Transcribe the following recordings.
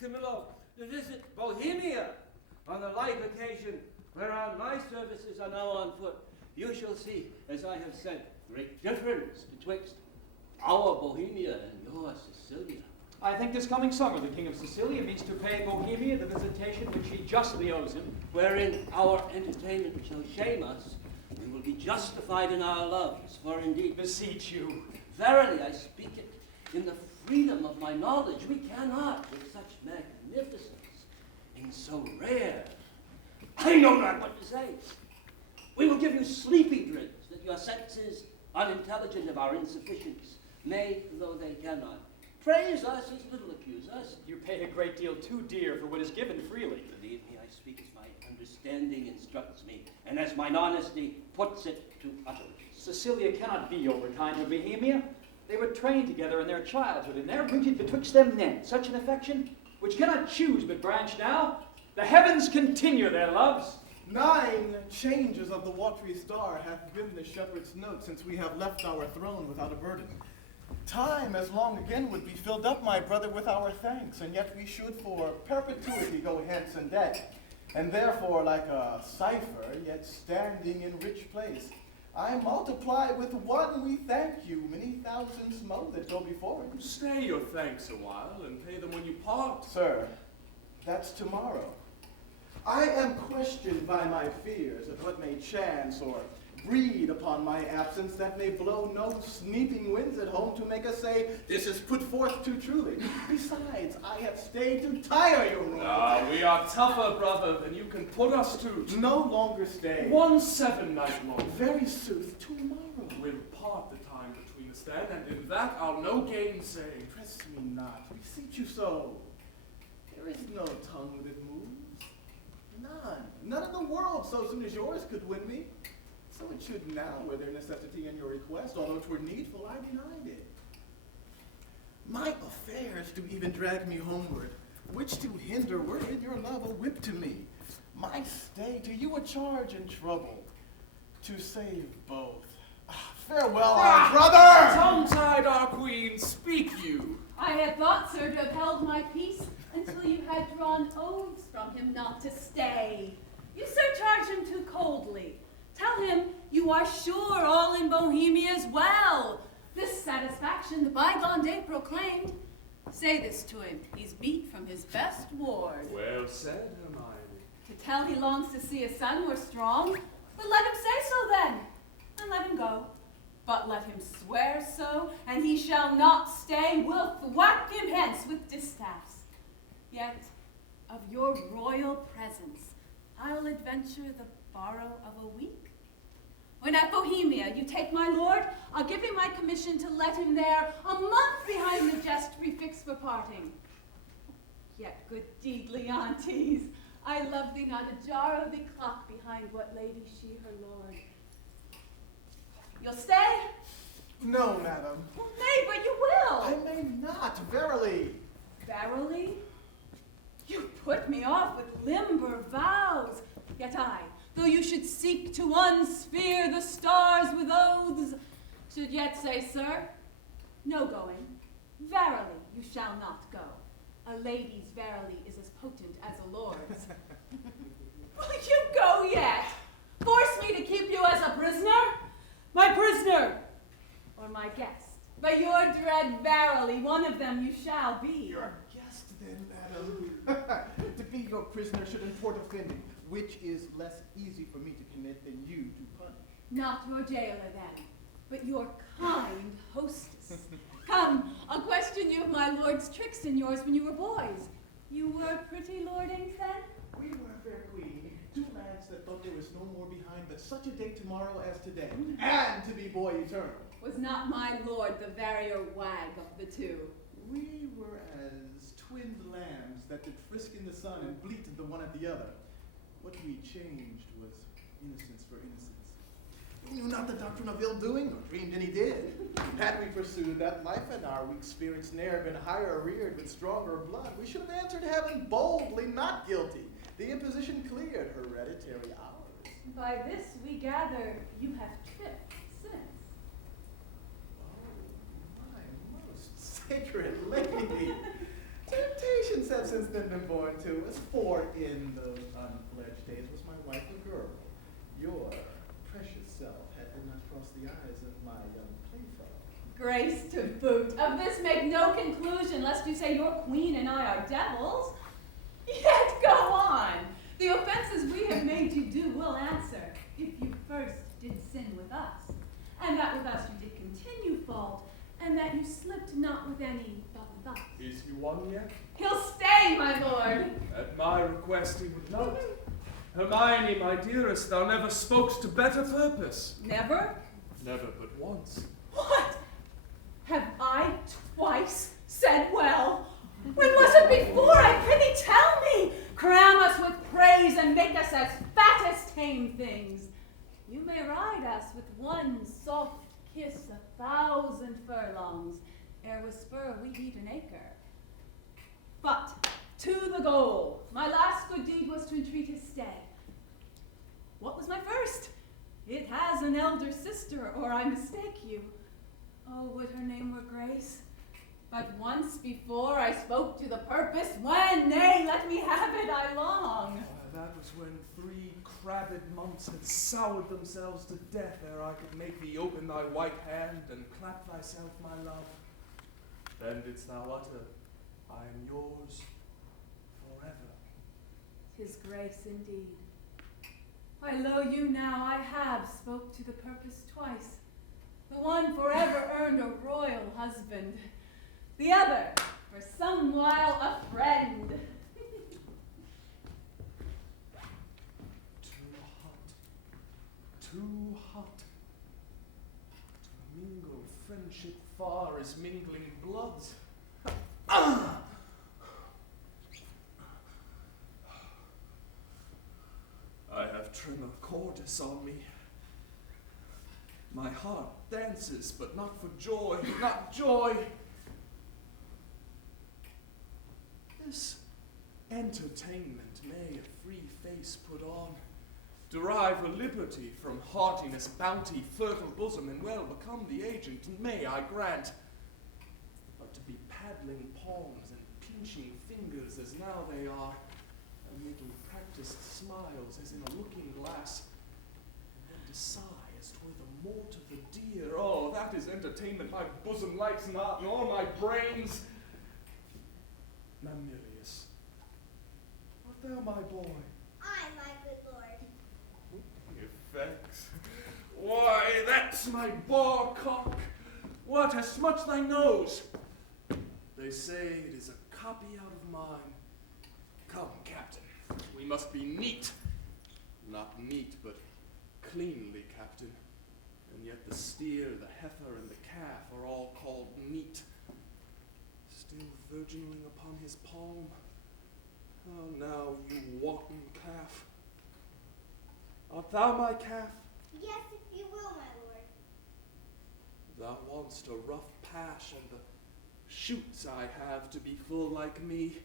Camillo, to visit Bohemia on the like occasion whereon my services are now on foot. You shall see, as I have said, great difference betwixt our Bohemia and your Sicilia. I think this coming summer the King of Sicilia means to pay Bohemia the visitation which he justly owes him. Wherein our entertainment shall shame us, we will be justified in our loves, for indeed, Beseech you. verily I speak it in the freedom of my knowledge, we cannot, with such magnificence, in so rare, I know not what to say. We will give you sleepy dreams, that your senses, unintelligent of our insufficience, may, though they cannot, praise us as little accuse us. You pay a great deal too dear for what is given freely. Believe me, I speak as my understanding instructs me, and as mine honesty puts it to utterance. Sicilia cannot be overkind to Bohemia. They were trained together in their childhood, and there rooted betwixt them then such an affection, which cannot choose but branch now. The heavens continue their loves. 9 changes of the watery star hath been the shepherd's note since we have left our throne without a burden. Time as long again would be filled up, my brother, with our thanks, and yet we should for perpetuity go hence in debt, and therefore like a cipher, yet standing in rich place. I multiply with 1 we thank you, many thousands mo that go before it. Stay your thanks a while, and pay them when you part. Sir, that's tomorrow. I am questioned by my fears of what may chance or breed upon my absence that may blow no sneaking winds at home to make us say, this is put forth too truly. Besides, I have stayed to tire your royalty. We are tougher, brother, than you can put us to. No longer stay. 1 7 night long. Very sooth, tomorrow. We'll part the time between us then, and in that I'll no gainsay. Press me not, beseech you so. There is no tongue that it moves. None in the world so soon as yours could win me. So it should now, were there necessity in your request, although 'twere needful, I denied it. My affairs do even drag me homeward, which to hinder were in your love a whip to me. My stay to you a charge and trouble, to save both. Farewell, our brother! Tongue-tied, our queen, speak you. I had thought, sir, to have held my peace until you had drawn oaths from him not to stay. You, sir, charge him too coldly. Tell him you are sure all in Bohemia is well. This satisfaction the bygone day proclaimed. Say this to him, he's beat from his best ward. Well said, Hermione. To tell he longs to see his son were strong, but let him say so then, and let him go. But let him swear so, and he shall not stay. We'll thwack him hence with distaffs. Yet of your royal presence I'll adventure the borrow of a week. When at Bohemia you take my lord, I'll give him my commission to let him there a month behind the jest prefixed for parting. Yet, good deed, Leontes, I love thee not a jar of thee clock behind what lady she her lord. You'll stay? No, madam. Well, nay, but you will. I may not, verily. Verily? You put me off with limber vows. Yet I, though you should seek to unsphere the stars with oaths, should yet say, sir, no going. Verily, you shall not go. A lady's verily is as potent as a lord's. Will you go yet? Force me to keep you as a prisoner? My prisoner, or my guest? By your dread verily, one of them you shall be. Your guest, then, madam. To be your prisoner should import offending, which is less easy for me to commit than you to punish. Not your jailer, then, but your kind hostess. Come, I'll question you of my lord's tricks and yours when you were boys. You were pretty lordings, then? We were, fair queen, 2 lads that thought there was no more behind but such a day tomorrow as today, and to be boy eternal. Was not my lord the verier wag of the 2? We were as twinned lambs that did frisk in the sun and bleated the one at the other. What we changed was innocence for innocence. We knew not the doctrine of ill-doing, nor dreamed any did. Had we pursued that life, and our weak spirits ne'er been higher reared with stronger blood, we should have answered heaven boldly, not guilty. The imposition cleared, hereditary ours. By this we gather you have tripped since. Oh, my most sacred lady. Temptation Generations have since then been born to us, for in those unfledged days was my wife a girl. Your precious self had not crossed the eyes of my young playfellow. Grace to boot. Of this make no conclusion, lest you say your queen and I are devils. Yet go on. The offenses we have made you do will answer, if you first did sin with us, and that with us you did continue fault, and that you slipped not with any but with us. Is he won yet? He'll stay, my lord. At my request he would not. Hermione, my dearest, thou never spokest to better purpose. Never? Never but once. What? Have I twice said well? When was it before? I prithee tell me. Cram us with praise and make us as fat as tame things. You may ride us with one soft kiss 1,000 furlongs, ere with spur we beat an acre. But to the goal. My last good deed was to entreat his stay. What was my first? It has an elder sister, or I mistake you. Oh, would her name were Grace. But once before I spoke to the purpose, when, nay, let me have it, I long. That was when 3 crabbed months had soured themselves to death ere I could make thee open thy white hand and clap thyself my love. Then didst thou utter, I am yours forever. 'Tis grace indeed. Why, lo you now, I have spoke to the purpose twice. The one forever earned a royal husband. The other, for some while, a friend. Too hot. To mingle friendship far as mingling bloods. I have tremor cordis on me. My heart dances, but not for joy, not joy. This entertainment may a free face put on, derive a liberty from heartiness, bounty, fertile bosom, and well become the agent, may I grant. But to be paddling palms and pinching fingers as now they are, and making practiced smiles as in a looking glass, and then to sigh as 'twere the mort of the deer, oh, that is entertainment my bosom likes not, nor my brains. Mamillius, art thou my boy? Aye, my good lord. Effects. Why, that's my boar cock. What has smutched thy nose? They say it is a copy out of mine. Come, Captain, we must be neat. Not neat, but cleanly, Captain. And yet the steer, the heifer, and the calf are all called neat. Still virgining upon his palm. Oh, now, you wanton calf. Art thou my calf? Yes, if you will, my lord. Thou want'st a rough pash, and the shoots I have to be full like me.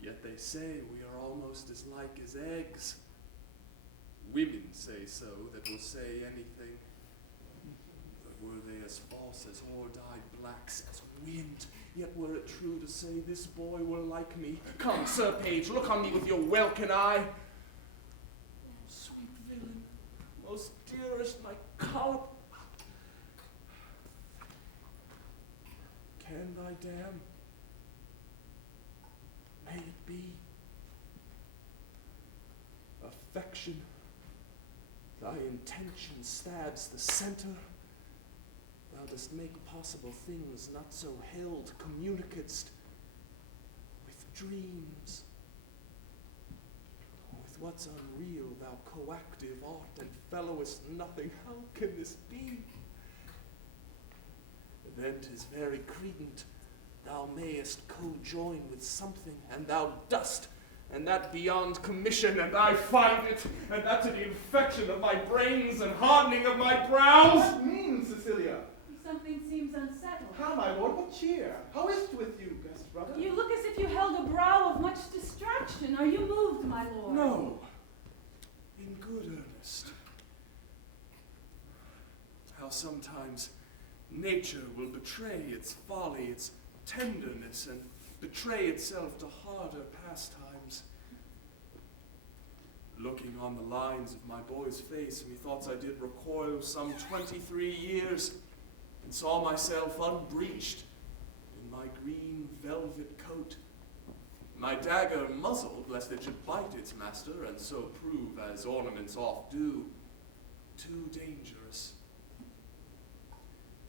Yet they say we are almost as like as eggs. Women say so that will say anything. But were they as false as hoar-dyed blacks, as wind, yet were it true to say this boy were like me. Come, Sir Page, look on me with your welkin eye. Oh, sweet villain, most dearest, my collop. Can thy dam? May it be. Affection, thy intention stabs the center. Thou dost make possible things not so held, communicatest with dreams. With what's unreal thou coactive art and fellowest nothing. How can this be? Then 'tis very credent thou mayest co-join with something, and thou dost, and that beyond commission, and I find it, and that to the infection of my brains and hardening of my brows. What means, Cecilia? Something seems unsettled. How, my lord, what cheer? How is't with you, best brother? You look as if you held a brow of much distraction. Are you moved, my lord? No, in good earnest. How sometimes nature will betray its folly, its tenderness, and betray itself to harder pastimes. Looking on the lines of my boy's face, methought I did recoil some 23 years, and saw myself unbreeched in my green velvet coat, my dagger muzzled lest it should bite its master, and so prove, as ornaments oft do, too dangerous.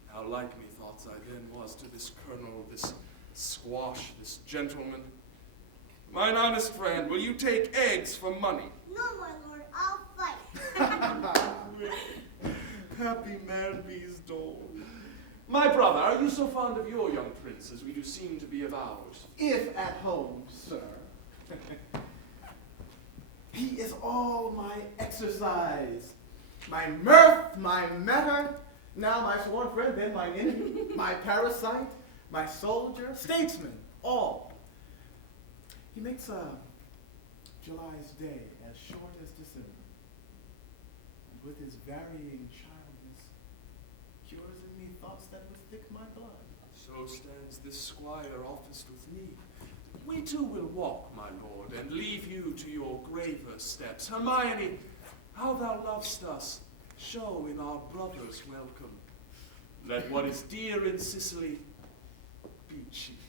How like methought I then was to this colonel, this squash, this gentleman. Mine honest friend, will you take eggs for money? No, my lord, I'll fight. Happy man be's dole. My brother, are you so fond of your young prince as we do seem to be of ours? If at home, sir. He is all my exercise, my mirth, my matter, now my sworn friend, then my enemy, my parasite, my soldier, statesman, all. He makes July's day as short as December, and with his varying childness, cures in me thoughts that would thick my blood. So stands this squire officed with me. We too will walk, my lord, and leave you to your graver steps. Hermione, how thou lovest us, show in our brother's welcome. Let what is dear in Sicily be cheap.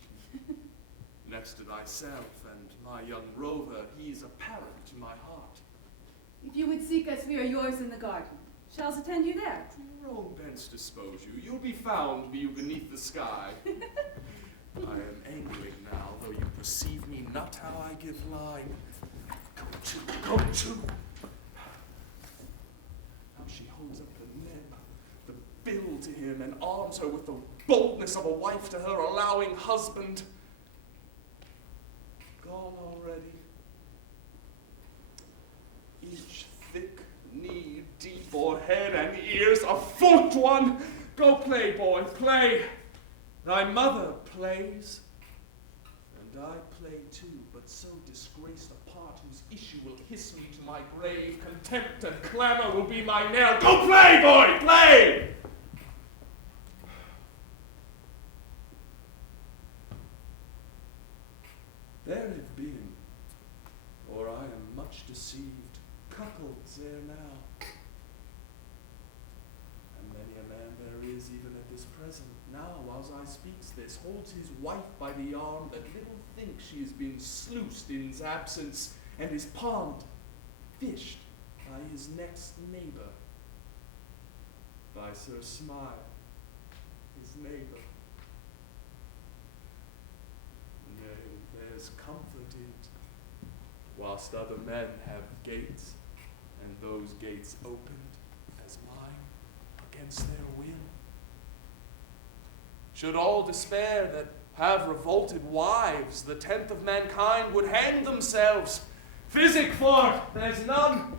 Next to thyself and my young rover, he's a parent to my heart. If you would seek us, we are yours in the garden. Shall us attend you there? To your own bents dispose you. You'll be found, be you beneath the sky. I am angling now, though you perceive me not how I give line. Go to. How she holds up the neb, the bill to him, and arms her with the boldness of a wife to her allowing husband. Gone already. Each thick knee, deep o'er head and ears, a forked one. Go play, boy, play. Thy mother plays, and I play too, but so disgraced a part whose issue will hiss me to my grave. Contempt and clamor will be my knell. Go play, boy, play! There have been, or I am much deceived, cuckolds there now. And many a man there is even at this present, now, whiles I speaks this, holds his wife by the arm that little thinks she has been sluiced in his absence, and is pond fished by his next neighbor, by Sir Smile, his neighbor. Nay, there's comfort in it, whilst other men have gates, and those gates opened as mine against their will. Should all despair that have revolted wives, the tenth of mankind would hang themselves. Physic for it, there's none.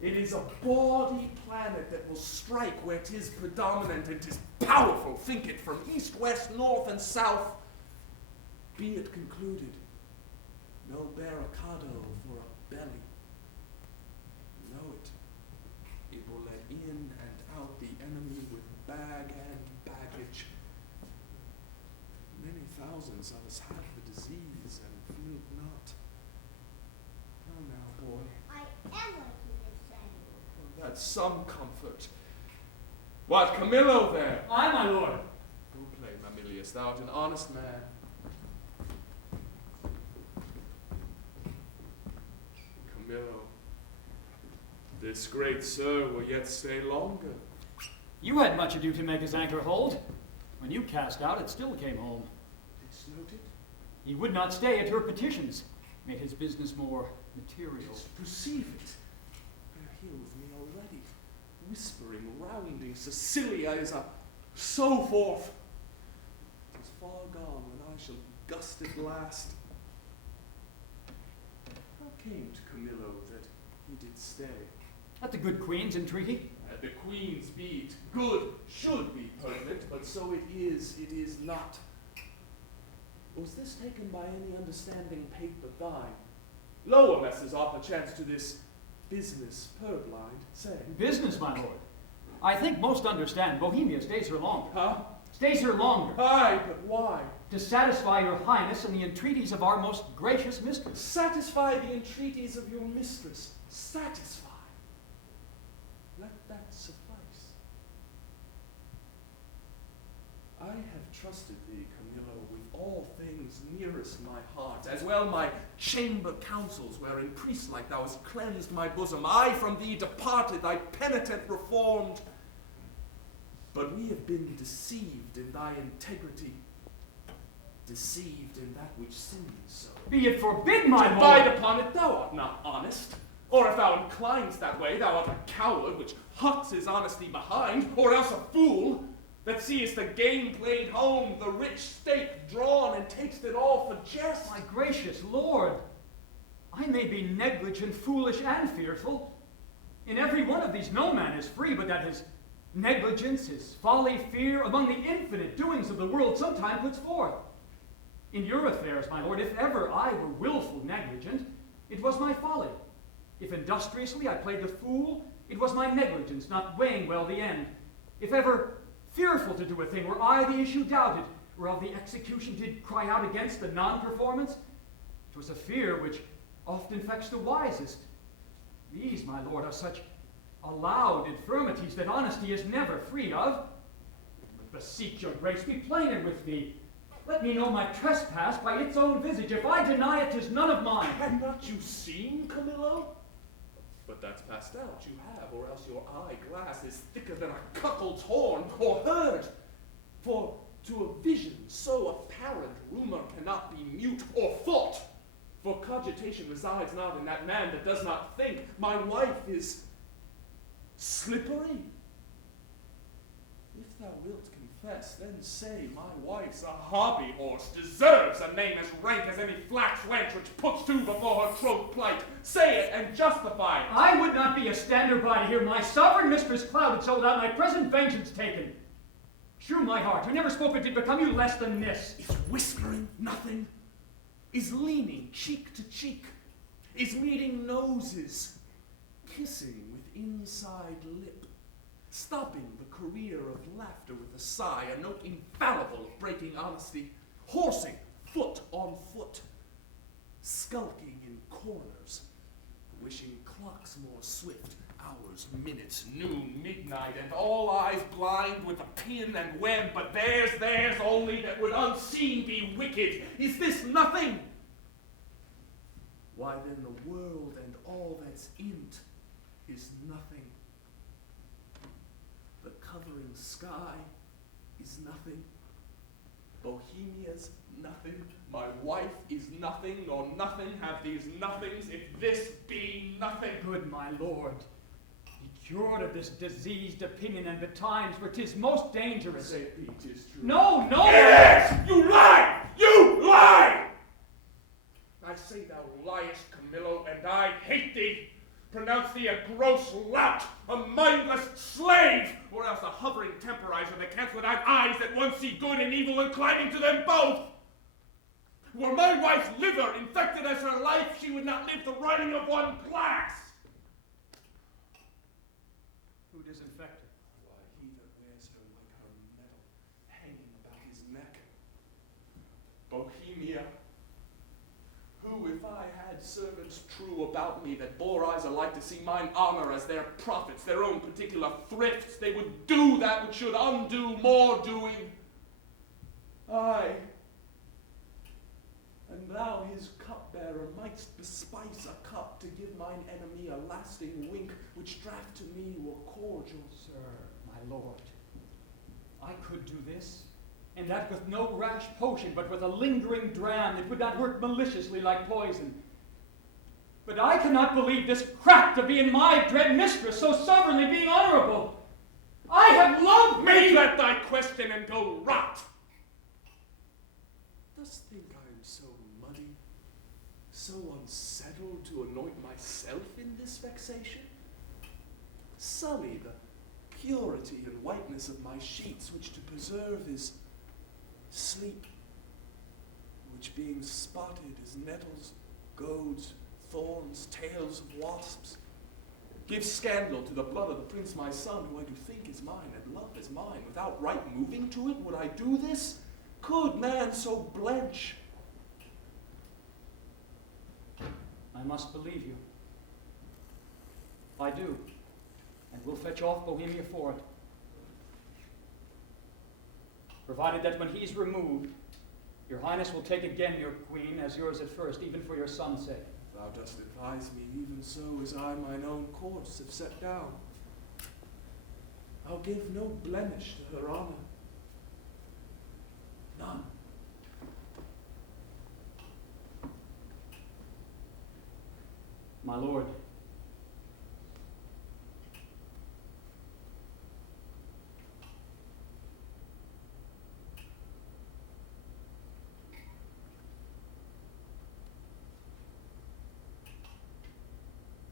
It is a bawdy planet that will strike where 'tis predominant and 'tis powerful, think it, from east, west, north, and south. Be it concluded, no barricado for a belly. Know it, it will let in and out the enemy with bag and baggage. Many thousands of us have the disease and feel it not. How now, boy? I am like you did say. Oh, that's some comfort. What, Camillo there? Aye, my lord. Go play, Mamillius, thou art an honest man. Camillo, this great sir will yet stay longer. You had much ado to make his anchor hold. When you cast out, it still came home. Didst note it? He would not stay at your petitions, made his business more material. Didst perceive it? Bear here with me already, whispering, rounding, Cecilia is a so forth. 'Tis far gone when I shall gust it last. How came to Camillo that he did stay? At the good queen's entreaty. At the queen's beat, good should be perfect, but so it is not. Was this taken by any understanding pate but thine? Lower messes are perchance to this business purblind, say. Business, my lord. I think most understand Bohemia stays her longer. Huh? stays here longer. Aye, but why? To satisfy your highness and the entreaties of our most gracious mistress. Satisfy the entreaties of your mistress. Satisfy. Let that suffice. I have trusted thee, Camillo, with all things nearest my heart, as well my chamber counsels, wherein priest-like thou hast cleansed my bosom. I from thee departed, thy penitent reformed. But we have been deceived in thy integrity, deceived in that which sins so. Be it forbid, my lord! Abide upon it, thou art not honest. Or if thou inclines that way, thou art a coward which hucks his honesty behind, or else a fool that seest the game played home, the rich stake drawn, and takes it all for jest. My gracious lord, I may be negligent, foolish, and fearful. In every one of these no man is free, but that his negligence, his folly, fear, among the infinite doings of the world sometime puts forth. In your affairs, my lord, if ever I were willful negligent, it was my folly. If industriously I played the fool, it was my negligence, not weighing well the end. If ever fearful to do a thing, were I the issue doubted, or of the execution did cry out against the non-performance, 'twas a fear which oft infects the wisest. These, my lord, are such allowed infirmities that honesty is never free of. But beseech your grace, be plainer with me. Let me know my trespass by its own visage. If I deny it, 'tis none of mine. Have not you seen, Camillo? But that's passed out, you have, or else your eyeglass is thicker than a cuckold's horn, or heard. For to a vision so apparent, rumor cannot be mute or thought. For cogitation resides not in that man that does not think. My wife is slippery. If thou wilt confess, then say my wife's a hobby horse, deserves a name as rank as any flax wench which puts to before her troth plight. Say it and justify it. I would not be a stander by to hear my sovereign mistress clouded so without my present vengeance taken. Shrew my heart, who never spoke it did become you less than this. Is whispering nothing? Is leaning cheek to cheek? Is meeting noses? Kissing with inside lip? Stopping the career of laughter with a sigh, a note infallible of breaking honesty, horsing foot on foot, skulking in corners, wishing clocks more swift, hours, minutes, noon, midnight, and all eyes blind with a pin and web, but theirs only that would unseen be wicked. Is this nothing? Why then the world and all that's in't is nothing. The covering sky is nothing. Bohemia's nothing. My wife is nothing, nor nothing have these nothings, if this be nothing. Good my lord, be cured of this diseased opinion, and betimes where 'tis most dangerous. Say it be, 'tis true. No, no! Yes! You lie! You lie! I say thou liest, Camillo, and I hate thee. Pronounce thee a gross lout, a mindless slave, or else a hovering temporizer that canst without eyes that once see good and evil inclining to them both. Were my wife's liver infected as her life, she would not live the running of one glass. Who disinfected? Why, he that wears her like her metal, hanging about his neck. Bohemia, who, if I had servants true about me that bore eyes alike to see mine honor as their profits, their own particular thrifts, they would do that which should undo more doing. Aye, and thou, his cupbearer, mightst bespice a cup to give mine enemy a lasting wink, which draught to me were cordial. Sir, my lord, I could do this, and that with no rash potion, but with a lingering dram that would not work maliciously like poison. But I cannot believe this crack to be in my dread mistress, so sovereignly being honorable. I have loved Make me. that thy question and go rot. Dost think I am so muddy, so unsettled to anoint myself in this vexation? Sully the purity and whiteness of my sheets, which to preserve is sleep, which being spotted as nettles, goads, thorns, tails of wasps, give scandal to the blood of the prince my son, who I do think is mine, and love is mine, without right moving to it, would I do this? Could man so blench? I must believe you. I do, and will fetch off Bohemia for it. Provided that when he's removed, your highness will take again your queen as yours at first, even for your son's sake. Thou dost advise me, even so as I mine own course have set down. I'll give no blemish to her honor. None. My lord,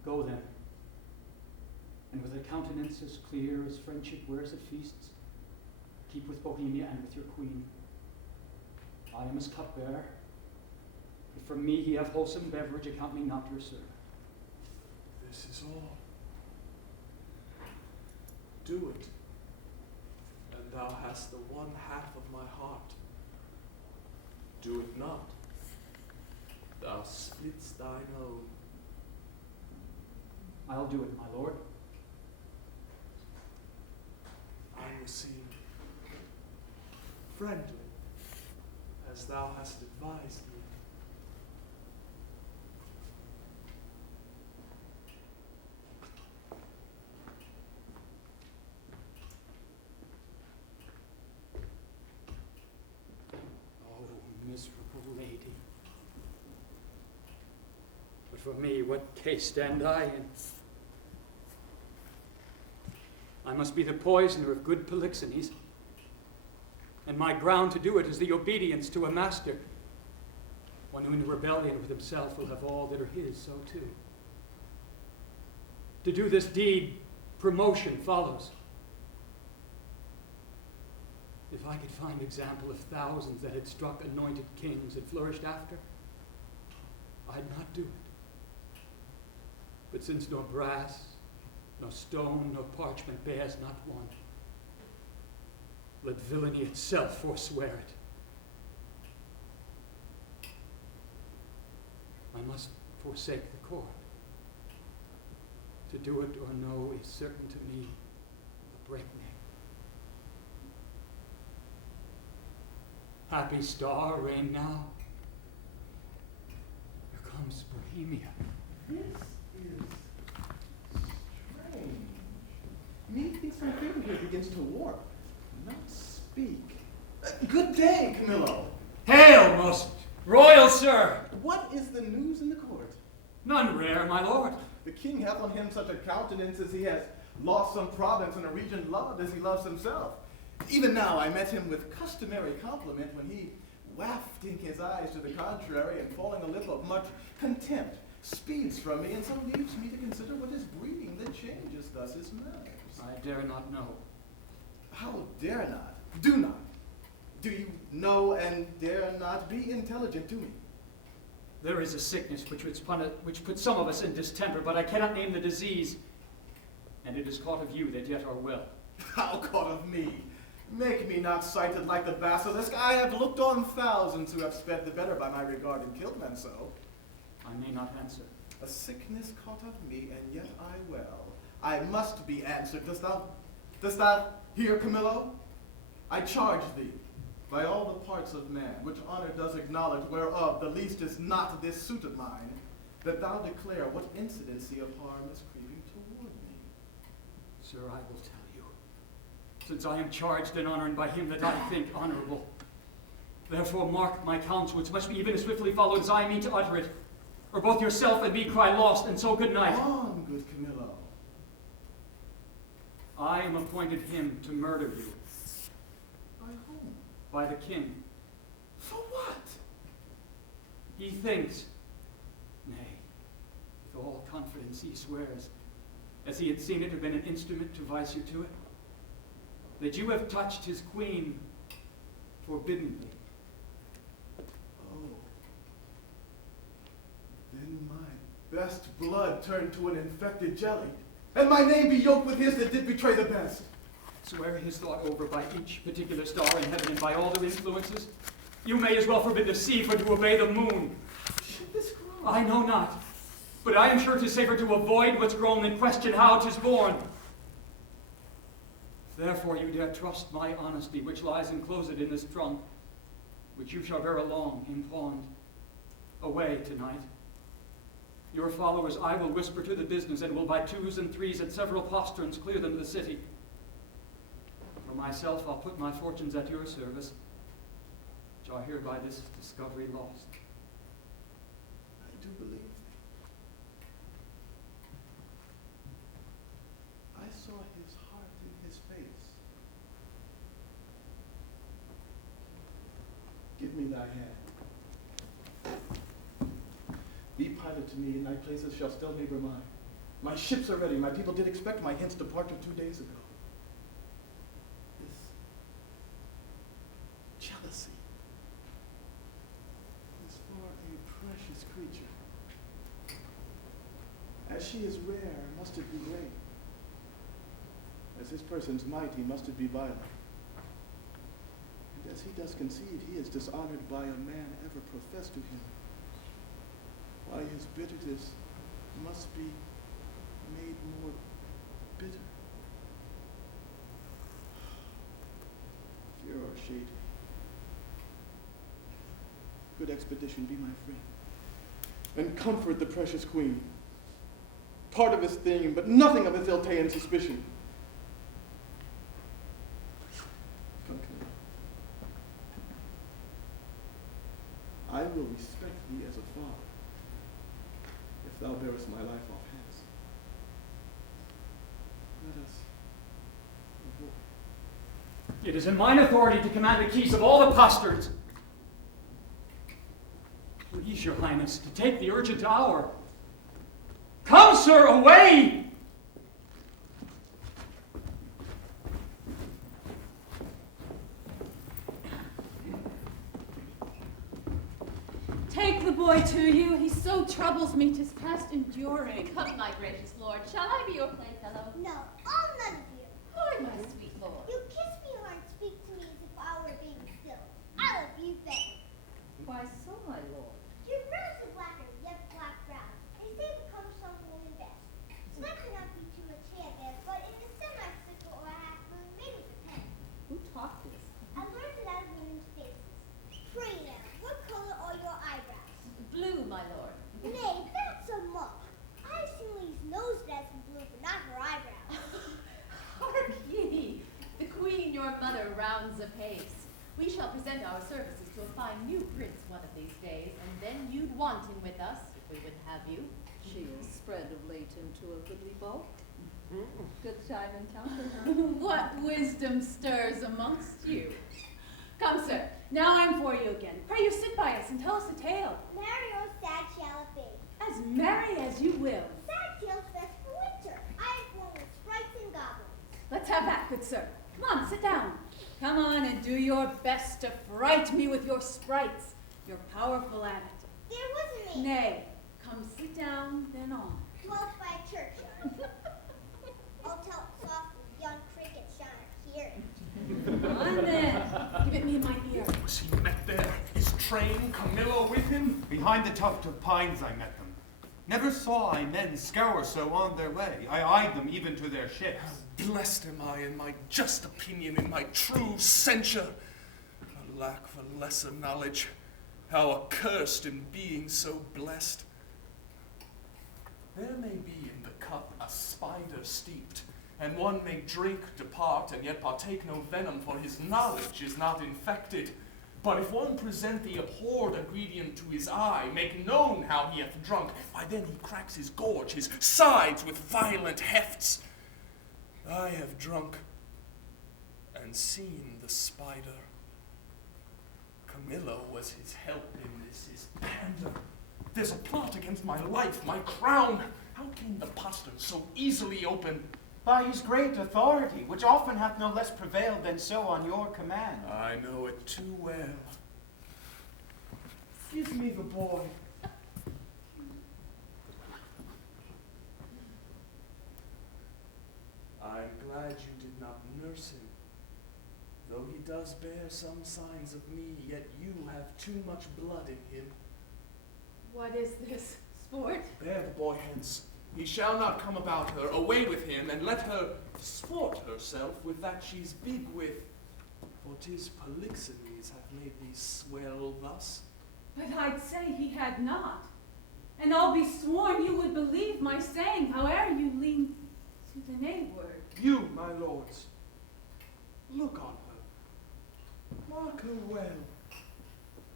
go then, and with a countenance as clear as friendship wears at feasts, keep with Bohemia and with your queen. I am his cupbearer. If from me he have wholesome beverage, account me not your servant. This is all. Do it, and thou hast the one half of my heart. Do it not, thou splitst thine own. I'll do it, my lord. I will seem friendly, as thou hast advised me. Oh, miserable lady. But for me, what case stand I in? I must be the poisoner of good Polixenes, and my ground to do it is the obedience to a master, one who in rebellion with himself will have all that are his, so too. To do this deed, promotion follows. If I could find example of thousands that had struck anointed kings and flourished after, I'd not do it. But since nor brass, nor stone, nor parchment bears not one, let villainy itself forswear it. I must forsake the court. To do it or no is certain to me a breakneck. Happy star, reign now. Here comes Bohemia. This is strange. Methinks my finger here begins to warp, not speak. Good day, Camillo. Hail, most royal sir! What is the news in the court? None rare, my lord. The king hath on him such a countenance as he has lost some province in a region loved as he loves himself. Even now I met him with customary compliment when he, wafting his eyes to the contrary and falling a lip of much contempt, speeds from me and so leaves me to consider what is breeding that changes thus his manners. I dare not know. How dare not? Do not. Do you know and dare not? Be intelligent to me. There is a sickness which puts some of us in distemper, but I cannot name the disease, and it is caught of you that yet are well. How caught of me? Make me not sighted like the basilisk. I have looked on thousands who have sped the better by my regard and killed men so. I may not answer. A sickness caught of me, and yet I well. I must be answered. Dost thou hear, Camillo? I charge thee, by all the parts of man, which honor does acknowledge, whereof the least is not this suit of mine, that thou declare what incidency of harm is creeping toward me. Sir, I will tell you, since I am charged in honor and by him that I think honorable. Therefore mark my counsel, which must be even as swiftly followed as I mean to utter it, or both yourself and me cry lost, and so good night. On, good Camillo. I am appointed him to murder you. By whom? By the king. For what? He thinks, nay, with all confidence he swears, as he had seen it have been an instrument to vice you to it, that you have touched his queen forbiddenly. Oh. Then my best blood turned to an infected jelly. and my name be yoked with his that did betray the best. Swear his thought over by each particular star in heaven and by all their influences. You may as well forbid the sea for to obey the moon. Should this grow? I know not, but I am sure 'tis safer to avoid what's grown than question how 'tis born. Therefore you dare trust my honesty, which lies enclosed in this trunk, which you shall bear along in pawned away tonight. Your followers I will whisper to the business, and will by twos and threes at several posterns clear them to the city. For myself, I'll put my fortunes at your service, which are here by this discovery lost. I do believe thee. I saw his heart in his face. Give me thy hand. Be pilot to me, and thy places shall still neighbor mine. My ships are ready. My people did expect my hence departure 2 days ago. This jealousy is for a precious creature. As she is rare, must it be great. As his person's mighty, must it be violent. And as he does concede, he is dishonored by a man ever professed to him. Why his bitterness must be made more bitter. Fear or shade. Good expedition, be my friend. And comfort the precious queen. Part of his theme, but nothing of his ill-ta'en suspicion. Come, Camilla. I will respect thee as a father, if thou bearest my life off hence. Let us avoid. It is in mine authority to command the keys of all the posterns. Please, your highness, to take the urgent hour. Come, sir, away! Take the boy to you. He so troubles me, 'tis past enduring. Come, my gracious lord, shall I be your playfellow? No, I'll none of you. Oh, my sweet lord. You kiss me or speak to me as if I were being still. I love you better. Why so, my lord? Your brows are blacker, yet black brown. They say it comes from woman best. So that cannot be too much hair there, but in a semicircle or a half moon, maybe the pen. Who taught this? I learned it out of women's faces. Pray now, what color are your eyebrows? Blue, my lord. Nay, that's a muck. I've seen Lee's nose that's blue, but not her eyebrows. Hark ye! The queen, your mother, rounds apace. We shall present our services to a fine new prince one of these days, and then you'd want him with us if we wouldn't have you. She is spread of late into a goodly bulk. Good time encounter. What wisdom stirs amongst you? Come, sir. Now I'm for you again. Pray you sit by us and tell us a tale. Merry or sad shall it be. As merry as you will. Sad tales best for winter. I have one with sprites and goblins. Let's have that, good sir. Come on, sit down. Come on and do your best to fright me with your sprites. You're powerful at it. There wasn't me. Nay, come sit down, then on. Dwelt by a churchyard. I'll tell it softly, young crickets shall not hear it. On then. Give it me in my ear. Was he met there? His train, Camilla with him? Behind the tuft of pines I met them. Never saw I men scour so on their way. I eyed them even to their ships. Blessed am I in my just opinion, in my true censure. Alack for lesser knowledge, how accursed in being so blessed. There may be in the cup a spider steeped, and one may drink, depart, and yet partake no venom, for his knowledge is not infected. But if one present the abhorred ingredient to his eye, make known how he hath drunk, why then he cracks his gorge, his sides with violent hefts. I have drunk and seen the spider. Camilla was his help in this, his pander. There's a plot against my life, my crown. How came the postern so easily open? By his great authority, which often hath no less prevailed than so on your command. I know it too well. Give me the boy. glad you did not nurse him. Though he does bear some signs of me, yet you have too much blood in him. What is this, sport? Bear the boy hence. He shall not come about her. Away with him, and let her sport herself with that she's big with. For 'tis Polixenes hath made thee swell thus. But I'd say he had not. And I'll be sworn you would believe my saying, howe'er you lean to the nay word. You, my lords, look on her. Mark her well.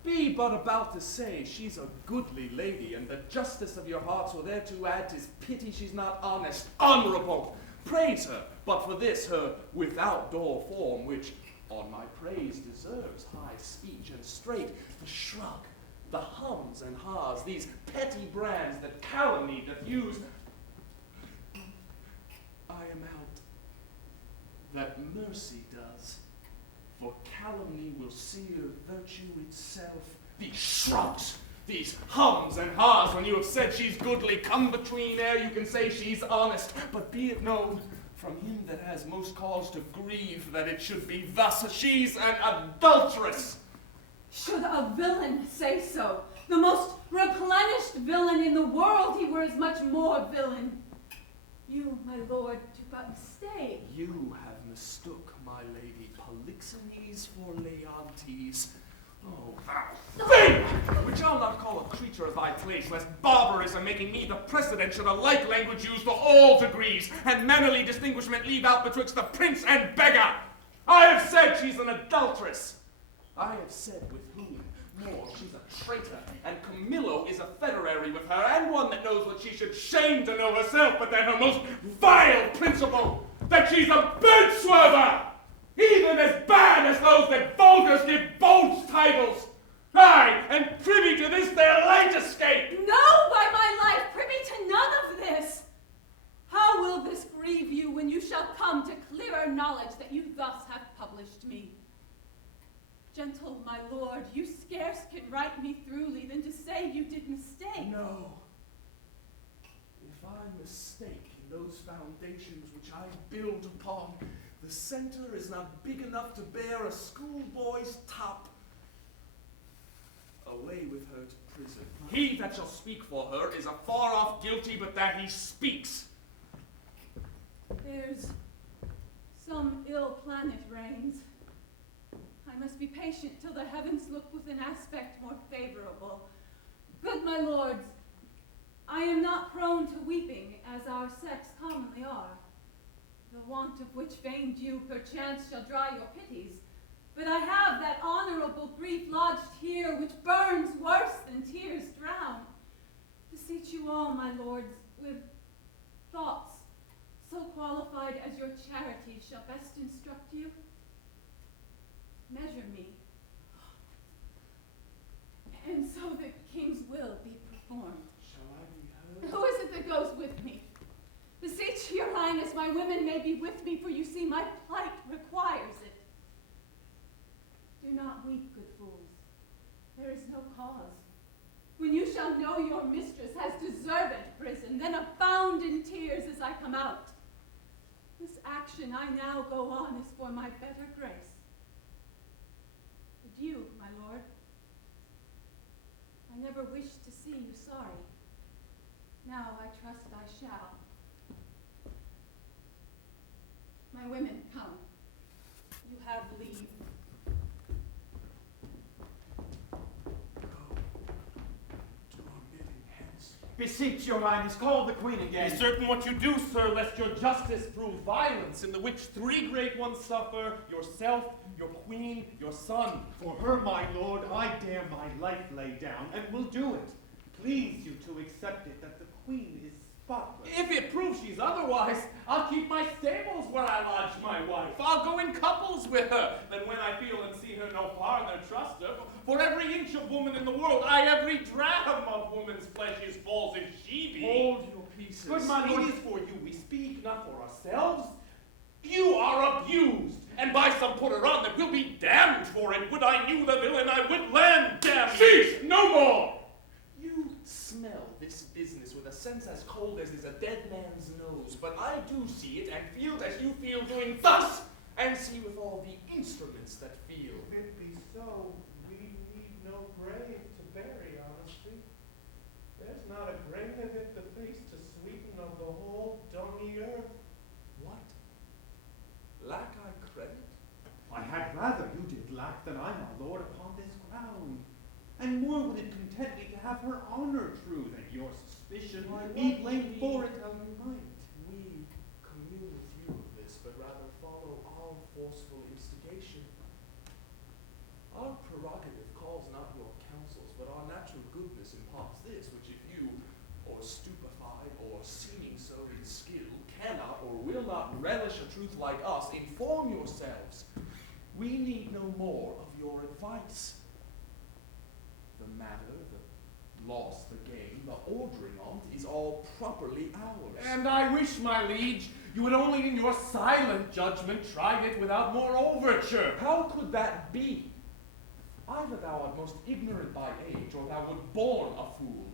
Be but about to say she's a goodly lady, and the justice of your hearts will thereto add 'tis pity she's not honest, honorable. Praise her, but for this her without door form, which on my praise deserves high speech and straight, the shrug, the hums and ha's, these petty brands that calumny doth use. I am out. That mercy does. For calumny will sear virtue itself. These shrugs, these hums and ha's, when you have said she's goodly, come between ere you can say she's honest. But be it known from him that has most cause to grieve that it should be thus. She's an adulteress. Should a villain say so, the most replenished villain in the world, he were as much more villain. You, my lord, do but mistake. You have mistook, my lady, Polixenes for Leontes. Oh, thou thing! Which I'll not call a creature of thy place, lest barbarism making me the precedent should a like language use to all degrees, and mannerly distinguishment leave out betwixt the prince and beggar. I have said she's an adulteress. I have said with whom. More, she's a traitor, and Camillo is a federary with her, and one that knows what she should shame to know herself, but that her most vile principle, that she's a bird swerver, even as bad as those that vulgars give bold titles. Aye, and privy to this their light escape. No, by my life, privy to none of this. How will this grieve you when you shall come to clearer knowledge that you thus have published me? Gentle my lord, you scarce can write me throughly than to say you did mistake. No. If I mistake in those foundations which I build upon, the center is not big enough to bear a schoolboy's top. Away with her to prison. He that shall speak for her is afar off guilty, but that he speaks. There's some ill planet reigns. I must be patient till the heavens look with an aspect more favorable. Good my lords, I am not prone to weeping, as our sex commonly are, the want of which vain dew perchance shall dry your pities. But I have that honorable grief lodged here, which burns worse than tears drown. Beseech you all, my lords, with thoughts so qualified as your charity shall best instruct you, measure me, and so the king's will be performed. Shall I be heard? Who is it that goes with me? Beseech your highness, my women may be with me, for you see my plight requires it. Do not weep, good fools. There is no cause. When you shall know your mistress has deserved prison, then abound in tears as I come out. This action I now go on is for my better grace. Adieu, my lord. I never wished to see you sorry. Now I trust I shall. My women, come. You have leave. Beseech your highness, call the queen again. Be certain what you do, sir, lest your justice prove violence, in the which three great ones suffer, yourself, your queen, your son. For her, my lord, I dare my life lay down, and will do it. Please you to accept it, that the queen is spotless. If it proves she's otherwise, I'll keep my stables where I lodge my wife. I'll go in couples with her, then when I feel and see her no farther trust her, for every inch of woman in the world, every drachm of woman's flesh is false if she be. Hold your peaces. Good my lord, it is for you we speak, not for ourselves. You are abused, and by some put her on that will be damned for it. Would I knew the villain, I would land, damn you. Cease, no more! You smell this business with a sense as cold as is a dead man's nose, but I do see it and feel as you feel doing thus, and see with all the instruments that feel. If it be so, we need no grave to bury honesty. There's not a grain of it the face to sweeten of the whole dungy earth. What? Lack I credit? I had rather you did lack than I, my lord, upon this ground. And more would it content me to have her honor true than your suspicion, be blamed for it how you might. We commune with you of this, but rather follow our forceful instigation. Our prerogative calls not your counsels, but our natural goodness imparts this, which if you, or stupefied, or seeming so in skill, cannot or will not relish a truth like us, inform yourselves. We need no more of your advice. The matter, the loss, the gain, the ordering on't is all properly ours. And I wish, my liege, you would only in your silent judgment try it without more overture. How could that be? Either thou art most ignorant by age, or thou wert born a fool.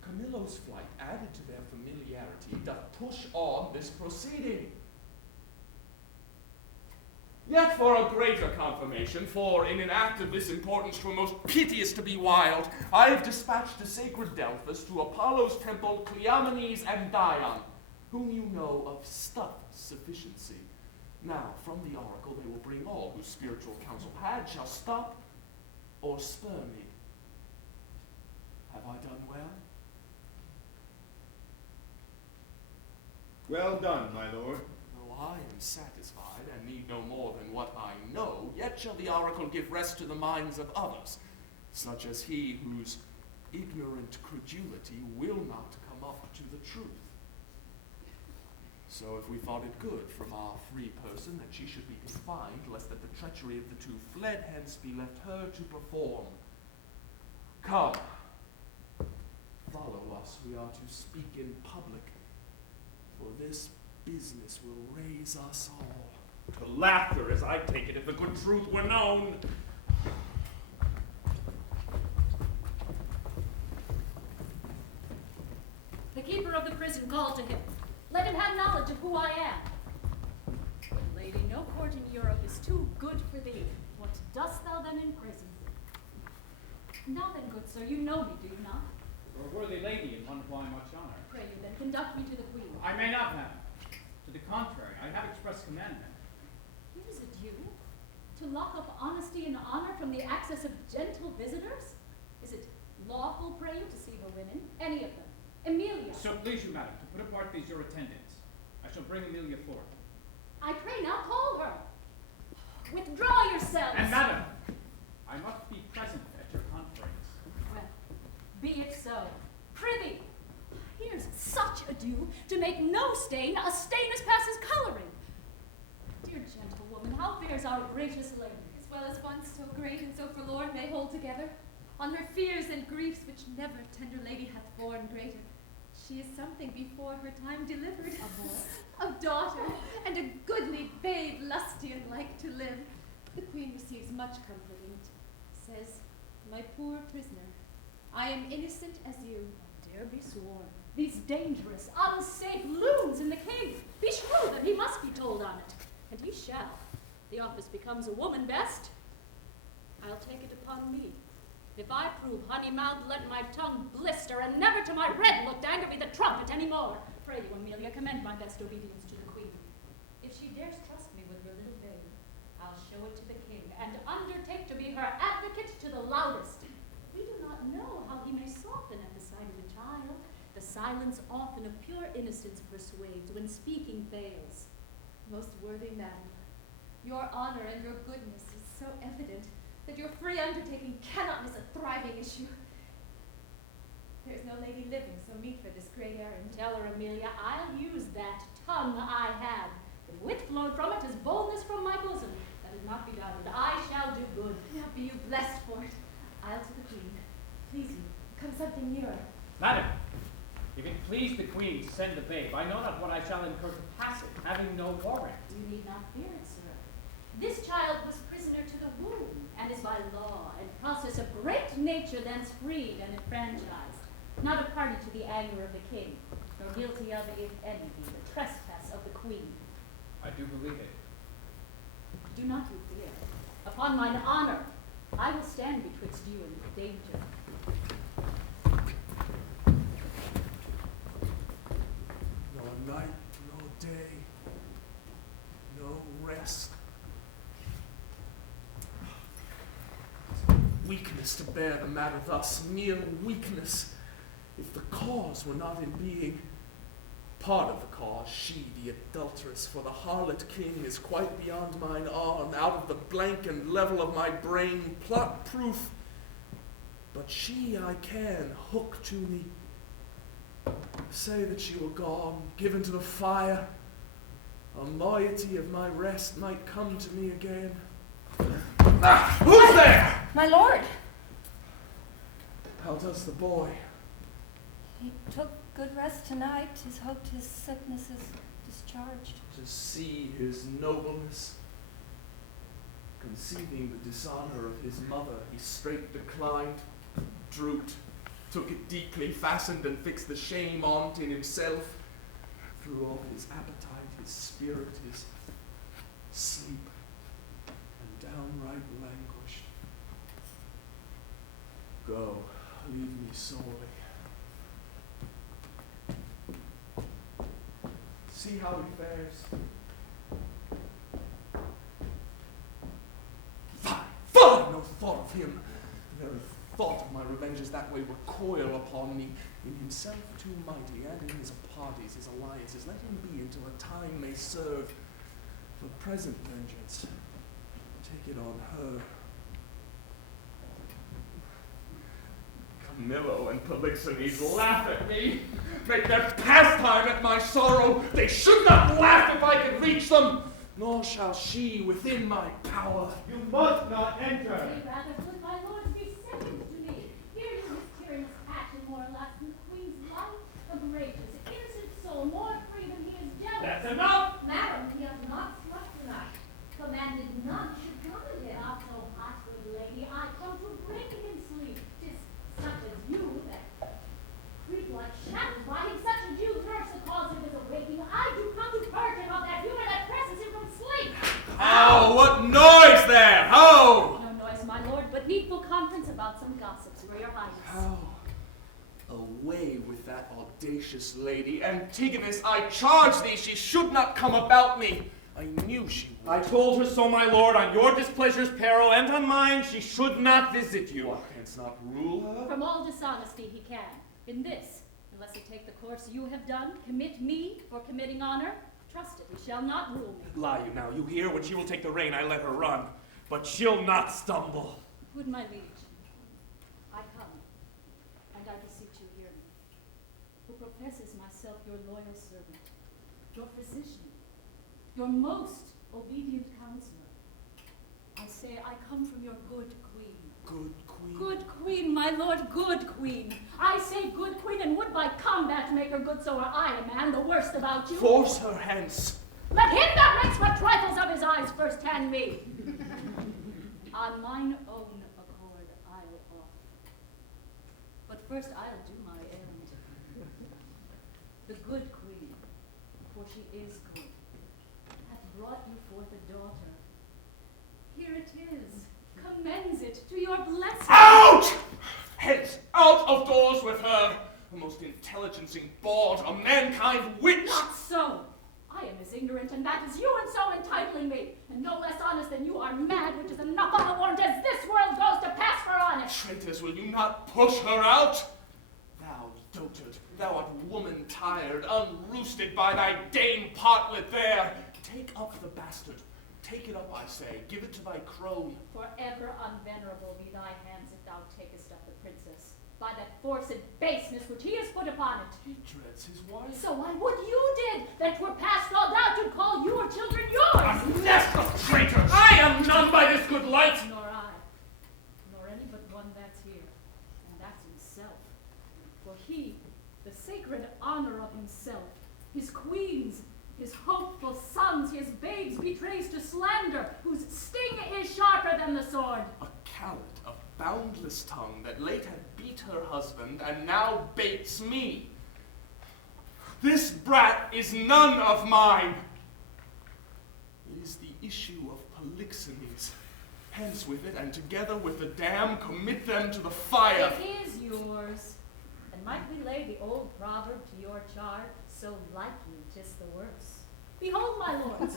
Camillo's flight, added to their familiarity, doth push on this proceeding. Yet for a greater confirmation, for in an act of this importance 'twere most piteous to be wild, I have dispatched to sacred Delphus, to Apollo's temple, Cleomenes and Dion, whom you know of stuff sufficiency. Now, from the oracle they will bring all whose spiritual counsel had shall stop or spur me. Have I done well? Well done, my lord. Though I am satisfied and need no more than what I know, yet shall the oracle give rest to the minds of others, such as he whose ignorant credulity will not come up to the truth. So if we thought it good from our free person that she should be confined, lest that the treachery of the two fled hence be left her to perform. Come, follow us, we are to speak in public, for this business will raise us all to laughter, as I take it, if the good truth were known. The keeper of the prison called to him. Let him have knowledge of who I am. Lady, no court in Europe is too good for thee. What dost thou then in prison? Now then, good sir, you know me, do you not? You're a worthy lady and one who I much honor. Pray you then conduct me to the queen. I may not have. To the contrary, I have express commandment. Here is it you? To lock up honesty and honor from the access of gentle visitors? Is it lawful, pray you, to see the women? Any of them? Amelia. So please you, madam, to put apart these your attendants. I shall bring Amelia forth. I pray now call her. Withdraw yourselves. And madam, I must be present at your conference. Well, be it so. Prithee, here's such ado to make no stain, a stain as passes coloring. Dear gentlewoman, how fares our gracious lady? As well as one so great and so forlorn may hold together, on her fears and griefs which never tender lady hath borne greater. She is something before her time delivered. A boy? A daughter, and a goodly babe, lusty and like to live. The queen receives much comfort in it. Says, my poor prisoner, I am innocent as you. Dare be sworn. These dangerous, unsafe loons in the king. Be sure that he must be told on it. And he shall. The office becomes a woman best. I'll take it upon me. If I prove honey-mouthed, let my tongue blister, and never to my red looked anger be the trumpet any more. Pray you, Amelia, commend my best obedience to the queen. If she dares trust me with her little babe, I'll show it to the king, and undertake to be her advocate to the loudest. We do not know how he may soften at the sight of a child. The silence often of pure innocence persuades when speaking fails. Most worthy madam, your honor and your goodness is so evident that your free undertaking cannot miss a thriving issue. There is no lady living so meet for this great errand. Tell her, Amelia, I'll use that tongue I have. If wit flowed from it as boldness from my bosom, let it not be doubted. I shall do good. Now be you blessed for it. I'll to the queen. Please you, come something nearer. Madam, if it please the queen to send the babe, I know not what I shall incur to pass it, having no warrant. You need not fear it, sir. This child was prisoner to the womb, and is by law and process of great nature thence freed and enfranchised. not a party to the anger of the king, nor guilty of, if any be, the trespass of the queen. I do believe it. Do not you fear. Upon mine honor, I will stand betwixt you and danger. Nor night, nor day, no rest. Weakness to bear the matter thus, mere weakness. If the cause were not in being, part of the cause, she, the adulteress, for the harlot king is quite beyond mine arm, out of the blank and level of my brain, plot proof. But she I can hook to me. Say that she were gone, given to the fire, a moiety of my rest might come to me again. Ah, who's there? My lord, How does the boy? he took good rest tonight. His hoped his sickness is discharged. To see his nobleness. Conceiving the dishonor of his mother, he straight declined, drooped, took it deeply, fastened and fixed the shame on't in himself, through all his appetite, his spirit, his sleep, and downright languished. Go, leave me sorely. See how he fares. Fine, no thought of him. The very thought of my revenges that way recoil upon me. In himself too mighty, and in his parties, his alliances, let him be until a time may serve. For present vengeance, take it on her. Camillo and Polixenes laugh at me, make their pastime at my sorrow. They should not laugh if I could reach them, nor shall she within my power. You must not enter. Say rather, would my lord be second to me? Here is his tyrannous passion more or less than the queen's life, a gracious, innocent soul, more free than he is jealous. That's enough! Madam, he hath not slept tonight. Commanded none should come again. Not so hot, good lady, I come to break him sleep. 'Tis such as you that creep like shadows by him, such as you nurse the cause of his awaking. I do come to purge him of that humor that presses him from sleep. How? What noise there? How? No noise, my lord, but needful conference about some gossips, for your highness. How? Away with that audacious lady. Antigonus, I charge thee, she should not come about me. I knew she would. I told her so, my lord, on your displeasure's peril, and on mine she should not visit you. What, canst not rule her? From all dishonesty he can. In this, unless he take the course you have done, commit me for committing honor, trust it, he shall not rule me. Lie you now, you hear? When she will take the rein, I let her run. But she'll not stumble. Good my liege, I come, and I beseech you hear me, who professes myself your loyal servant, your physician, your most obedient counselor. I say I come from your good queen. Good queen. Good queen, my lord, good queen. I say good queen, and would by combat make her good, so are I a man, the worst about you. Force her hence. Let him that makes what trifles of his eyes first hand me. On mine own accord I'll off. But first I'll do my errand. The good queen, for she is good, hath brought you forth a daughter. Here it is. Commends it to your blessing. Out! Hence, out of doors with her. A most intelligencing bawd, a mankind witch. Not so. I am as ignorant and that as you, and so entitling me, and no less honest than you are mad, which is enough on the warrant as this world goes to pass for honest. Traitors, will you not push her out? Thou dotard, thou art woman tired, unroosted by thy dame partlet there. Take up the bastard. Take it up, I say. Give it to thy crone. Forever unvenerable be thy hands if thou takest up the princess, by that forced baseness which he has put upon it. He dreads his wife. So I would you did, that 'twere past all doubt to call your children yours. A nest of traitors! I am none by this good light! Nor I, nor any but one that's here, and that's himself. For he, the sacred honor of himself, his queens, his hopeful sons, his babes betrays to slander, whose sting is sharper than the sword. A coward, a boundless tongue that late had been ate her husband and now baits me. This brat is none of mine. It is the issue of Polixenes. Hence with it, and together with the dam, commit them to the fire. It is yours. And might we lay the old proverb to your charge, so like you, 'tis the worse. Behold, my lords,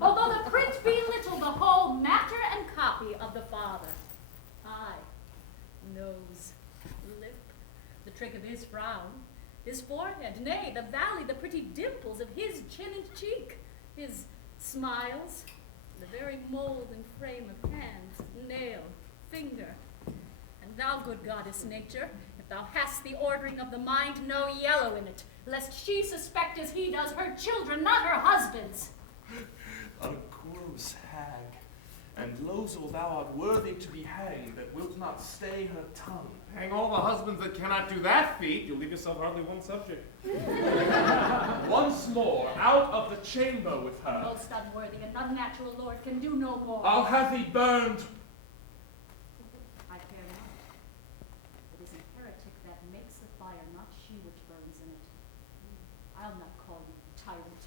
although the print be little, the whole matter and copy of the father. Eye, nose, lip, the trick of his frown, his forehead, nay, the valley, the pretty dimples of his chin and cheek, his smiles, the very mold and frame of hand, nail, finger. And thou, good goddess nature, if thou hast the ordering of the mind, no yellow in it, lest she suspect as he does her children, not her husbands. A gross hag, and Losel, thou art worthy to be hanged, that wilt not stay her tongue. Hang all the husbands that cannot do that feat, you'll leave yourself hardly one subject. Once more, out of the chamber with her. Most unworthy and unnatural lord can do no more. I'll have thee burned. I care not. It is an heretic that makes the fire, not she which burns in it. I'll not call you tyrant,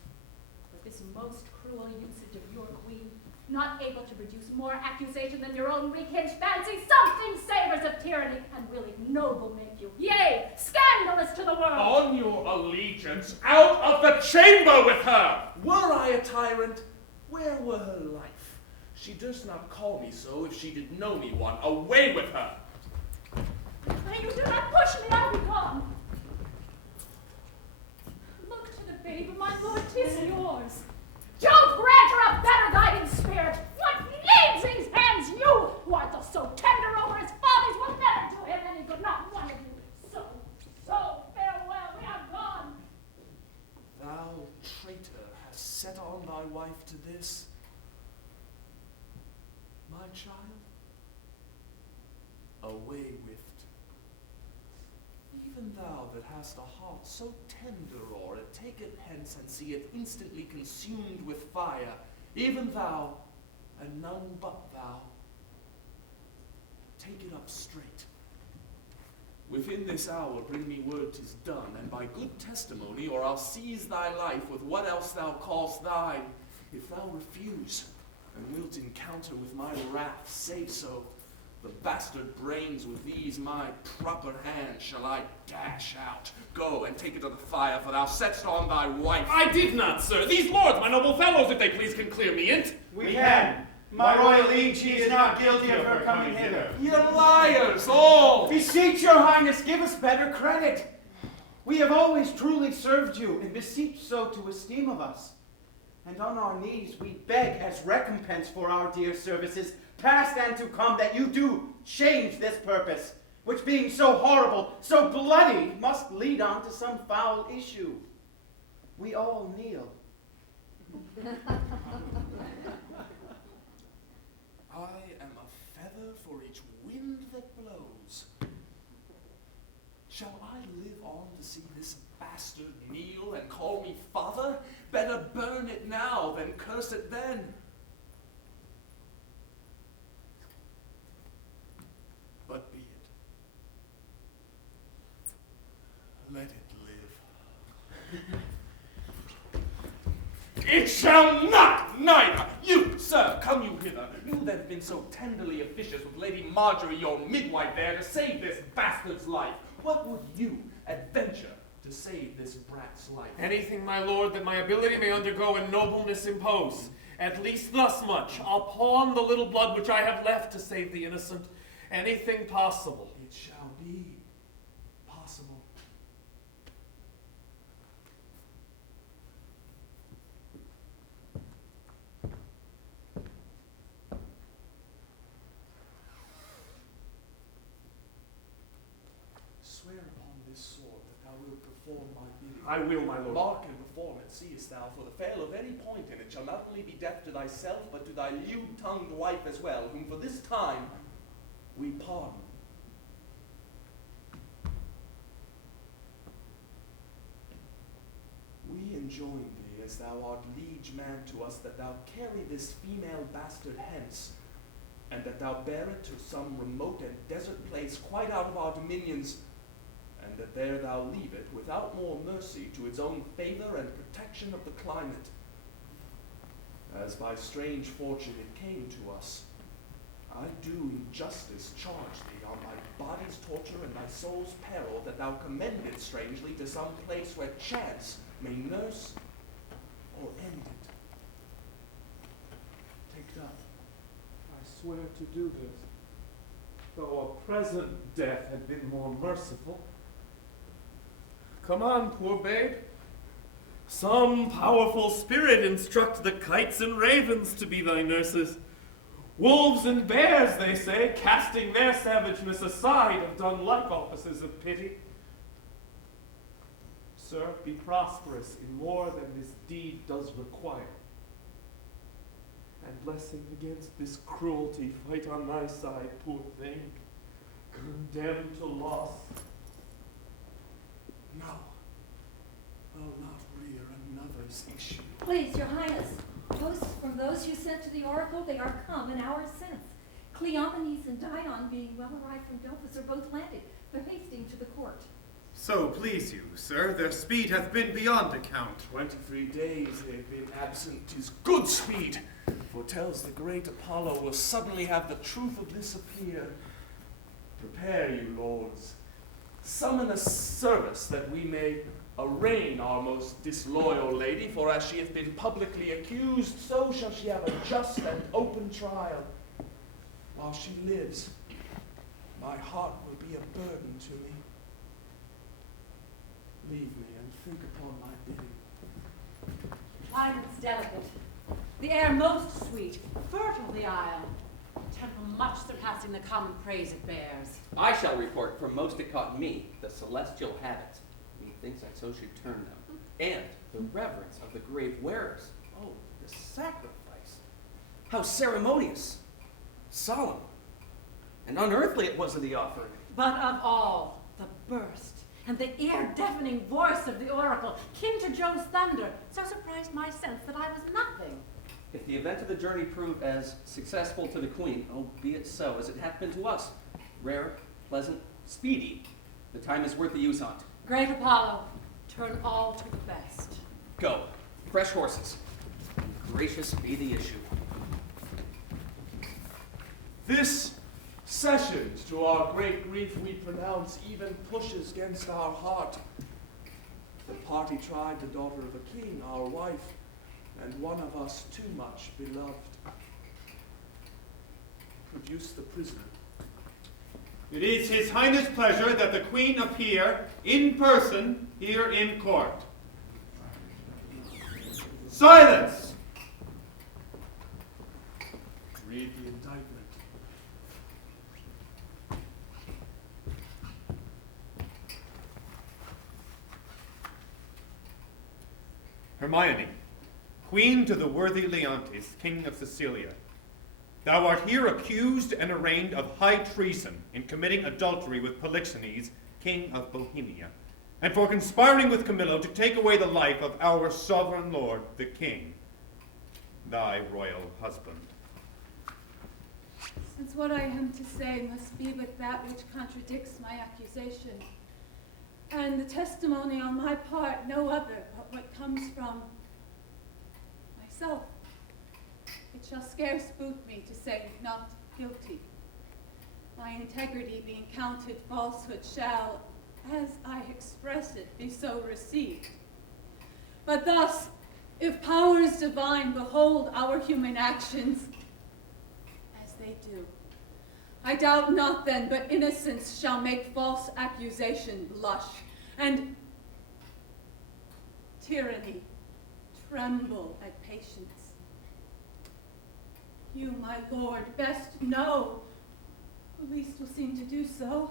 but this most cruel usage of your queen, not able to produce more accusation than your own weak-hinged fancy, something savors of tyranny, and will ignoble make you, yea, scandalous to the world. On your allegiance, out of the chamber with her! Were I a tyrant, where were her life? She durst not call me so if she did know me one. Away with her! Nay, you do not push me, I'll be gone. Look to the babe, my lord, 'tis yours. Jove grant her a better guiding spirit. What leaves these hands, you, who art thus so tender over his follies, will never do him any good, not one of you. So, farewell, we are gone. Thou traitor hast set on thy wife to this, my child? Away with. Even thou that hast a heart so tender o'er it, take it hence and see it instantly consumed with fire, even thou, and none but thou. Take it up straight. Within this hour bring me word 'tis done, and by good testimony, or I'll seize thy life with what else thou call'st thine. If thou refuse, and wilt encounter with my wrath, say so. The bastard brains with these my proper hands shall I dash out. Go and take it to the fire, for thou set'st on thy wife. I did not, sir. These lords, my noble fellows, if they please, can clear me in't. We can. My royal liege, he is not guilty of her coming hither. Ye liars, all! Beseech your highness, give us better credit. We have always truly served you, and beseech so to esteem of us. And on our knees we beg as recompense for our dear services, past and to come, that you do change this purpose, which being so horrible, so bloody, must lead on to some foul issue. We all kneel. I am a feather for each wind that blows. Shall I live on to see this bastard kneel and call me father? Better burn it now than curse it then. But be it. Let it live. It shall not, neither. You, sir, come you hither. You that have been so tenderly officious with Lady Marjorie, your midwife there, to save this bastard's life. What would you adventure to save this brat's life? Anything, my lord, that my ability may undergo and nobleness impose. At least thus much. I'll pawn the little blood which I have left to save the innocent. Anything possible. It shall be possible. Swear upon this sword that thou wilt perform my bidding. I will, my lord. Mark and perform it, seest thou, for the fail of any point in it shall not only be death to thyself, but to thy lewd-tongued wife as well, whom for this time we pardon. We enjoin thee, as thou art liege man to us, that thou carry this female bastard hence, and that thou bear it to some remote and desert place quite out of our dominions, and that there thou leave it without more mercy to its own favor and protection of the climate. As by strange fortune it came to us, I do in justice charge thee on thy body's torture and thy soul's peril, that thou commend it strangely to some place where chance may nurse or end it. Take it up. I swear to do this, though a present death had been more merciful. Come on, poor babe. Some powerful spirit instruct the kites and ravens to be thy nurses. Wolves and bears, they say, casting their savageness aside, have done like offices of pity. Sir, be prosperous in more than this deed does require. And blessing against this cruelty, fight on thy side, poor thing, condemned to loss. No, I'll not rear another's issue. Please, your highness, posts from those you sent to the oracle, they are come an hour since. Cleomenes and Dion, being well arrived from Delphus, are both landed, for hasting to the court. So please you, sir, their speed hath been beyond account. 23 days they've been absent, 'tis good speed, foretells the great Apollo will suddenly have the truth of this appear. Prepare you, lords, summon a service that we may arraign our most disloyal lady, for as she hath been publicly accused, so shall she have a just and open trial. While she lives, my heart will be a burden to me. Leave me and think upon my bidding. Climate's delicate, the air most sweet, fertile the isle, temple much surpassing the common praise it bears. I shall report, for most it caught me, the celestial habits. Methinks I so should turn them. And the reverence of the grave wearers. Oh, the sacrifice. How ceremonious, solemn, and unearthly it was of the offering. But of all, the burst and the ear-deafening voice of the oracle, kin to Jove's thunder, so surprised my sense that I was nothing. If the event of the journey prove as successful to the queen, oh, be it so, as it hath been to us. Rare, pleasant, speedy. The time is worth the use on't. Great Apollo, turn all to the best. Go. Fresh horses. Gracious be the issue. This session, to our great grief we pronounce, even pushes against our heart. The party tried the daughter of a king, our wife, and one of us too much beloved. Produce the prisoner. It is His Highness' pleasure that the Queen appear in person here in court. Silence! Read the indictment. Hermione, Queen to the worthy Leontes, King of Sicilia, thou art here accused and arraigned of high treason in committing adultery with Polixenes, King of Bohemia, and for conspiring with Camillo to take away the life of our sovereign lord, the king, thy royal husband. Since what I am to say must be but that which contradicts my accusation, and the testimony on my part no other but what comes from myself, it shall scarce boot me to say not guilty. My integrity being counted falsehood shall, as I express it, be so received. But thus, if powers divine behold our human actions, as they do, I doubt not then, but innocence shall make false accusation blush, and tyranny tremble at patience. You, my lord, best know, at least will seem to do so.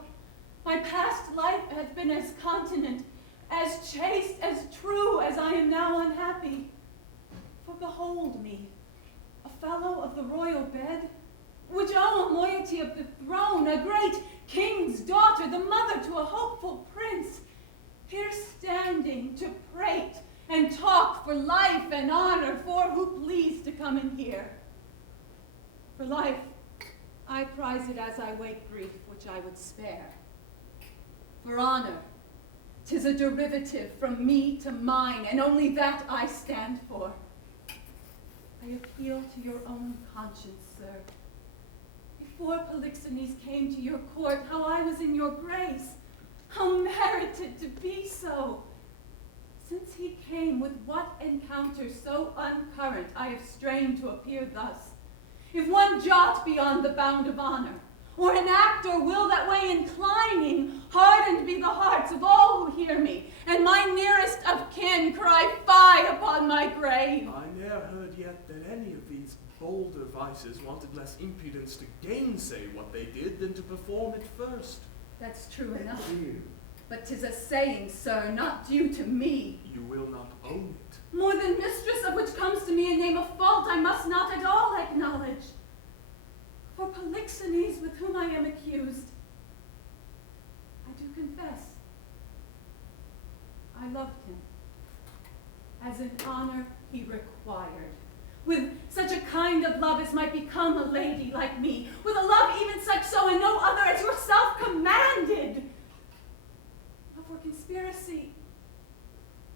My past life hath been as continent, as chaste, as true as I am now unhappy. For behold me, a fellow of the royal bed, which own loyalty of the throne, a great king's daughter, the mother to a hopeful prince, here standing to prate and talk for life and honor for who please to come and hear. For life I prize it as I wait grief, which I would spare. For honor, 'tis a derivative from me to mine, and only that I stand for. I appeal to your own conscience, sir. Before Polixenes came to your court, how I was in your grace, how merited to be so. Since he came, with what encounters so uncurrent I have strained to appear thus. If one jot beyond the bound of honor, or an act or will that way inclining, hardened be the hearts of all who hear me, and my nearest of kin cry fie upon my grave. I ne'er heard yet that any of these bolder vices wanted less impudence to gainsay what they did than to perform it first. That's true enough. But 'tis a saying, sir, not due to me. You will not own it. More than mistress of which comes to me a name of fault I must not at all acknowledge. For Polixenes, with whom I am accused, I do confess, I loved him, as in honor he required, with such a kind of love as might become a lady like me, with a love even such so and no other as yourself commanded. But for conspiracy,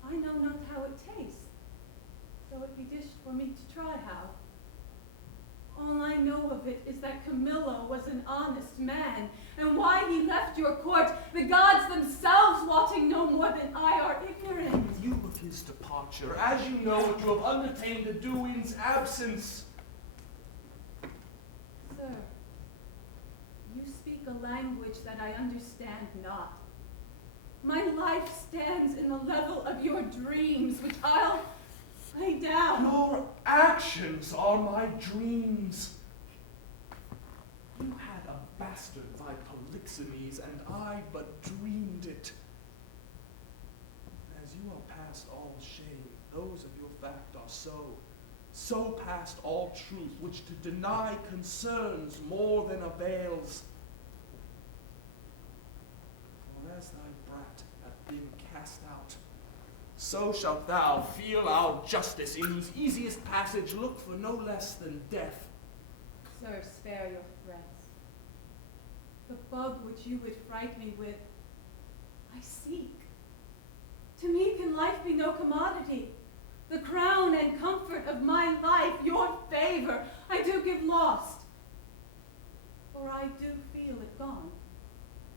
I know not how it tastes, though it be dished for me to try how. All I know of it is that Camillo was an honest man, and why he left your court, the gods themselves wotting no more than I are ignorant. In view of his departure, as you know what you have undertaken to do in his absence. Sir, you speak a language that I understand not. My life stands in the level of your dreams, which I'll lay down. Your actions are my dreams. You had a bastard by Polixenes, and I but dreamed it. As you are past all shame, those of your fact are so past all truth, which to deny concerns more than avails. For as thy brat hath been cast out, so shalt thou feel our justice, in whose easiest passage look for no less than death. Sir, spare your threats. The bug which you would fright me with, I seek. To me can life be no commodity. The crown and comfort of my life, your favor, I do give lost. For I do feel it gone,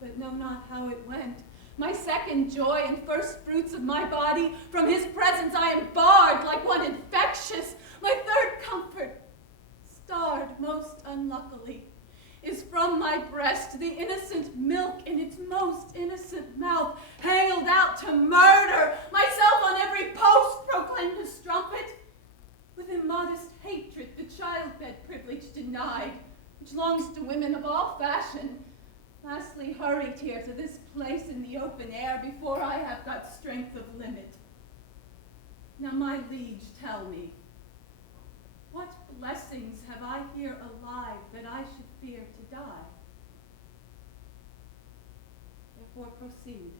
but know not how it went. My second joy and first fruits of my body, from his presence I am barred like one infectious. My third comfort, starred most unluckily, is from my breast the innocent milk in its most innocent mouth, haled out to murder, myself on every post proclaimed a strumpet, with immodest hatred the childbed privilege denied, which longs to women of all fashion, lastly hurried here to this place in the open air before I have got strength of limit. Now my liege, tell me, what blessings have I here alive that I should fear to die? Therefore proceed.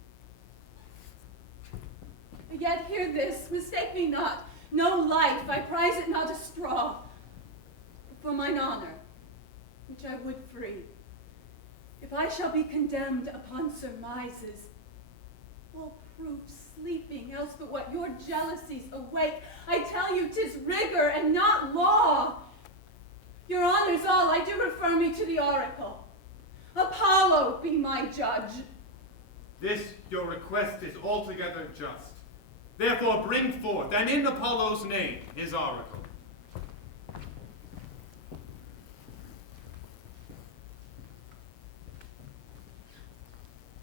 Yet hear this, mistake me not, no life, I prize it not a straw, but for mine honor, which I would free. If I shall be condemned upon surmises, all proof sleeping, else but what your jealousies awake, I tell you 'tis rigor and not law. Your honors all, I do refer me to the oracle. Apollo be my judge. This your request is altogether just. Therefore bring forth, and in Apollo's name, his oracle.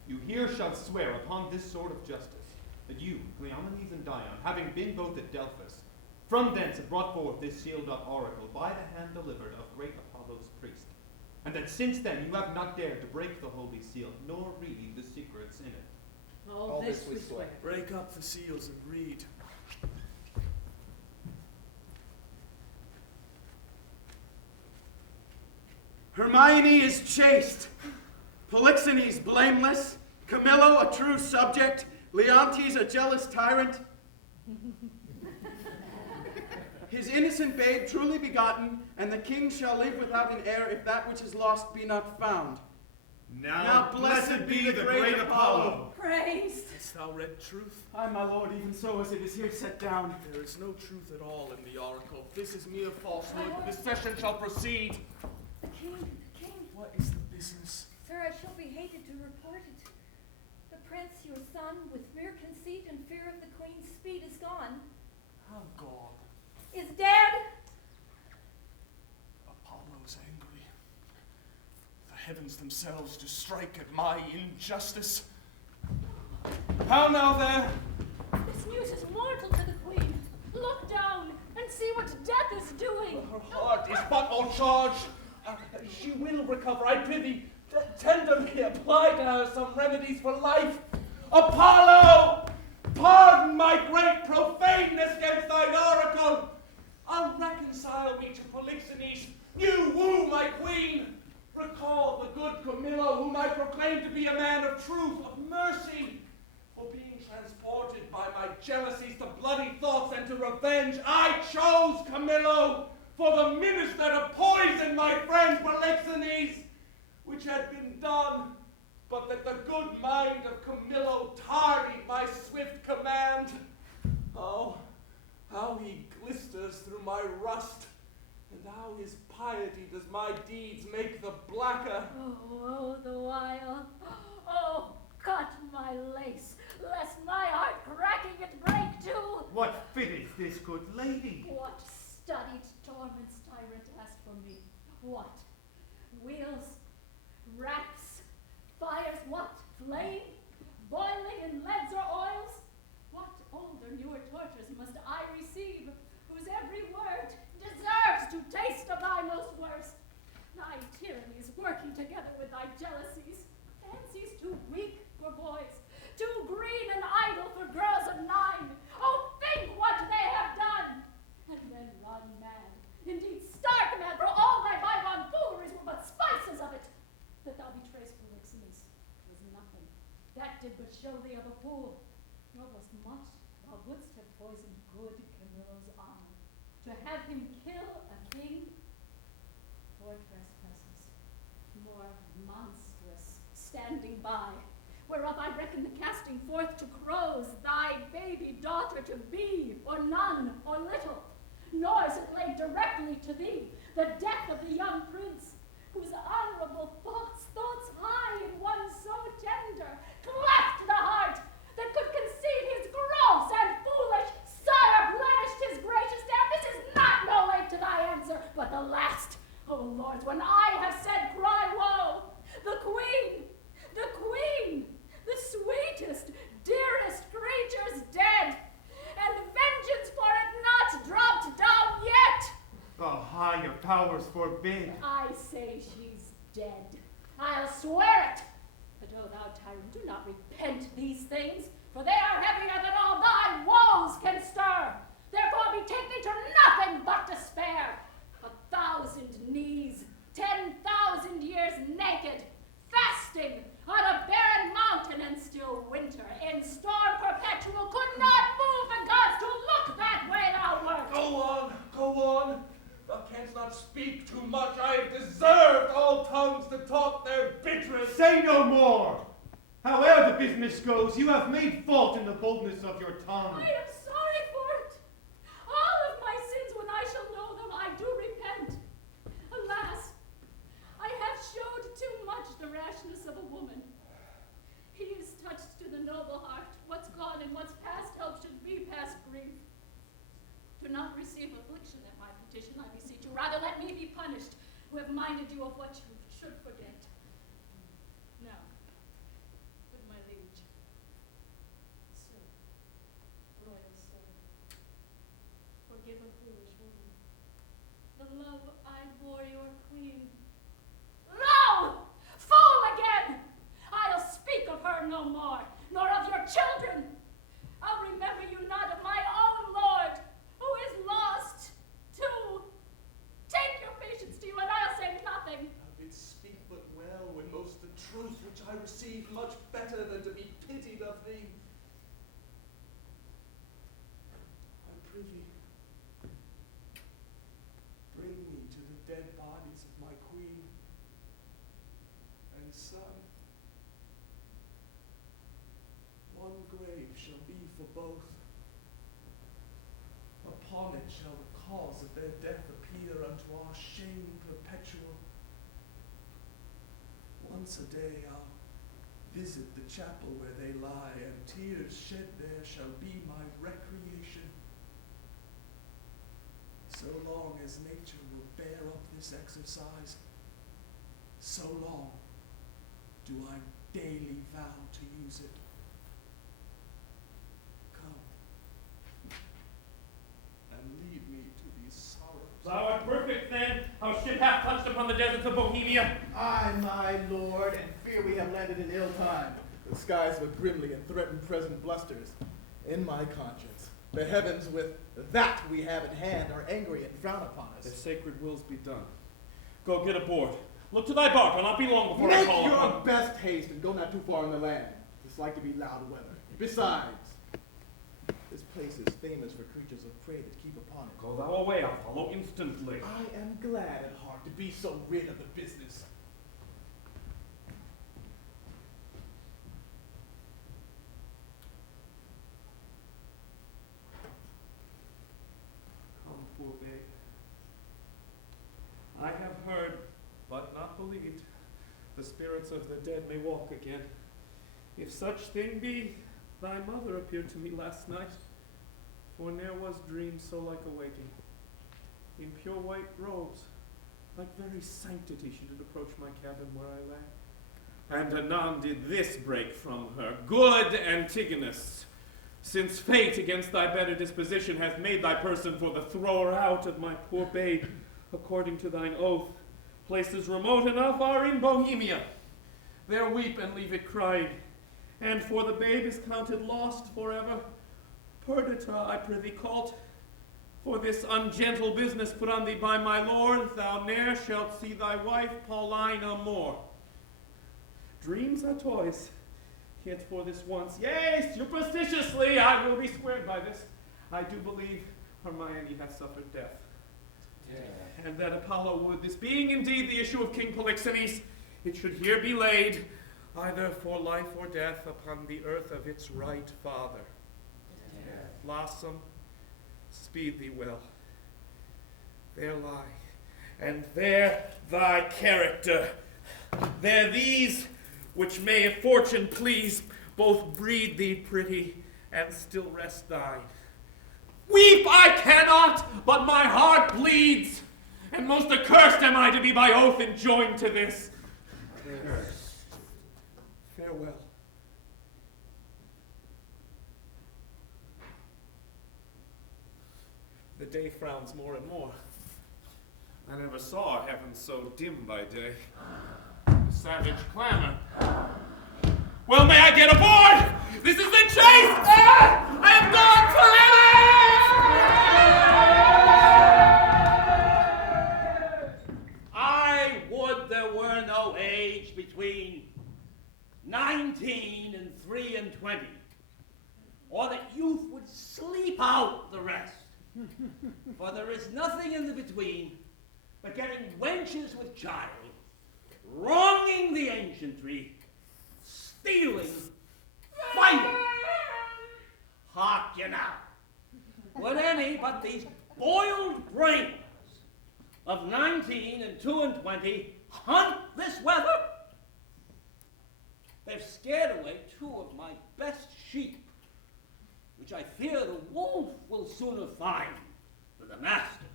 You here shall swear upon this sword of justice, that you, Cleomenes and Dion, having been both at Delphus, from thence have brought forth this sealed up oracle by the hand delivered of great Apollo's priest, and that since then you have not dared to break the holy seal, nor read the secrets in it. All this we swear. Break up the seals and read. Hermione is chaste, Polixenes blameless, Camillo a true subject, Leontes a jealous tyrant. His innocent babe truly begotten, and the king shall live without an heir if that which is lost be not found. Now blessed be the great Apollo. Praised. Hast thou read truth? Aye, my lord, even so as it is here set down. There is no truth at all in the oracle. This is mere falsehood. This session shall proceed. The king. What is the business? Sir, I shall be hated to report it. The prince, your son, with mere conceit and fear of the queen's speed, is gone. How gone? Is dead. Apollo's angry. The heavens themselves do strike at my injustice. How now there? This news is mortal to the queen. Look down and see what death is doing. Her heart is but all charged. She will recover, I prithee. Tenderly apply to her some remedies for life. Apollo! Pardon my great profaneness against thine oracle. I'll reconcile me to Polixenes. You woo my queen. Recall the good Camillo, whom I proclaim to be a man of truth, of mercy. For being transported by my jealousies to bloody thoughts and to revenge, I chose Camillo for the minister to poison my friend Polixenes, which had been done, but that the good mind of Camillo tardied my swift command. Oh, how he glisters through my rust, and how his piety does my deeds make the blacker. Oh, the while. Oh, cut my lace, lest my heart cracking it break too. What fit is this, good lady? What studied torments tyrant asked from me? What? Wheels, racks, fires, what? Flame? Boiling in leads or oils? What older, newer tortures must I receive, whose every word deserves to taste of thy most worst? Thy tyrannies working together with thy jealousies, fancies too weak for boys, too green and idle for girls of 9. Oh, think what they have done! And then run mad, indeed stark mad, for all thy bygone fooleries were but spices of it. That thou betrayest Polixenes was nothing. That did but show thee of a fool. Nor was much thou wouldst have poisoned good Camillo's honor, to have him kill a king. 4 trespasses, more monstrous, standing by, whereof I reckon the casting forth to crows thy baby daughter to be, or none, or little. Nor is it laid directly to thee, the death of the young prince, whose honorable thoughts high in one so tender, cleft the heart, that could concede his gross and foolish sire blemished his gracious death. This is not no late to thy answer, but the last. O lords, when I have said, cry woe. The queen, the sweetest, dearest creature's dead, and vengeance for it not dropped down yet. The higher powers forbid. I say she's dead. I'll swear it. But, oh, thou tyrant, do not repent these things, for they are heavier than all thy woes can stir. Therefore betake thee to nothing but despair. 1,000 knees, 10,000 years naked, fasting on a barren mountain and still winter, in storm perpetual, could not move the gods to look that way thou wert. Go on. Thou canst not speak too much. I have deserved all tongues to talk their bitterest. Say no more. However the business goes, you have made fault in the boldness of your tongue. I am sorry for it. All of my sins, when I shall know them, I do repent. Alas, I have showed too much the rashness of a woman. He is touched to the noble heart. What's gone and what's past help should be past grief. Do not receive affliction at my petition, I beseech you. Rather let me be punished, who have minded you of what you should forget. Now, good my liege, sir, royal sir, forgive a foolish woman. The love I bore your queen. Lo! Fool again! I'll speak of her no more, nor of your children. I'll remember you not of my own lord, who is lost, too. Take your patience to you, and I'll say nothing. Thou didst speak but well, when most the truth which I received much better than to be pitied of thee. I prithee, for both. Upon it shall the cause of their death appear unto our shame perpetual. Once a day I'll visit the chapel where they lie, and tears shed there shall be my recreation. So long as nature will bear up this exercise, so long do I daily vow to use it. Come and lead me to these sorrows. Thou art perfect, then. Our ship hath touched upon the deserts of Bohemia. Aye, my lord, and fear we have landed in ill time. The skies look grimly and threaten present blusters. In my conscience, the heavens with that we have in hand are angry and frown upon us. The sacred wills be done. Go get aboard. Look to thy bark. I'll not be long before I Make call your upon. best haste and go not too far on the land. It's like to be loud weather. Besides, this place is famous for creatures of prey that keep upon it. Go thou away. I'll follow instantly. I am glad at heart to be so rid of the business. Come, poor babe. I have heard, but not believed, the spirits of the dead may walk again. If such thing be, thy mother appeared to me last night, for ne'er was dream so like a waking. In pure white robes, like very sanctity, she did approach my cabin where I lay. And anon did this break from her: Good Antigonus, since fate against thy better disposition hath made thy person for the thrower out of my poor babe, according to thine oath, places remote enough are in Bohemia. There weep and leave it crying, and for the babe is counted lost forever. Perdita, I prithee, call't. For this ungentle business put on thee by my lord, thou ne'er shalt see thy wife Paulina more. Dreams are toys, yet for this once, yea, superstitiously, I will be squared by this. I do believe Hermione hath suffered death. Yeah. And that Apollo would, this being indeed the issue of King Polixenes, it should here be laid, either for life or death, upon the earth of its right father. Yeah. Blossom, speed thee well. There lie, and there thy character. There these, which may, if fortune please, both breed thee pretty and still rest thine. Weep I cannot, but my heart bleeds, and most accursed am I to be by oath enjoined to this. Farewell. The day frowns more and more. I never saw a heaven so dim by day. The savage clamor. Well, may I get aboard? This is the chase! Ah! I am gone forever! I would there were no age between 19 and 3 and 20, or that youth would sleep out the rest. For there is nothing in the between but getting wenches with child, wronging the ancientry, stealing, fighting. Hark ye now, would any but these boiled brains of 19 and 2 and 20 hunt this weather? They've scared away 2 of my best sheep, which I fear the wolf will sooner find than the master.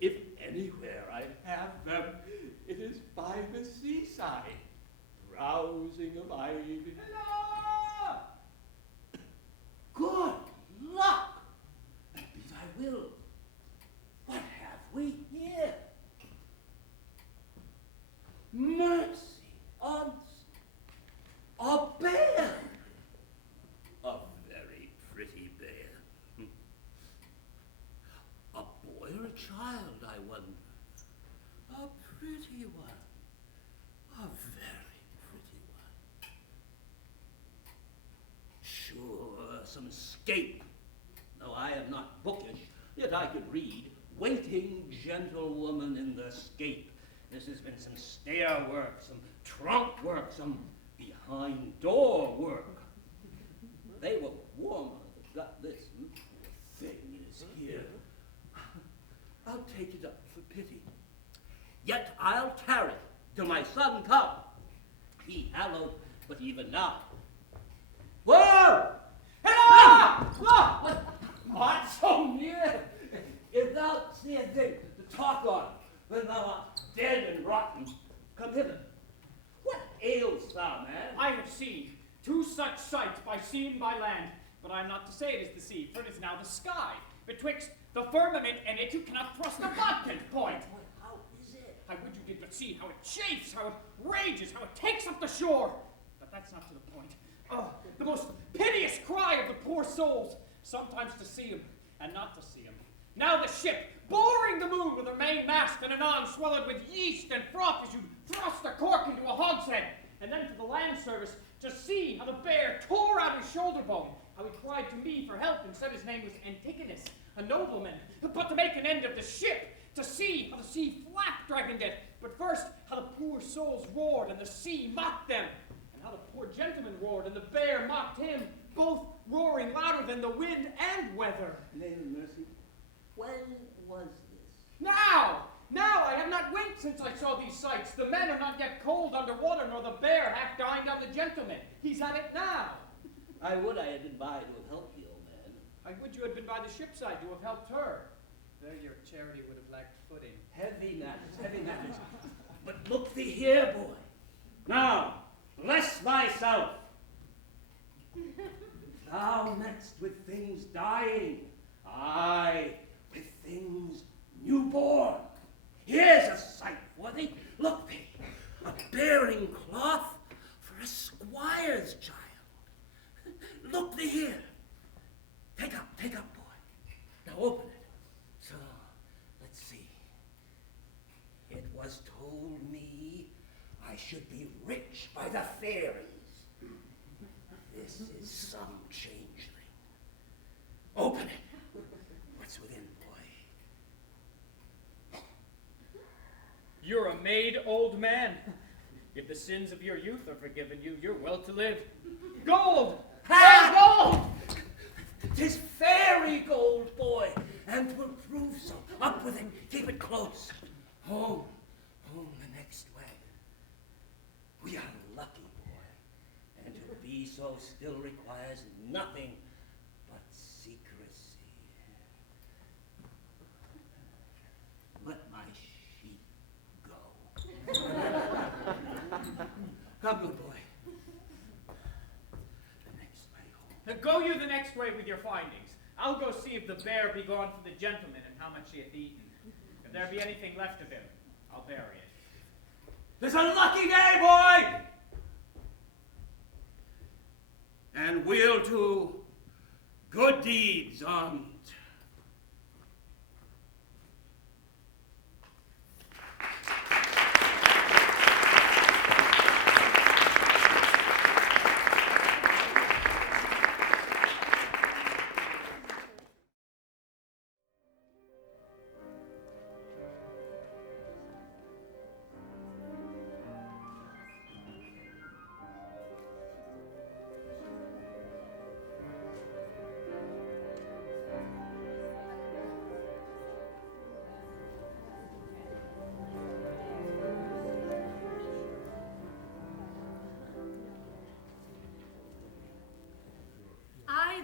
If anywhere I have them, it is by the seaside, browsing of ivy. Hello! Good luck, and be thy will. What have we here? Mercy on a bear! A very pretty bear. A boy or a child, I wonder. A pretty one. A very pretty one. Sure, some scape. Though I am not bookish, yet I could read, waiting gentlewoman in the scape. This has been some stair work, some trunk work, some behind door work. They were warmer. Got this. The thing is here. I'll take it up for pity. Yet I'll tarry till my son come. He hallowed, but even now. Whoa! Hello! What so near? If thou see a thing to talk on, when thou art dead and rotten, come hither. What ails thou, man? I have seen 2 such sights by sea and by land, but I am not to say it is the sea, for it is now the sky. Betwixt the firmament and it you cannot thrust a bodkin point. How is it? I would you did but see how it chafes, how it rages, how it takes up the shore. But that's not to the point. Oh, the most piteous cry of the poor souls, sometimes to see him and not to see him. Now the ship, boring the moon with her main mast, and anon swelled with yeast and froth as you thrust a cork into a hogshead. And then for the land service, to see how the bear tore out his shoulder bone, how he cried to me for help and said his name was Antigonus, a nobleman. But to make an end of the ship, to see how the sea flap-dragoned it. But first, how the poor souls roared and the sea mocked them, and how the poor gentleman roared and the bear mocked him, both roaring louder than the wind and weather. Name of mercy, when was this? Now! I have not winked since I saw these sights. The men are not yet cold under water, nor the bear half dined on the gentleman. He's at it now. I would I had been by to have helped you, old man. I would you had been by the ship's side to have helped her. There your charity would have lacked footing. Heavy matters. But look thee here, boy. Now, bless thyself. Thou next with things dying, I with things newborn. Here's a sight for thee. Look thee, a bearing cloth for a squire's child. Look thee here. Take up, boy. Now open it. So, let's see. It was told me I should be rich by the fairies. This is some changeling. Open it. What's within, boy? You're a made old man. If the sins of your youth are forgiven you, you're well to live. Gold! Ha! Gold! 'Tis fairy gold, boy, and 'twill prove so. Up with it, keep it close. Home the next way. We are lucky, boy, and to be so still requires nothing but secrecy. Let my sheep go. Come, good boy. The next way home. Now go you the next way with your findings. I'll go see if the bear be gone for the gentleman and how much he hath eaten. If there be anything left of him, I'll bury it. 'Tis a lucky day, boy! And we'll do good deeds on't.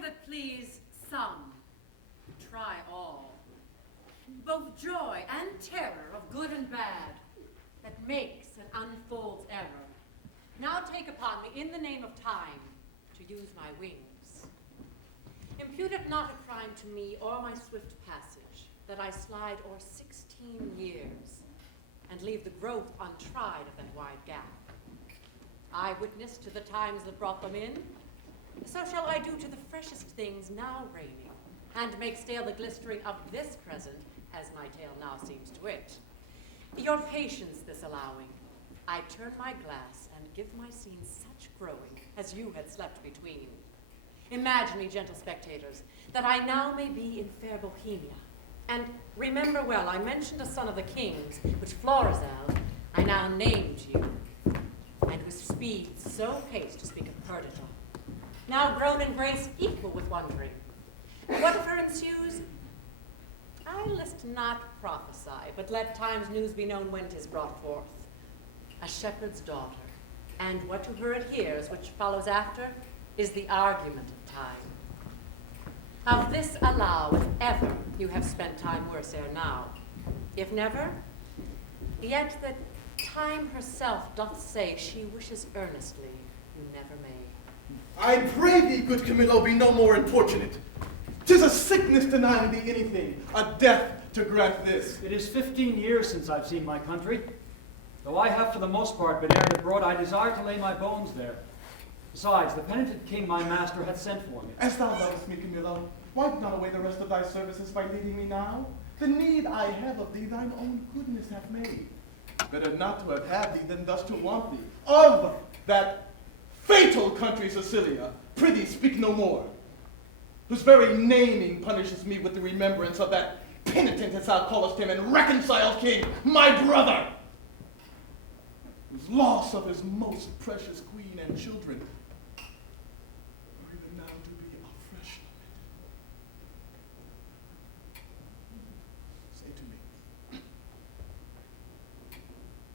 That please some, try all, both joy and terror of good and bad, that makes and unfolds ever. Now take upon me, in the name of time, to use my wings. Impute it not a crime to me or my swift passage, that I slide o'er 16 years, and leave the growth untried of that wide gap. Eyewitness to the times that brought them in, so shall I do to the freshest things now reigning, and make stale the glistering of this present, as my tale now seems to it. Your patience this allowing, I turn my glass and give my scene such growing as you had slept between. Imagine me, gentle spectators, that I now may be in fair Bohemia, and remember well I mentioned a son of the king's, which Florizel I now named you, and whose speed so haste to speak of Perdita. now grown in grace equal with wondering. Whatever ensues, I list not prophesy, but let time's news be known when 'tis brought forth. A shepherd's daughter, and what to her adheres, which follows after, is the argument of time. Of this allow, if ever you have spent time worse ere now. If never, yet that time herself doth say she wishes earnestly you never may. I pray thee, good Camillo, be no more importunate. 'Tis a sickness denying thee anything, a death to grant this. It is 15 years since I've seen my country. Though I have for the most part been errant abroad, I desire to lay my bones there. Besides, the penitent king my master hath sent for me. As thou lovest me, Camillo, wipe not away the rest of thy services by leaving me now. The need I have of thee thine own goodness hath made. Better not to have had thee than thus to want thee. Of that fatal country Sicilia, prithee speak no more, whose very naming punishes me with the remembrance of that penitent, as thou callest him, and reconciled king, my brother, whose loss of his most precious queen and children are even now to be afresh lamented. Say to me,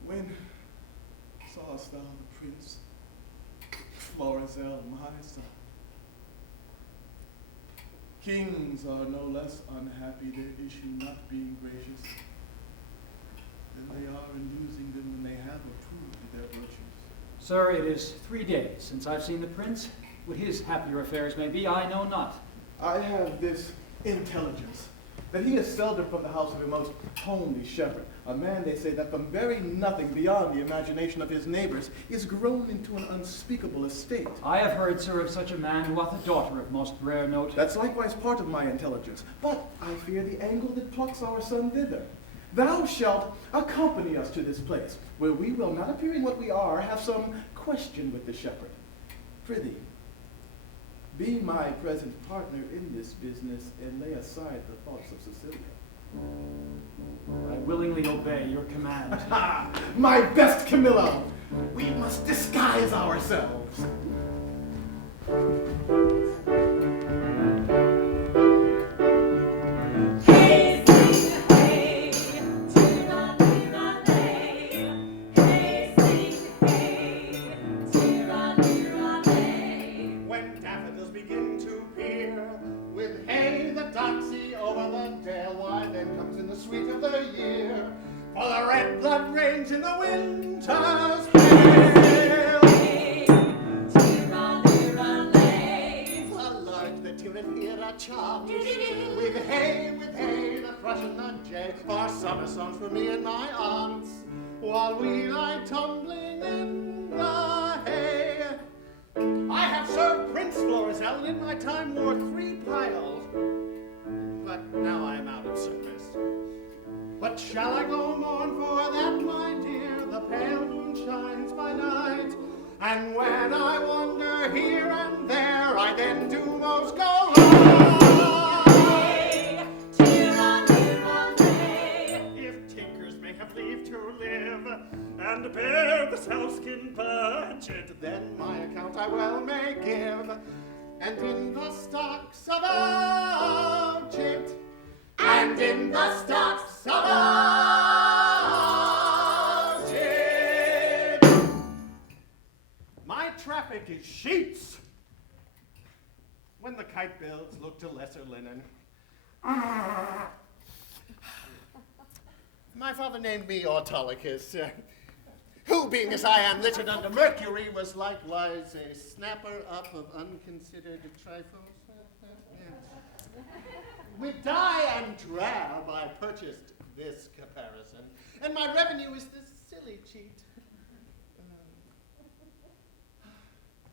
when sawest thou the prince Florizel, my son? Kings are no less unhappy, their issue not being gracious, than they are in losing them when they have approved their virtues. Sir, it is 3 days since I've seen the prince. What his happier affairs may be, I know not. I have this intelligence, that he is seldom from the house of a most homely shepherd, a man, they say, that from very nothing beyond the imagination of his neighbors is grown into an unspeakable estate. I have heard, sir, of such a man who hath a daughter of most rare note. That's likewise part of my intelligence, but I fear the angle that plucks our son thither. Thou shalt accompany us to this place, where we will, not appearing what we are, have some question with the shepherd. Prithee, be my present partner in this business, and lay aside the thoughts of Cecilia. I willingly obey your command. My best Camillo, we must disguise ourselves. Sweet of the year, for the red blood reigns in the winter's pale. The lark, the tyrant here are charmed, with hay, the thrush and the jay, are summer songs for me and my aunts, while we lie tumbling in the hay. I have served Prince Florizel, and in my time wore 3 piles, but now I am out of service. But shall I go mourn for that, my dear? The pale moon shines by night, and when I wander here and there, I then do most go high. If tinkers may have leave to live, and bear the self-skin budget, then my account I well may give, and in the stocks of budget, and in the stocks of budget, my traffic is sheets. When the kite builds, look to lesser linen. My father named me Autolycus, who, being as I am littered under Mercury, was likewise a snapper up of unconsidered trifles. With dye and drab, I purchased this caparison, and my revenue is this silly cheat.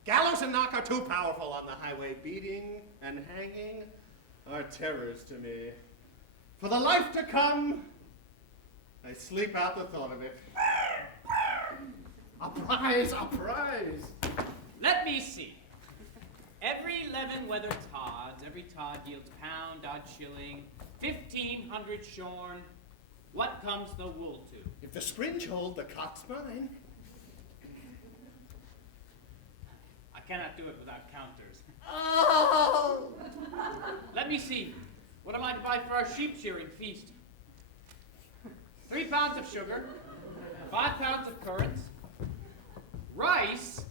Gallows and knock are too powerful on the highway. Beating and hanging are terrors to me. For the life to come, I sleep out the thought of it. A prize, a prize! Let me see. Every 11 weather tods, every tod yields pound, odd shilling, 1,500 shorn. What comes the wool to? If the springe hold, the cock's mine. I cannot do it without counters. Oh! Let me see. What am I to buy for our sheep shearing feast? 3 pounds of sugar, 5 pounds of currants, rice.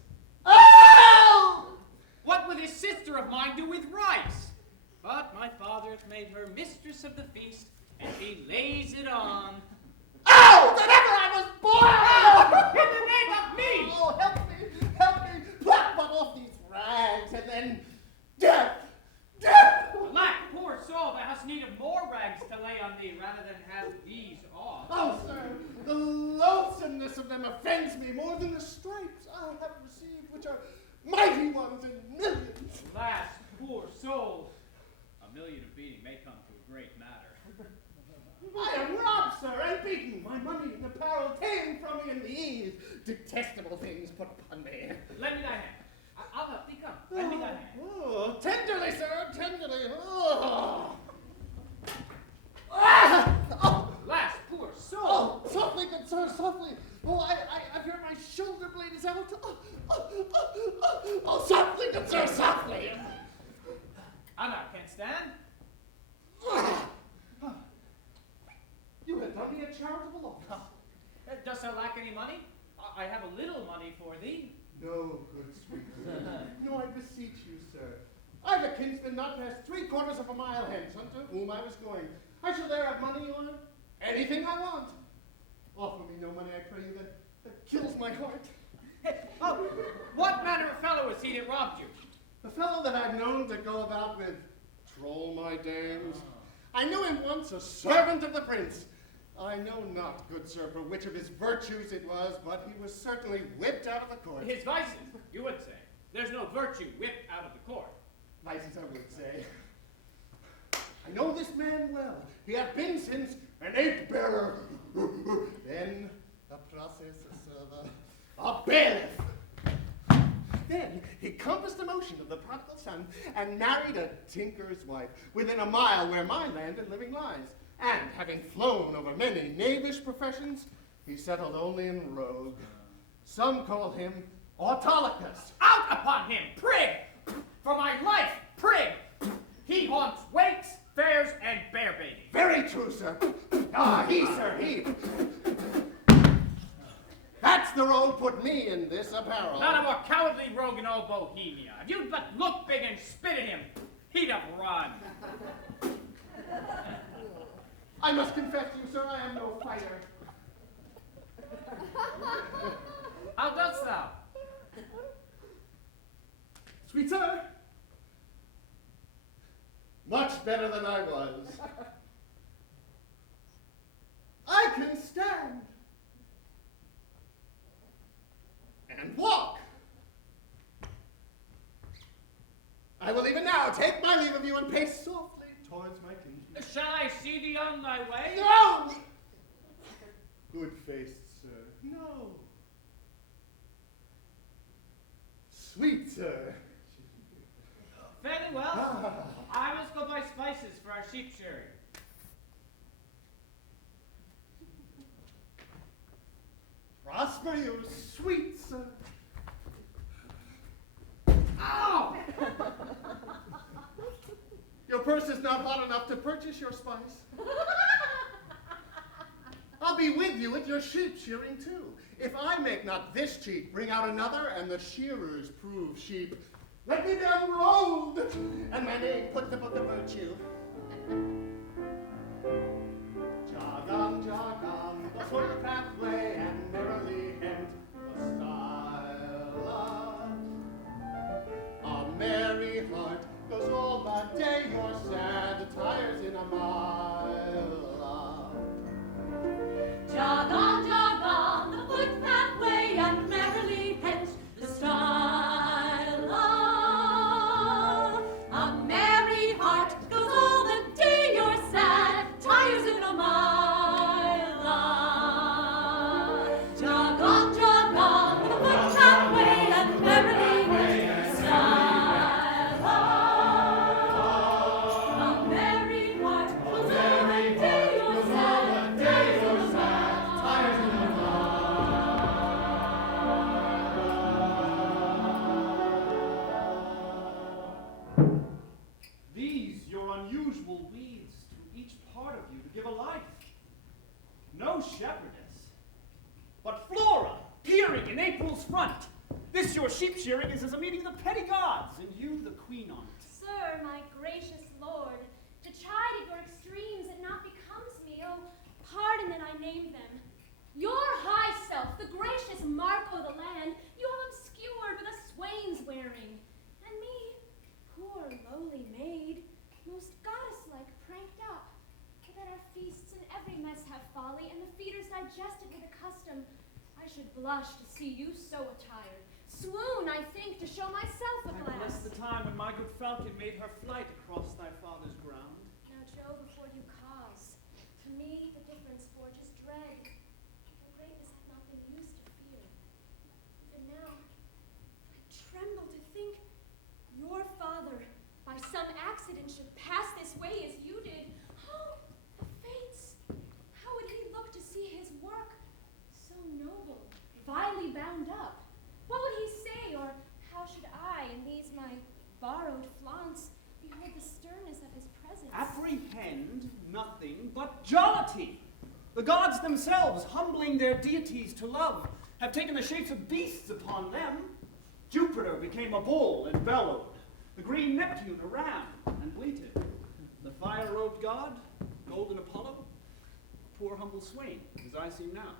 Oh! What would this sister of mine do with rice? But my father hath made her mistress of the feast, and she lays it on. Oh! That ever I was born! In the name of me! Oh, help me, pluck one off these rags, and then death! Alack, poor soul, thou hast need of more rags to lay on thee, rather than have these off. Oh, sir, the loathsomeness of them offends me more than the stripes I have received, which are mighty ones in millions. Alas, poor soul, a million of beating may come to a great matter. I am robbed, sir, and beaten. My money and apparel taken from me, and these detestable things put upon me. Lend me thy hand. I'll help thee, come. Lend me thy hand. Oh, tenderly, sir, tenderly. Oh. Ah! Oh. Last, poor soul. Oh, softly, good sir, softly. Oh, I fear my shoulder blade is out. Oh, softly, good sir, softly. I can't stand. You have done me a charitable office. Dost thou lack any money? I have a little money for thee. No, good sweetheart. No, I beseech you, sir. I've a kinsman not past 3/4 of a mile hence, unto whom I was going. I shall there have money or anything I want. Offer me no money, I pray you, that kills my heart. Oh, what manner of fellow is he that robbed you? The fellow that I've known to go about with troll my dames. I knew him once a servant of the prince. I know not, good sir, for which of his virtues it was, but he was certainly whipped out of the court. His vices, you would say. There's no virtue whipped out of the court. Vices, I would say. I know this man well. He hath been since an ape-bearer, then a process a bailiff. Then he compassed the motion of the prodigal son and married a tinker's wife within a mile where my land and living lies. And having flown over many knavish professions, he settled only in rogue. Some call him Autolycus. Out upon him, prig! For my life, prig! He haunts wakes, fairs, and bear baiting. Very true, sir. He, sir, he. That's the rogue put me in this apparel. Not a more cowardly rogue in all Bohemia. If you'd but look big and spit at him, he'd have run. I must confess to you, sir, I am no fighter. How dost thou? Sweet sir, much better than I was. I can stand and walk. I will even now take my leave of you and pace softly towards my kinsman. Shall I see thee on thy way? No! Good-faced sir, no. Sweet sir. Fairly well. I must go buy spices for our sheep shearing. Prosper you, sweet sir. Ow! Your purse is not hot enough to purchase your spice. I'll be with you at your sheep shearing too. If I make not this cheek, bring out another, and the shearers prove sheep. Let me down the road, and my name put the book of virtue. Jog on the footpathway, and merrily hent the style of a merry heart goes all the day your sad tires in a mile of. Jog on the footpathway, and merrily hent the style of a merry heart goes all the day your sad tires in a mile of. Jog on the footpathway, and merrily hent the style of a merry heart goes shepherdess. But Flora, peering in April's front. This your sheep shearing is as a meeting of the petty gods, and you the queen on it. Sir, my gracious lord, to chide at your extremes it not becomes me. Oh, pardon that I name them. Your high self, the gracious mark o' the land, you have obscured with a swain's wearing. And me, poor lowly maid, most goddess-like pranked up, for that our feasts in every mess have folly, and the feeders digested with a custom. I should blush to see you so attired. Swoon, I think, to show myself a I glass. bless the time when my good falcon made her flight across thy father's ground. Now, Jove, afford you cause. To me, the difference forges dread. For greatness hath not been used to fear. Even now, I tremble to think your father, by some accident, should pass this way as you did. Oh, the fates! How would he look to see his work so noble, vilely bound up? What would he say, or how should I, in these my borrowed flaunts, behold the sternness of his presence? Apprehend nothing but jollity. The gods themselves, humbling their deities to love, have taken the shapes of beasts upon them. Jupiter became a bull and bellowed. The green Neptune a ram and bleated. The fire-robed god, golden Apollo, a poor humble swain, as I seem now.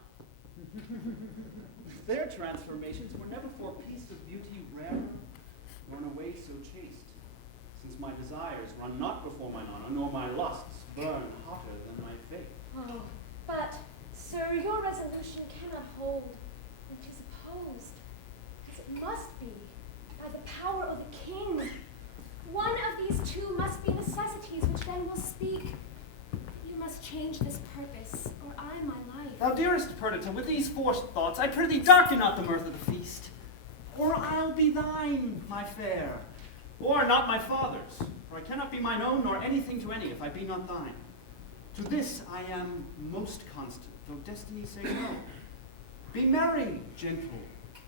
Their transformations were never for a piece of beauty rarer, nor in a way so chaste, since my desires run not before mine honor, nor my lusts burn hotter than my faith. Oh, but, sir, your resolution cannot hold, and 'tis opposed, as it must be, by the power of the king. One of these two must be necessities which then will speak. You must change this purpose, or I my life. Thou dearest Perdita, with these forced thoughts, I prithee darken not the mirth of the feast. Or I'll be thine, my fair, or not my father's, for I cannot be mine own, nor anything to any, if I be not thine. To this I am most constant, though destiny say no. Be merry, gentle,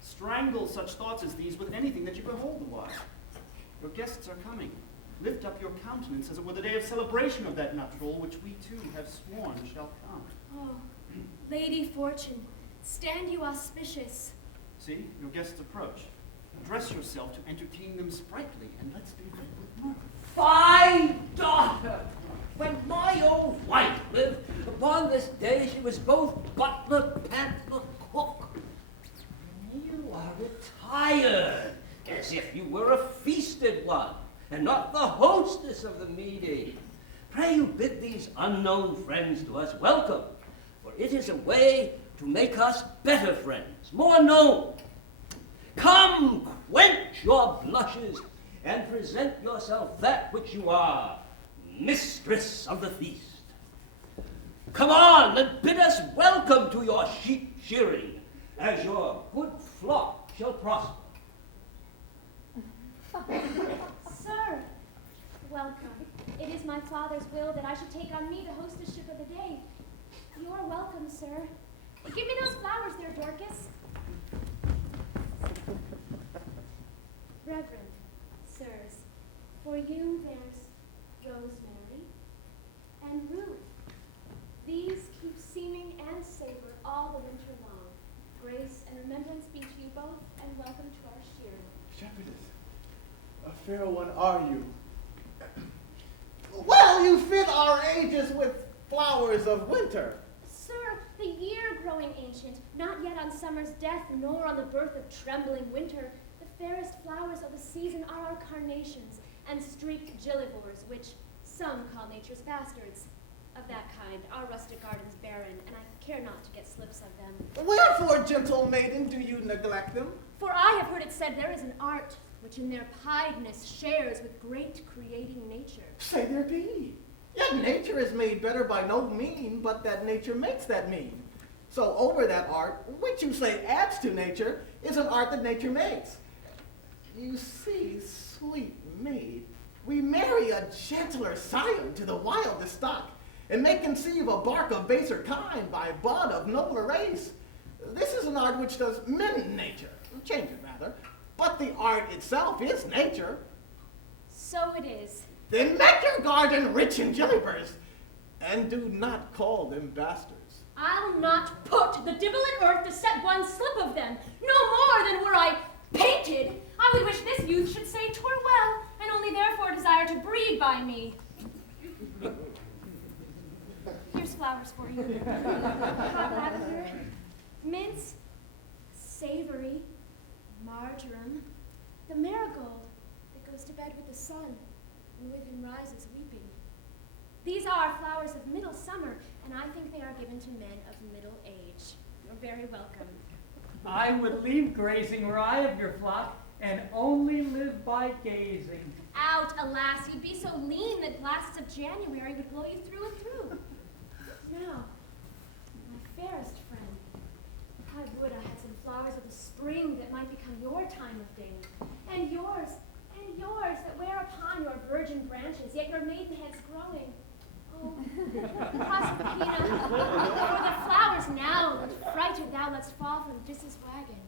strangle such thoughts as these with anything that you behold the while. Your guests are coming. Lift up your countenance as it were the day of celebration of that nuptial which we too have sworn shall come. Oh, Lady Fortune, stand you auspicious. See, your guests approach. Dress yourself to entertain them sprightly, and let's be red with mirth. Fine daughter! When my old wife lived, upon this day she was both butler, pantler, cook. You are retired, as if you were a feasted one, and not the hostess of the meeting. Pray you bid these unknown friends to us welcome, for it is a way to make us better friends, more known. Come, quench your blushes, and present yourself that which you are, mistress of the feast. Come on, and bid us welcome to your sheep shearing, as your good flock shall prosper. Sir, welcome. It is my father's will that I should take on me the hostesship of the day. You are welcome, sir. Give me those flowers there, Dorcas. Reverend sirs, for you there's rosemary and rue. These keep seeming and savor all the winter long. Grace and remembrance be to you both, and welcome to our shearing. Shepherdess, a fair one are you. Well, you fit our ages with flowers of winter. Sir, the year growing ancient, not yet on summer's death, nor on the birth of trembling winter, the fairest flowers of the season are our carnations and streaked gillivores, which some call nature's bastards. Of that kind, our rustic gardens barren, and I care not to get slips of them. Wherefore, gentle maiden, do you neglect them? For I have heard it said there is an art which in their piedness shares with great creating nature. Say there be. Yet nature is made better by no mean, but that nature makes that mean. So over that art, which you say adds to nature, is an art that nature makes. You see, sweet maid, we marry a gentler scion to the wildest stock, and may conceive a bark of baser kind by bud of nobler race. This is an art which does mend nature, change it rather, but the art itself is nature. So it is. Then make your garden rich in gillivers, and do not call them bastards. I'll not put the divil in earth to set one slip of them, no more than were I painted. I would wish this youth should say 'twere well, and only therefore desire to breed by me. Here's flowers for you. Hot lavender, mints, savory, marjoram, the marigold that goes to bed with the sun and with him rises weeping. These are flowers of middle summer, and I think they are given to men of middle age. You're very welcome. I would leave grazing were I of your flock, and only live by gazing. Out, alas, you'd be so lean that blasts of January would blow you through and through. Now, my fairest friend, I would I had some flowers of the spring that might become your time of day, and yours, that wear upon your virgin branches, yet your maidenhead's growing. Oh, Proserpina, for the flowers now that frighted thou let's fall from Dis's wagon.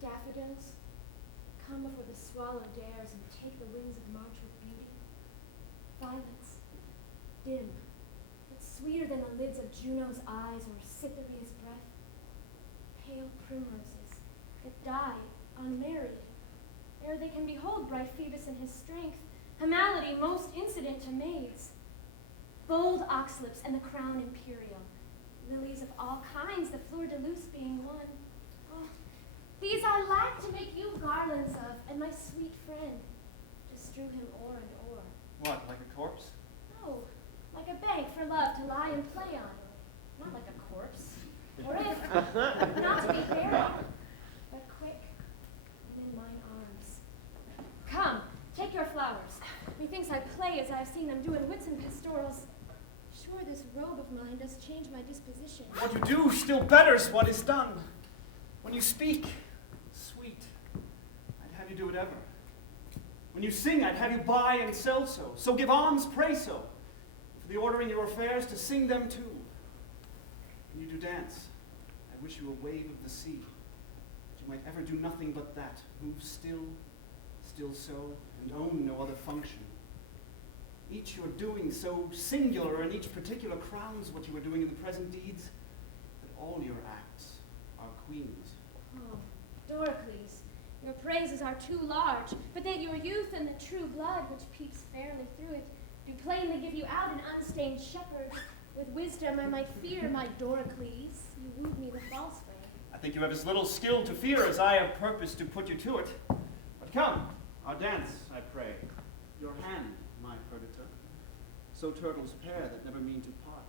Daffodils, come before the swallow dares and take the wings of March with beauty. Violets, dim, but sweeter than the lids of Juno's eyes or Cytherea's breath. Pale primroses that die unmarried, ere they can behold bright Phoebus in his strength, a malady most incident to maids. Bold oxlips and the crown imperial, lilies of all kinds, the fleur-de-luce being one. Oh, these I lack to make you garlands of, and my sweet friend to strew him o'er and o'er. What, like a corpse? No, like a bank for love to lie and play on, not like a corpse. Or if, not to be buried, but quick, within mine arms. Come, take your flowers. Methinks I play as I have seen them do in wits and pastorals. Sure, this robe of mine does change my disposition. What you do still betters what is done. When you speak, sweet, I'd have you do it ever. When you sing, I'd have you buy and sell so. So give alms, pray so. For the order in your affairs, to sing them too. When you do dance, I wish you a wave of the sea, that you might ever do nothing but that, move still, still so, and own no other function. Each you're doing so singular, and each particular crowns what you are doing in the present deeds, that all your acts are queens. Oh, Doricles, your praises are too large, but that your youth and the true blood which peeps fairly through it do plainly give you out an unstained shepherd. With wisdom I might fear, my Doricles. You wooed me the false way. I think you have as little skill to fear as I have purpose to put you to it. But come, our dance, I pray. Your hand, my predator. So turtles pair that never mean to part.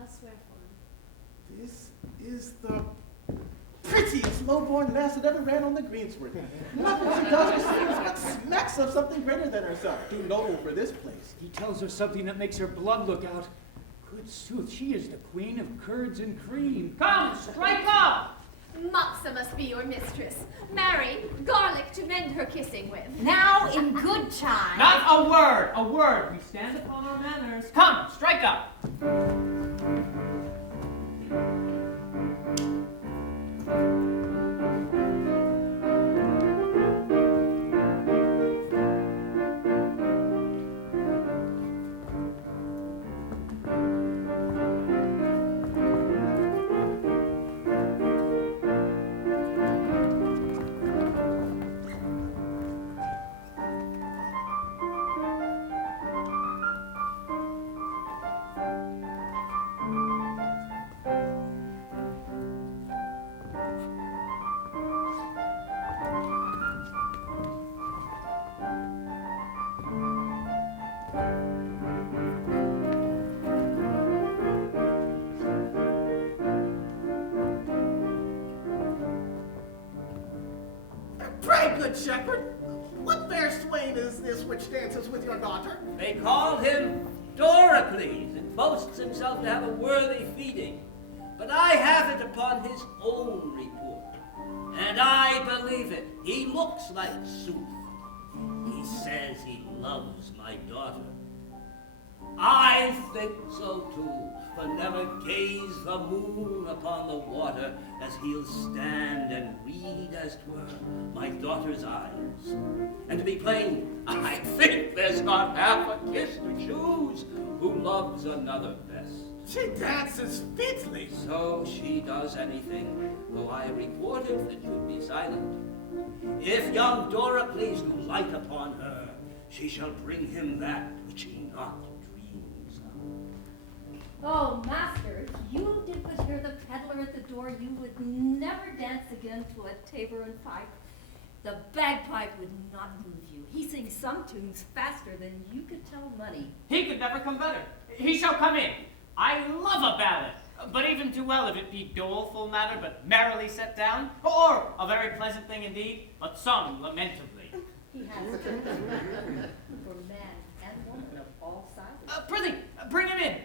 I'll swear for him. This is the prettiest low-born lass that ever ran on the greensward. Nothing she does or seems but smacks of something greater than herself. Too noble for this place. He tells her something that makes her blood look out. Good sooth, she is the queen of curds and cream. Come, strike up! Moxa must be your mistress. Marry, garlic to mend her kissing with. Now in good time. Not a word, a word. We stand upon our manners. Come, strike up. Pray, good shepherd, what fair swain is this which dances with your daughter? They call him Doricles, and boasts himself to have a worthy feeding. But I have it upon his own report, and I believe it. He looks like sooth. He says he loves my daughter. I think so too, for never gaze the moon upon the water as he'll stand and read as 'twere my daughter's eyes. And to be plain, I think there's not half a kiss to choose who loves another best. She dances fitly. So she does anything, though I reported that you'd be silent. If young Doricles do light upon her, she shall bring him that which he not dreams of. Oh, master, if you did but hear the peddler at the door, you would never dance again to a tabor and pipe. The bagpipe would not move you. He sings some tunes faster than you could tell money. He could never come better. He shall come in. I love a ballad, but even too well if it be doleful matter, but merrily set down, or a very pleasant thing indeed, but sung lamentably. He has for man and woman of all sizes. Prithee, bring him in,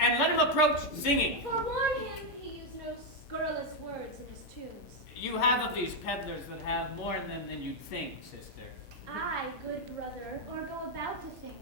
and let him approach singing. Forewarn him he use no scurrilous words in his tunes. You have of these peddlers that have more in them than you'd think, sister. I, good brother, or go about to think.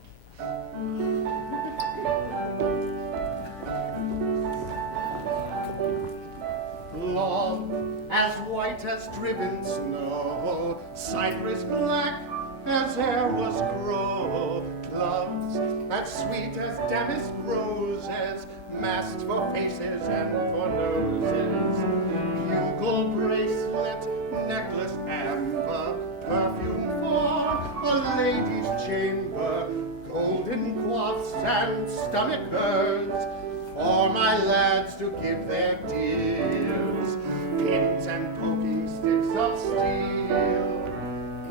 Long as white as driven snow, cypress black as e'er was grow, gloves as sweet as damask roses, masked for faces and for noses, bugle bracelet, necklace amber, perfume for a lady's chamber, golden quaffs and stomach birds, for my lads to give their dears, pins and poking sticks of steel.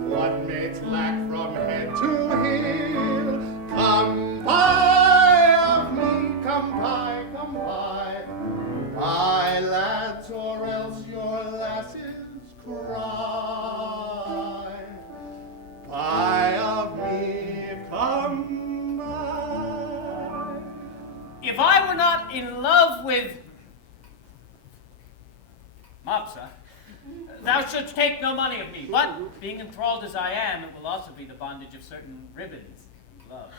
What maids lack from head to heel? Come buy of me, come buy, my lads, or else your lasses cry. Buy of me, come buy. If I were not in love with Mopsa, thou shouldst take no money of me, but being enthralled as I am, it will also be the bondage of certain ribbons and gloves.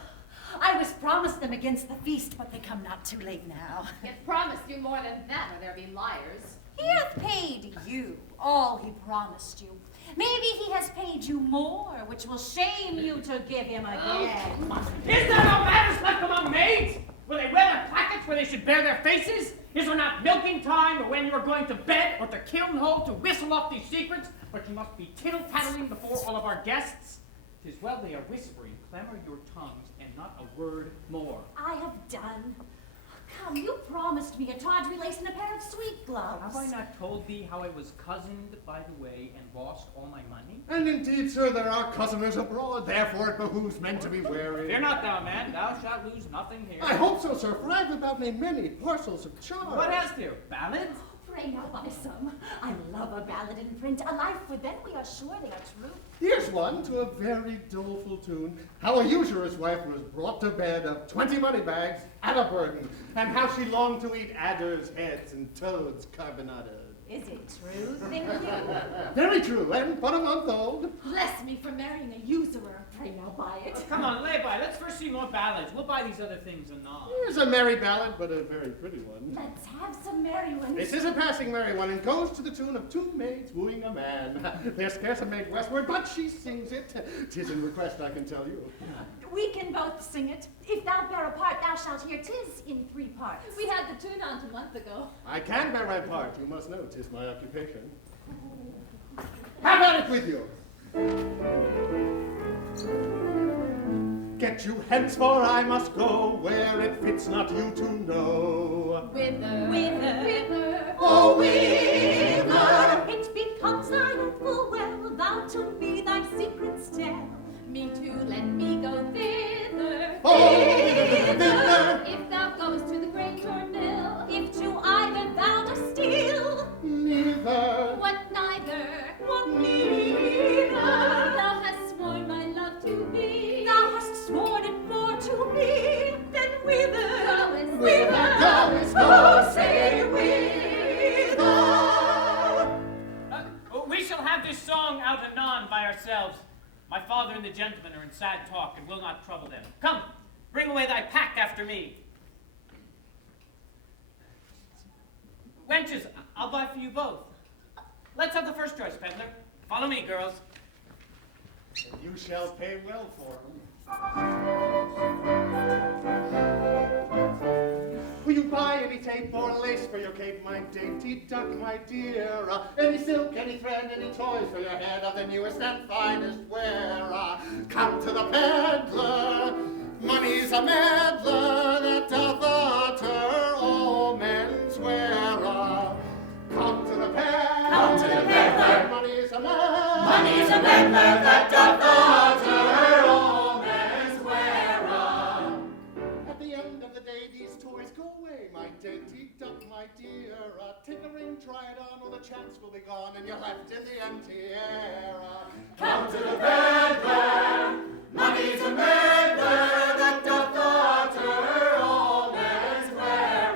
I was promised them against the feast, but they come not too late now. He hath promised you more than that, or there be liars. He hath paid you all he promised you. Maybe he has paid you more, which will shame you to give him again. Is there no manners left among maids? Will they wear their plackets where they should bear their faces? Is there not milking time, or when you are going to bed, or to kiln hole, to whistle off these secrets? But you must be tittle-tattling before all of our guests. 'Tis well they are whispering, clamor your tongues, and not a word more. I have done. Come, you promised me a tawdry lace and a pair of sweet gloves. Have I not told thee how I was cozened by the way and lost all my money? And indeed, sir, there are cozeners abroad, therefore it behooves men to be wary. Fear not thou, man, thou shalt lose nothing here. I hope so, sir, for I have about me many parcels of charms. What hast thou? Ballads? Pray now buy some. I love a ballad in print, a life for them we are sure they are true. Here's one to a very doleful tune, how a usurer's wife was brought to bed of 20 money bags and a burden, and how she longed to eat adders' heads and toads' carbonadas. Is it true, think you? Very true, and but a month old. Bless me for marrying a usurer. Pray now buy it. Come on, lay by. Let's first see more ballads. We'll buy these other things anon. Here's a merry ballad, but a very pretty one. Let's have some merry ones. This is a passing merry one, and goes to the tune of two maids wooing a man. There's scarce a maid westward, but she sings it. 'Tis in request, I can tell you. We can both sing it. If thou bear a part, thou shalt hear 'tis in 3 parts. We had the tune on a month ago. I can bear my part, you must know 'tis my occupation. Have at it with you! Get you hence, for I must go where it fits not you to know. Whither? Whither? Whither? Oh, whither? It becomes thy full well thou to me thy secrets tell. Me too, let me go thither. Oh, thither. If thou goest to the grange or mill, If to either thou dost steal, neither. what neither? what neither? Thou hast sworn my love to me. Thou hast sworn it more to me than whither? Goest Whither goest, Oh, say whither? We shall have this song out anon by ourselves. My father and the gentlemen are in sad talk and will not trouble them. Come, bring away thy pack after me. Wenches, I'll buy for you both. Let's have the first choice, peddler. Follow me, girls. And you shall pay well for them. Will you buy any tape or lace for your cape, my dainty duck, my dear. Any silk, any thread, any toys for your head of the newest and finest wear. Come to the peddler, money's a meddler that doth utter all men's wear. Come to the peddler, money's a meddler that doth utter all men's wear. At the end of the day, these toys go away, my dainty duck, my dear. Take a ring, try it on, or the chance will be gone, and you're left in the empty air. Come to the peddler, money's a meddler that doth utter all men's wear.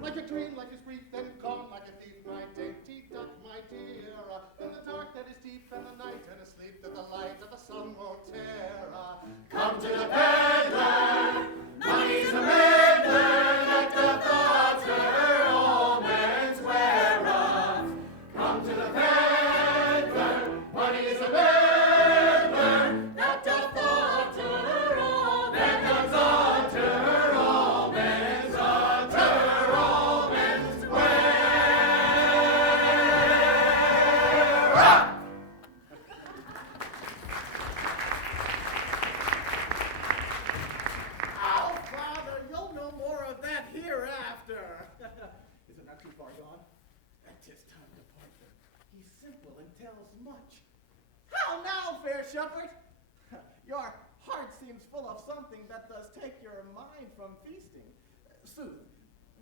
Like a dream, like a brief, then gone like a thief, my dainty duck, my dear. In the dark that is deep, and the night and asleep, that the light of the sun won't tear. Come to the peddler, money's a meddler that doth utter all men's wear. Come to the peddler, money's a meddler that doth utter all men's utter all men's utter all men's wear. Oh, Father, you'll know more of that hereafter. Is it not too far gone? At this time to partner. He's simple and tells much. How now, fair shepherd? Your heart seems full of something that does take your mind from feasting. Sooth,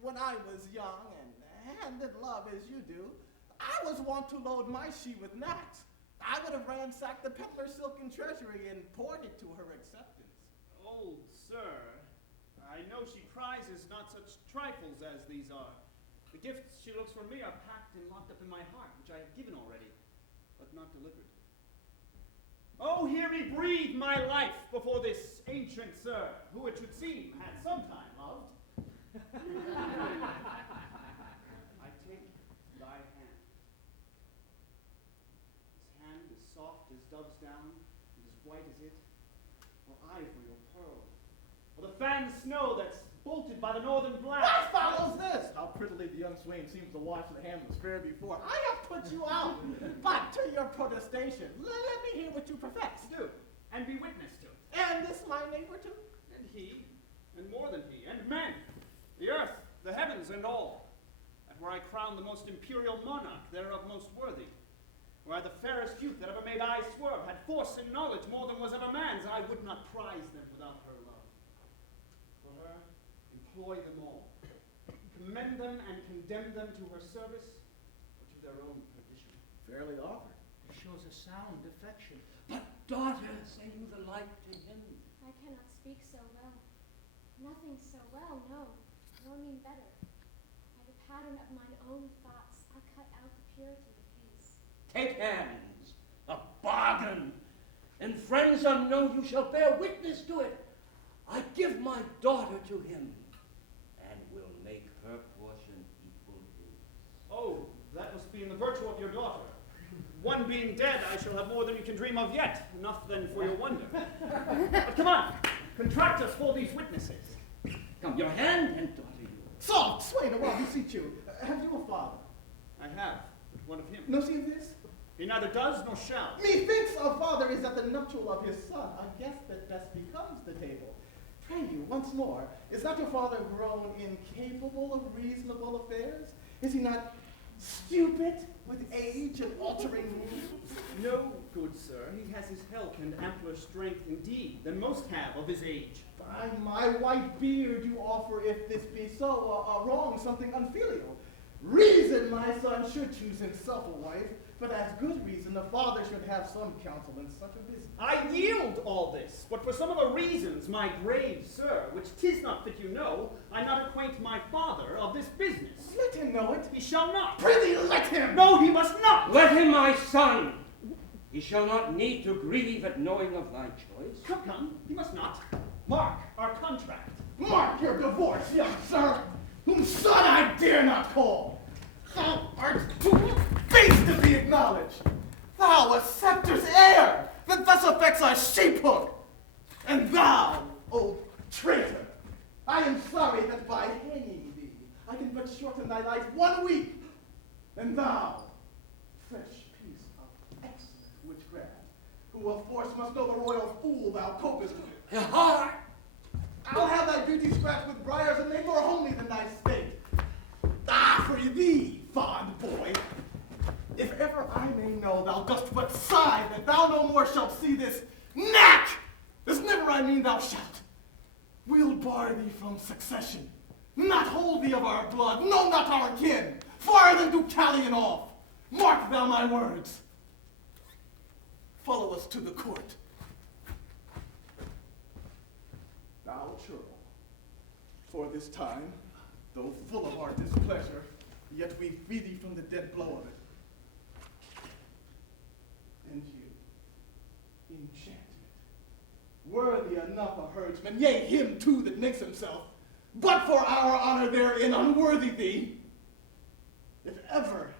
when I was young and in love as you do, I was wont to load my she with gnats. I would have ransacked the peddler's silken treasury and poured it to her acceptance. Old sir, I know she prizes not such trifles as these are. The gifts she looks for me are packed and locked up in my heart, which I have given already, but not delivered. Oh, hear me breathe my life before this ancient sir, who it should seem had sometime loved. I take thy hand. His hand is soft as dove's down, and as white as it, or ivory or pearl, or the fanned snow that's bolted by the northern blast. What follows this? How prettily the young swain seems to watch the hand was fair before. I have put you out, but to your protestation, let me hear what you profess. Do, and be witness to it. And this my neighbor too? And he, and more than he, and men, the earth, the heavens, and all, and where I crown the most imperial monarch thereof most worthy, where the fairest youth that ever made eyes swerve had force and knowledge more than was ever man's, I would not prize them without her love. For her, employ them all, commend them and condemn them to her service, or to their own perdition. Fairly offered. It shows a sound affection. But daughter, say you the like to him. I cannot speak so well. Nothing so well, no, nor mean better. By the pattern of mine own thoughts, I cut out the purity of his. Take hands, a bargain. And friends unknown, you shall bear witness to it. I give my daughter to him, and will make her portion equal his. Oh, that must be in the virtue of your daughter. One being dead, I shall have more than you can dream of yet, enough then for your wonder. But come on, contract us for these witnesses. Come, your hand and daughter you. Soft, swain, a while beseech you. Have you a father? I have, but one of him. No see this? He neither does nor shall. Methinks a father is at the nuptial of his son, a guest that best becomes the table. Pray you, once more, is not your father grown incapable of reasonable affairs? Is he not stupid with age and altering moods? No, good sir, he has his health and ampler strength indeed than most have of his age. By my white beard you offer, if this be so, a wrong, something unfilial. Reason my son should choose himself a wife, but as good reason the father should have some counsel in such a business. I yield all this, but for some of the reasons, my grave sir, which 'tis not fit you know, I not acquaint my father of this business. Let him know it. He shall not. Prithee, let him. No, he must not. Let him, my son. He shall not need to grieve at knowing of thy choice. Come, he must not. Mark our contract. Mark your divorce, young sir, whom son I dare not call. Thou art too base to be acknowledged. Thou, a scepter's heir, that thus affects our sheephook. And thou, old traitor, I am sorry that by hanging thee, I can but shorten thy life 1 week. And thou, fresh piece of excellent witchcraft, who of force must know the royal fool thou copest with. I'll have thy beauty scratched with briars and made more homely than thy state. Ah, for thee, fond boy, if ever I may know thou dost but sigh that thou no more shalt see this knack, as never I mean thou shalt, we'll bar thee from succession, not hold thee of our blood, no, not our kin, far than Deucalion off. Mark thou my words. Follow us to the court. Thou churl, for this time, though full of our displeasure, yet we free thee from the dead blow of it. And you, enchantment, worthy enough a herdsman, yea, him too that makes himself, but for our honor therein unworthy thee, if ever,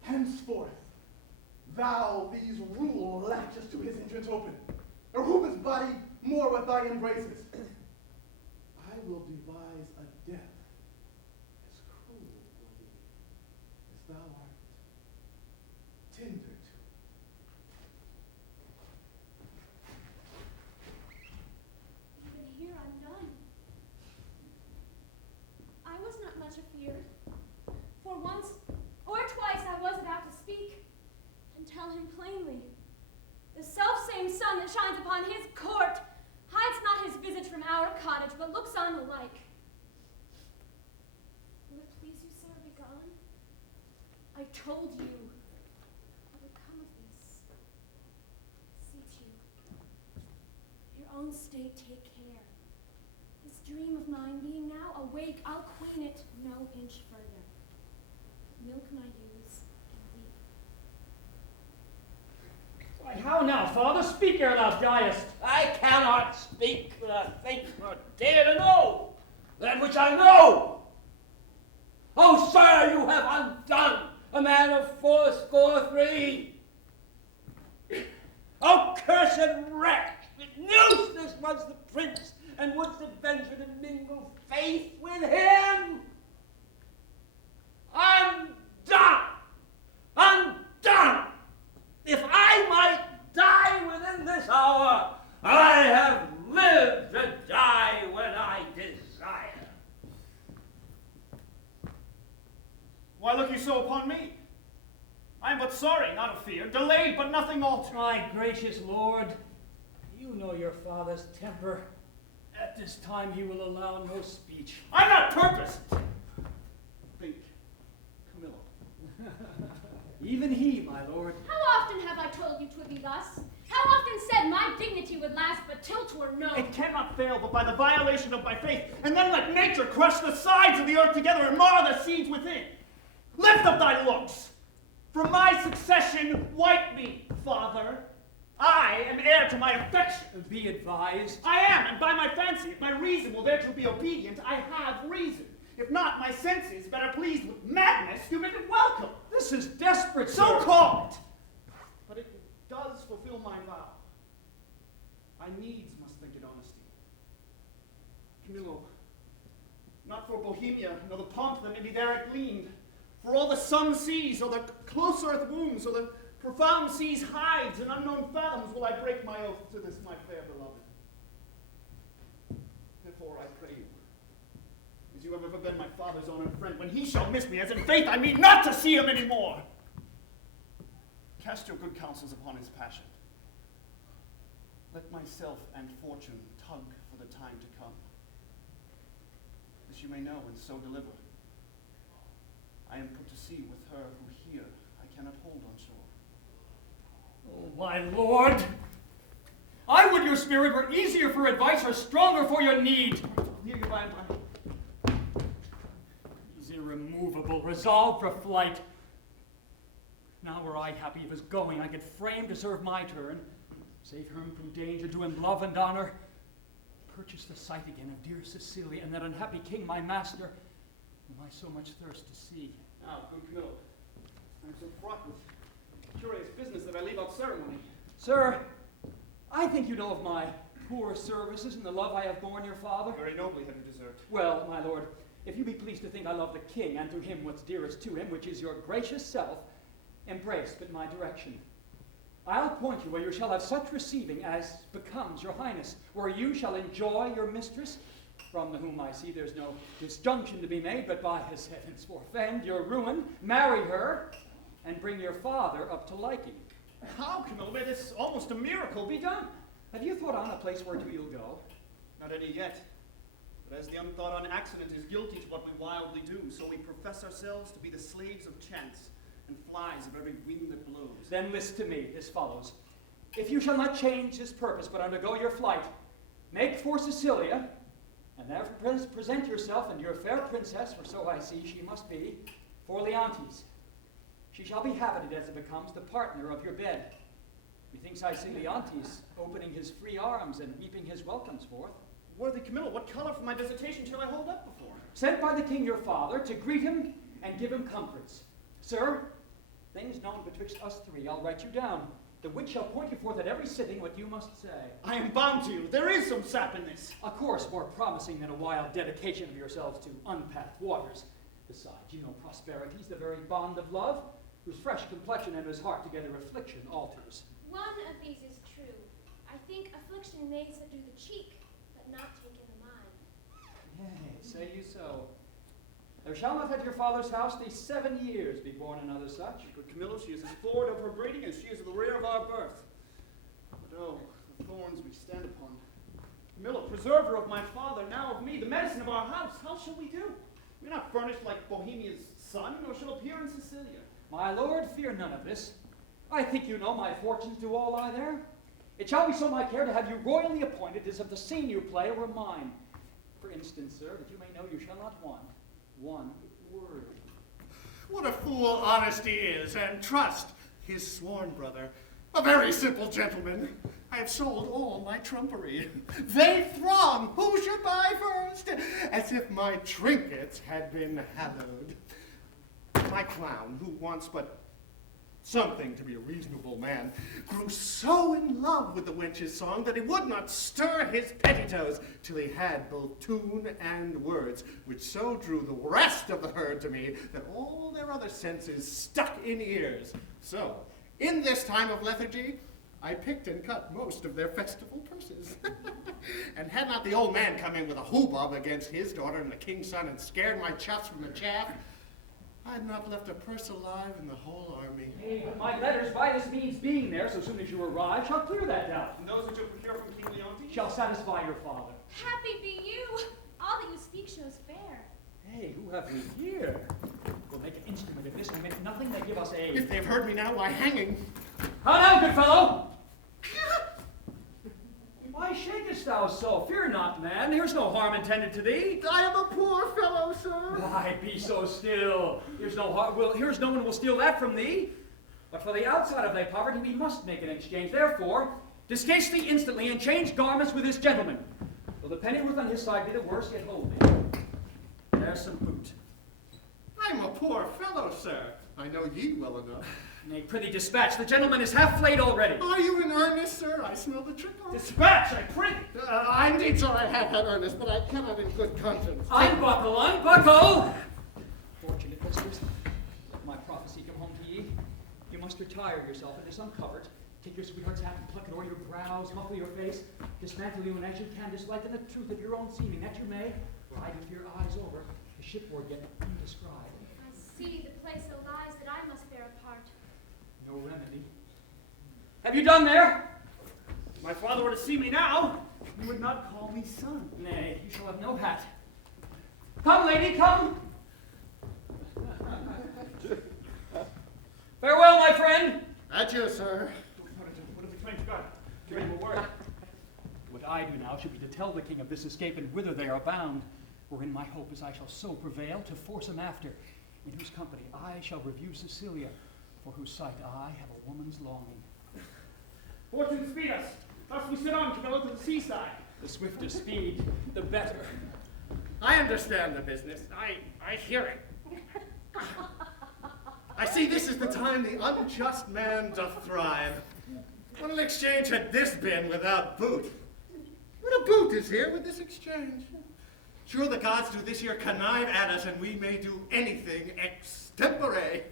henceforth, thou these rule latchest to his entrance open, or whom his body more with thy embraces, I will devise a death as cruel for thee as thou art tender to. Even here I'm done. I was not much afeard, for once or twice I was about to speak and tell him plainly. The selfsame sun that shines upon his court hides not his visage from our cottage, but looks on alike. Will it please you, sir, be gone? I told you what would come of this. Seat you. Your own state take care. This dream of mine being now awake, I'll queen it no inch further. Milk my ewes and weep. Why, how now, father? Speak ere thou diest. I cannot speak, but I think nor dare to know that which I know. Oh, sir, you have undone a man of 83. Oh, cursed wretch, that knew this was the prince, and wouldst adventure to mingle faith with him. Undone! Undone! If I might die within this hour, I have lived to die when I desire. Why look you so upon me? I am but sorry, not afeard, delayed, but nothing altered. My gracious lord, you know your father's temper. At this time he will allow no speech. I'm not purposed. Think, Camillo. Even he, my lord. How often have I told you 'twould be thus? How often said my dignity would last but till 'twere known? It cannot fail but by the violation of my faith, and then let nature crush the sides of the earth together and mar the seeds within. Lift up thy looks. From my succession wipe me, father. I am heir to my affection. Be advised. I am, and by my fancy, if my reason will thereto be obedient, I have reason. If not, my senses, better pleased with madness, do make it welcome. This is desperate, so sir. call it. But it does fulfill my vow. I needs must think it honesty. Camillo, not for Bohemia, nor the pomp that may be there gleaned, for all the sun sees, or the close earth wombs, or the profound seas hides and unknown fathoms will I break my oath to this my fair beloved. Therefore I pray you, as you have ever been my father's honored friend, when he shall miss me, as in faith I mean not to see him any more, cast your good counsels upon his passion. Let myself and fortune tug for the time to come. This you may know, and so deliver. I am put to sea with her who here I cannot hold on shore. Oh, my lord! I would your spirit were easier for advice or stronger for your need. I'll hear you by and by. He's irremovable, resolved for flight. Now were I happy of his going, I could frame to serve my turn, save him from danger, do him love and honor, purchase the sight again of dear Cecilia, and that unhappy king, my master, whom I so much thirst to see. Now, good Camillo, I am so fraught with curious business that I leave out ceremony. Sir, I think you know of my poor services and the love I have borne your father? Very nobly have you deserved. Well, my lord, if you be pleased to think I love the king, and to him what's dearest to him, which is your gracious self, embrace but my direction. I'll point you where you shall have such receiving as becomes your highness, where you shall enjoy your mistress, from whom I see there's no disjunction to be made, but by his heavens forfend your ruin, marry her, and bring your father up to liking. How, Camilla, may this almost a miracle be done? Have you thought on a place whereto you'll go? Not any yet. But as the unthought on accident is guilty to what we wildly do, so we profess ourselves to be the slaves of chance, and flies of every wind that blows. Then list to me, this follows. If you shall not change his purpose, but undergo your flight, make for Sicilia, and there present yourself and your fair princess, for so I see she must be, for Leontes. She shall be habited as it becomes the partner of your bed. Methinks I see Leontes opening his free arms and weeping his welcomes forth. Worthy Camilla, what color for my dissertation shall I hold up before? Sent by the king your father to greet him and give him comforts. Sir, things known betwixt us three I'll write you down, the which shall point you forth at every sitting what you must say. I am bound to you. There is some sap in this. A course more promising than a wild dedication of yourselves to unpacked waters. Besides, you know prosperity's the very bond of love, whose fresh complexion and whose heart together affliction alters. One of these is true. I think affliction may subdue the cheek, but not take in the mind. Yea, say you so. There shall not at your father's house these 7 years be born another such. But Camilla, she is as forward of her breeding as she is of the rear of our birth. But oh, the thorns we stand upon. Camilla, preserver of my father, now of me, the medicine of our house, how shall we do? We are not furnished like Bohemia's son, nor shall appear in Sicilia. My lord, fear none of this. I think you know my fortunes do all lie there. It shall be so my care to have you royally appointed as of the scene you play were mine. For instance, sir, that you may know you shall not want one word. What a fool honesty is, and trust, his sworn brother. A very simple gentleman. I have sold all my trumpery. They throng. Who should buy first? As if my trinkets had been hallowed. My clown, who wants but something to be a reasonable man, grew so in love with the wench's song that he would not stir his pettitoes till he had both tune and words, which so drew the rest of the herd to me that all their other senses stuck in ears. So, in this time of lethargy, I picked and cut most of their festival purses. And had not the old man come in with a hubbub against his daughter and the king's son and scared my chuffs from the chaff, I had not left a purse alive in the whole army. Hey, but my letters, by this means being there so soon as you arrive, shall clear that doubt. And those which you procure from King Leontes shall satisfy your father. Happy be you! All that you speak shows fair. Hey, who have we here? We'll make an instrument of this and make nothing they give us aid. If they've heard me now, why hanging. How now, good fellow? Why shakest thou so? Fear not, man. Here's no harm intended to thee. I am a poor fellow, sir. Why, be so still. Here's no harm. Well, here's no one will steal that from thee. But for the outside of thy poverty, we must make an exchange. Therefore, discase thee instantly and change garments with this gentleman. Though the pennyworth on his side be the worst, yet hold me. There's some boot. I'm a poor fellow, sir. I know ye well enough. Nay, prithee, dispatch. The gentleman is half flayed already. Are you in earnest, sir? I smell the trickle. Dispatch, I prithee. Indeed, sir, I have had earnest, but I cannot in good conscience. Unbuckle, unbuckle! Fortunate mistress, let my prophecy come home to ye. You must retire yourself in this uncovered. Take your sweetheart's hat and pluck it o'er your brows, muffle your face, dismantle you, and as you can, dislighten the truth of your own seeming, that you may, ride with your eyes over, the shipboard yet undescribed. I see the place so lies that I must bear a part. No remedy. Have you done there? If my father were to see me now, he would not call me son. Nay, you shall have no hat. Come, lady, come! Farewell, my friend! Adieu, sir. What have we twain forgotten? To bring him a word. What I do now should be to tell the king of this escape and whither they are bound, wherein my hope is I shall so prevail to force him after, in whose company I shall review Sicilia, for whose sight I have a woman's longing. Fortune speed us. Thus we sit on, Camilla, to the seaside. The swifter speed, the better. I understand the business. I hear it. I see this is the time the unjust man doth thrive. What an exchange had this been without boot? What a boot is here with this exchange? Sure the gods do this year connive at us, and we may do anything extempore.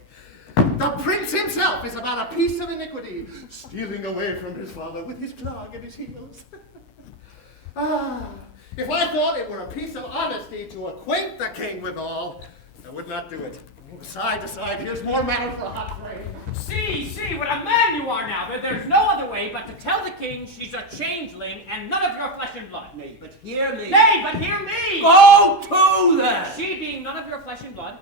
The prince himself is about a piece of iniquity, stealing away from his father with his clog at his heels. If I thought it were a piece of honesty to acquaint the king withal, I would not do it. Side to side, here's more matter for a hot flame. See, what a man you are now. There's no other way but to tell the king she's a changeling and none of your flesh and blood. Nay, but hear me. Nay, but hear me! Go to then! She being none of your flesh and blood,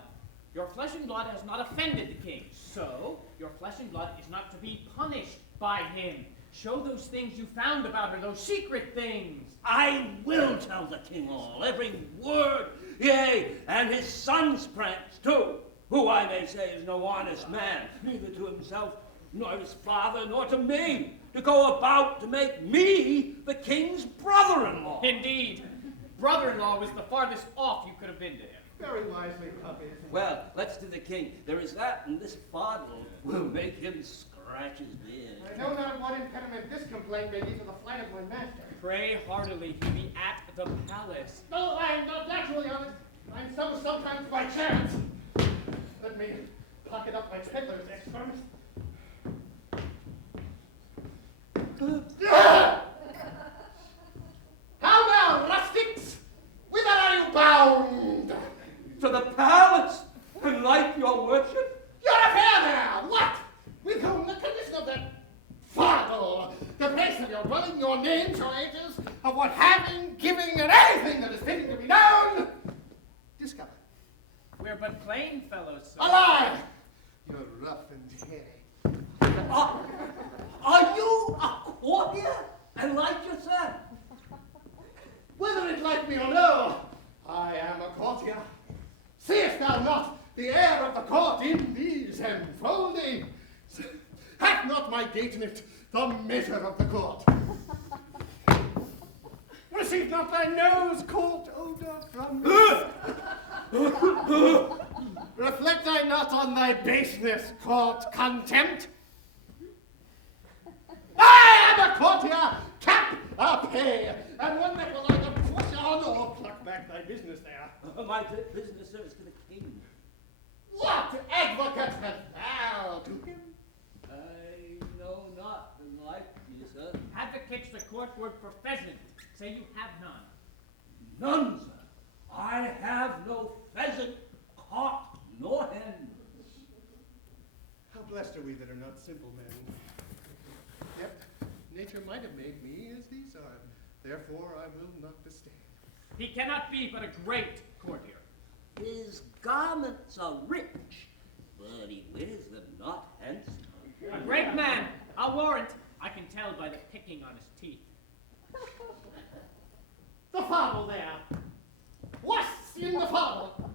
your flesh and blood has not offended the king. So, your flesh and blood is not to be punished by him. Show those things you found about her, those secret things. I will tell the king all, every word, yea, and his son's pranks too, who I may say is no honest man, neither to himself, nor his father, nor to me, to go about to make me the king's brother-in-law. Indeed, brother-in-law was the farthest off you could have been to him. Very wisely, puppet. Well, let's to the king. There is that, and this fardel will make him scratch his beard. I know not what impediment this complaint may be to the flight of my master. Pray heartily he be at the palace. No, I am not naturally honest. I'm so sometimes by chance. Let me pocket up my peddler's excrement. How now, rustics? Whither are you bound? To the palace, and like your worship. Your affair there! What? With whom the condition of that fardel, the place of your dwelling, your names, your ages, of what having, giving, and anything that is fitting to be known, discover. We're but plain fellows, sir. A lie! You're rough and hairy. Are you a courtier, and like yourself? Whether it like me or no, I am a courtier. Seest thou not the air of the court in these enfoldings? Hath not my gait in it the measure of the court? Receive not thy nose court odor from me. Reflect I not on thy baseness, court contempt? I am a courtier, cap a pay, and one that will either push on or pluck back thy business there. My business is to the king. What advocate hast thou to him? I know not the like you, sir. Advocates the court word for pheasant. Say you have none. None, sir. I have no pheasant, cock, nor hen. How blessed are we that are not simple men. Yet nature might have made me as these are. Therefore I will not disdain. He cannot be but a great courtier. His garments are rich, but he wears them not handsome. A great man, I'll warrant. I can tell by the picking on his teeth. The fardel there. What's in the fardel?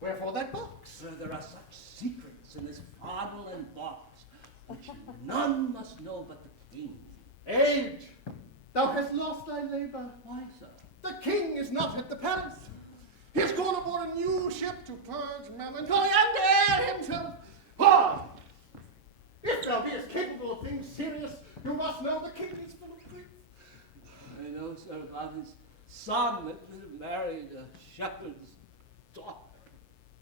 Wherefore that box? Sir, there are such secrets in this fardel and box, which none must know but the king. Age, thou hast lost thy labor. Why, sir? The king is not at the palace. He has gone aboard a new ship to purge melancholy and air himself. Hard! If thou beest capable of things serious, you must know the king is full of grief. I know, sir, about his son that married a shepherd's daughter.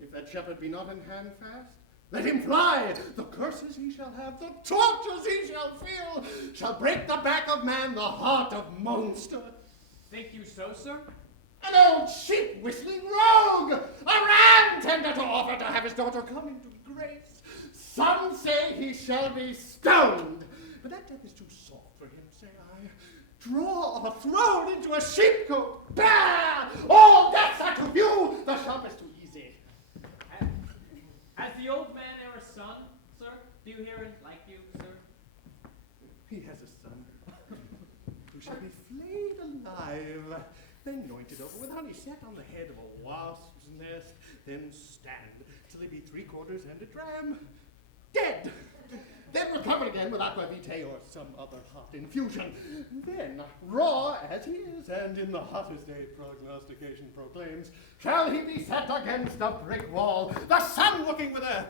If that shepherd be not in hand fast, let him fly. The curses he shall have, the tortures he shall feel, shall break the back of man, the heart of monster. Think you so, sir? An old sheep-whistling rogue, a ram tender to offer to have his daughter come into grace. Some say he shall be stoned, but that death is too soft for him, say I. Draw or thrown into a sheepcote, bah! All deaths are too few, the sharpest too easy. Has the old man ever a son, sir? Do you hear it like you, sir? He has a son who shall be flayed alive, then anointed over with honey, set on the head of a wasp's nest, then stand till he be 3/4 and a dram. Dead! Then recovered again with aqua vitae or some other hot infusion. Then, raw as he is, and in the hottest day prognostication proclaims, shall he be set against a brick wall, the sun looking with a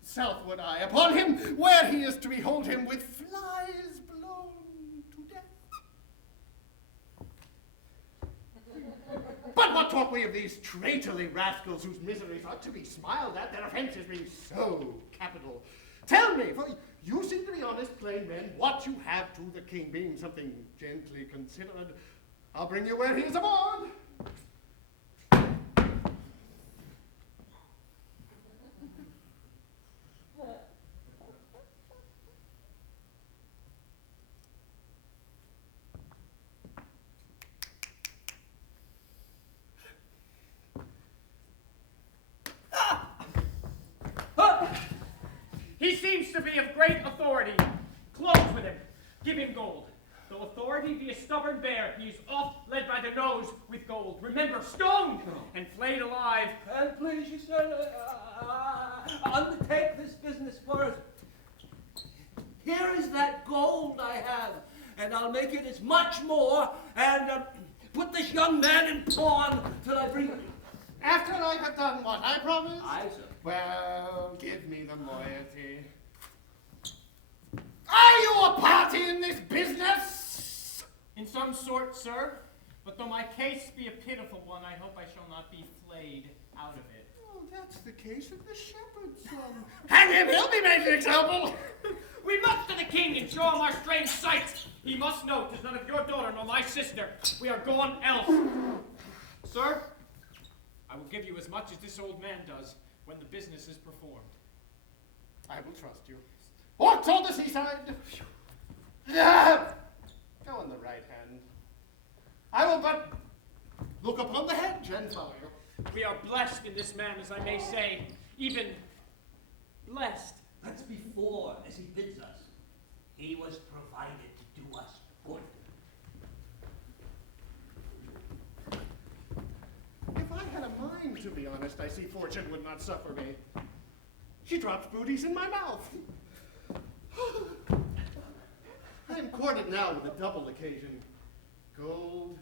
southward eye upon him, where he is to behold him with flies blown to death. But what talk we of these traitorly rascals whose miseries ought to be smiled at, their offences being so capital? Tell me, for you seem to be honest, plain men, what you have to the king, being something gently considered. I'll bring you where he is aboard. He seems to be of great authority. Close with him. Give him gold. Though authority be a stubborn bear, he is oft led by the nose with gold. Remember, stoned and flayed alive. And please, you sir, undertake this business for us. Here is that gold I have, and I'll make it as much more, and put this young man in pawn till I bring it. After I have done what I promised? Aye, sir. Well, give me the moiety. Are you a party in this business? In some sort, sir. But though my case be a pitiful one, I hope I shall not be flayed out of it. Oh, that's the case of the shepherd's son. Hang him, he'll be made an example. We must to the king and show him our strange sights. He must know 'tis none of your daughter nor my sister. We are gone else. Sir, I will give you as much as this old man does when the business is performed. I will trust you. Walk on the seaside. Go on the right hand. I will but look upon the hedge and follow you. We are blessed in this man, as I may say, even blessed. That's before, as he bids us. He was provided to do us good. If I had a mind to be honest, I see fortune would not suffer me. She drops booties in my mouth. I am courted now with a double occasion. Gold,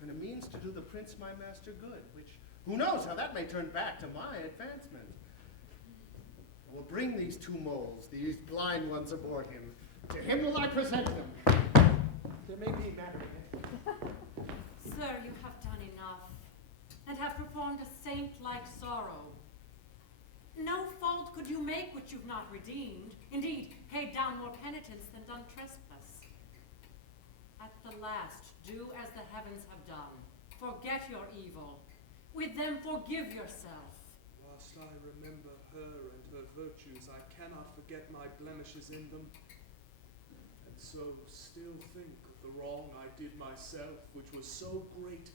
and a means to do the prince my master good, which, who knows how that may turn back to my advancement. I will bring these two moles, these blind ones aboard him. To him will I present them. There may be matter in it. Sir, you have done enough, and have performed a saint-like sorrow. No fault could you make which you've not redeemed. Indeed, paid down more penitence than done trespass. At the last, do as the heavens have done. Forget your evil. With them forgive yourself. Whilst I remember her and her virtues, I cannot forget my blemishes in them. And so still think of the wrong I did myself, which was so great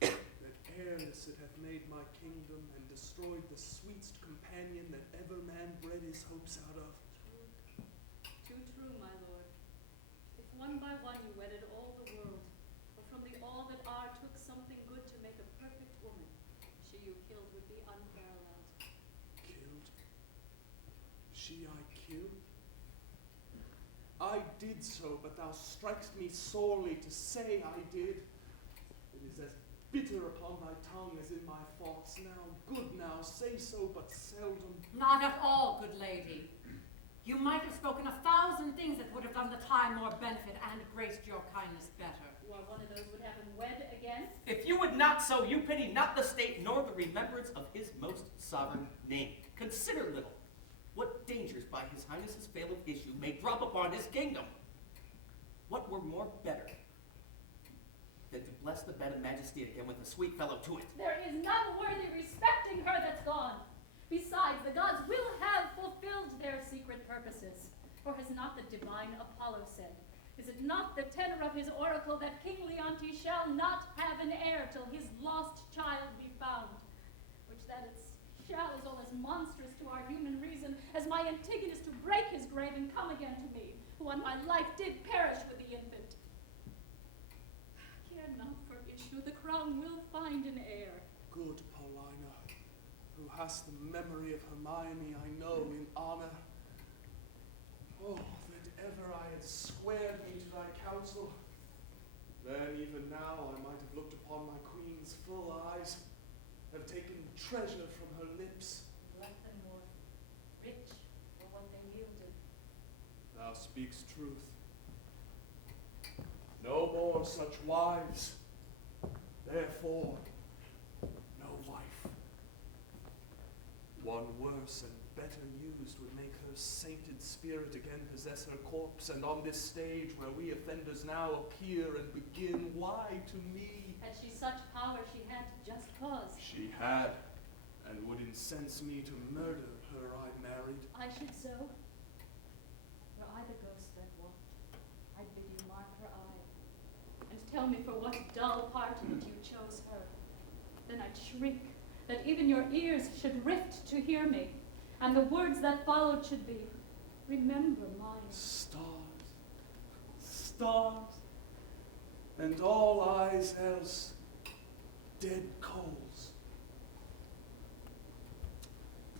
that airless it hath made my kingdom and destroyed the sweetest companion that ever man bred his hopes out of. Too true, my lord. If one by one you wedded all the world, or from the all that are took something good to make a perfect woman, she you killed would be unparalleled. Killed? She I killed? I did so, but thou strikest me sorely to say I did. It is as bitter upon thy tongue as in my thoughts now. Good now, say so, but seldom. Not at all, good lady. You might have spoken 1,000 things that would have done the time more benefit and graced your kindness better. You are one of those would have him wed again? If you would not so, you pity not the state nor the remembrance of his most sovereign name. Consider little what dangers by his highness's failed issue may drop upon his kingdom. What were more better than to bless the bed of majesty again with a sweet fellow to it? There is none worthy respecting her that's gone. Besides, the gods will have fulfilled their secret purposes. For has not the divine Apollo said, is it not the tenor of his oracle that King Leontes shall not have an heir till his lost child be found? Which that its shall is all as monstrous to our human reason as my Antigonus to break his grave and come again to me, who on my life did perish with the infant. Care not for issue, the crown will find an heir. Good Paulina, who hast the memory of Hermione, I know, in honor. Oh, that ever I had squared me to thy counsel. Then even now I might have looked upon my queen's full eyes, have taken treasure from her lips. Left them more rich for what they yielded. Thou speakst truth. No more such wives. Therefore, no wife. One worse and better used would make her sainted spirit again possess her corpse, and on this stage where we offenders now appear and begin, why to me? Had she such power, she had just cause. She had, and would incense me to murder her I married. I should so. Were I the ghost that walked, I'd bid you mark her eye, and tell me for what dull part in it you chose her. Then I'd shriek, that even your ears should rift to hear me, and the words that followed should be, remember mine. Stars, stars, and all eyes else dead coals.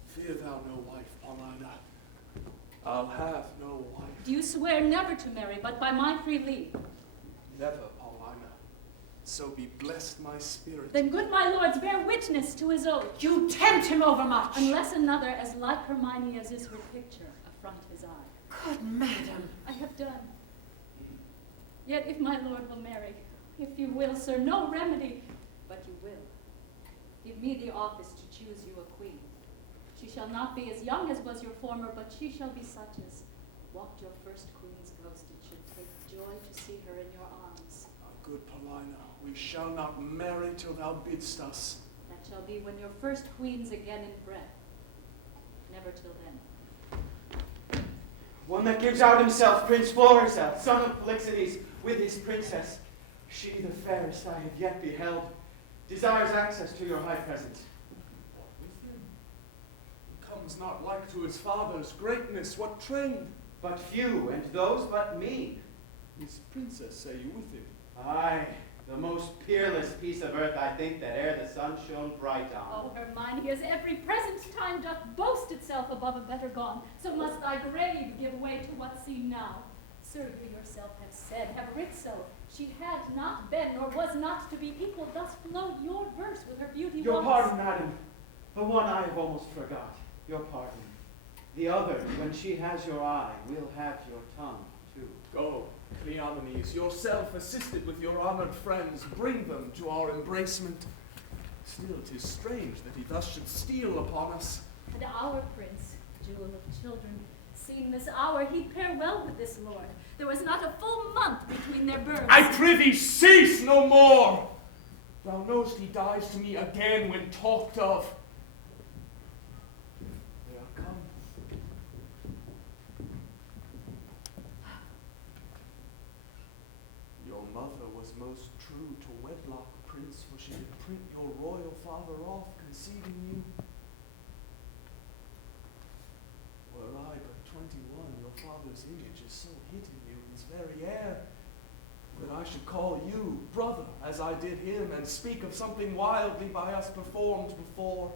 Fear thou no wife, Paulina. I'll have no wife. Do you swear never to marry, but by my free leave? Never, Paulina. So be blessed my spirit. Then good my lords, bear witness to his oath. You tempt him overmuch. Unless another, as like Hermione as is her picture, affront his eye. Good madam. I have done. Yet if my lord will marry, if you will, sir, no remedy, but you will. Give me the office to choose you a queen. She shall not be as young as was your former, but she shall be such as walked your first queen's ghost. It should take joy to see her in your arms. Good Paulina, we shall not marry till thou bidst us. That shall be when your first queen's again in breath. Never till then. One that gives out himself, Prince Florizel, son of Polixenes, with his princess, she the fairest I have yet beheld, desires access to your high presence. Comes not like to his father's greatness, what train? But few, and those but mean. His princess, say you with him? Aye, the most peerless piece of earth I think that e'er the sun shone bright on. Oh, Hermione, as every present time doth boast itself above a better gone, so must thy grave give way to what seen now. Sir, you yourself have said, have writ so. She had not been, nor was not to be equal. Thus flowed your verse with her beauty Your once. pardon, madam. The one I have almost forgot. Your pardon. The other, when she has your eye, will have your tongue, too. Go, Cleomenes, yourself assisted with your honored friends, bring them to our embracement. Still, 'tis strange that he thus should steal upon us. And our prince, jewel of children, seen this hour, he'd pair well with this lord. There was not a full month between their births. I prithee, cease no more! Thou know'st he dies to me again when talked of. They are come. Your mother was most true to wedlock, prince, for she did print your royal father off, conceiving you. Were I but 21, your father's image is so hid in you, his very air, that I should call you brother, as I did him, and speak of something wildly by us performed before.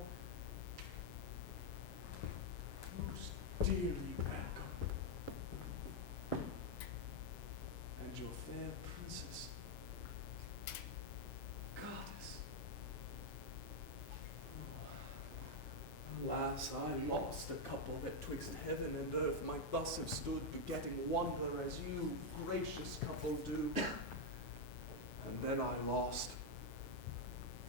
Most dearly welcome, and your fair princess, goddess. Alas, I lost a couple that twixt heaven and earth might thus have stood, begetting wonder as you, gracious couple, do. And then I lost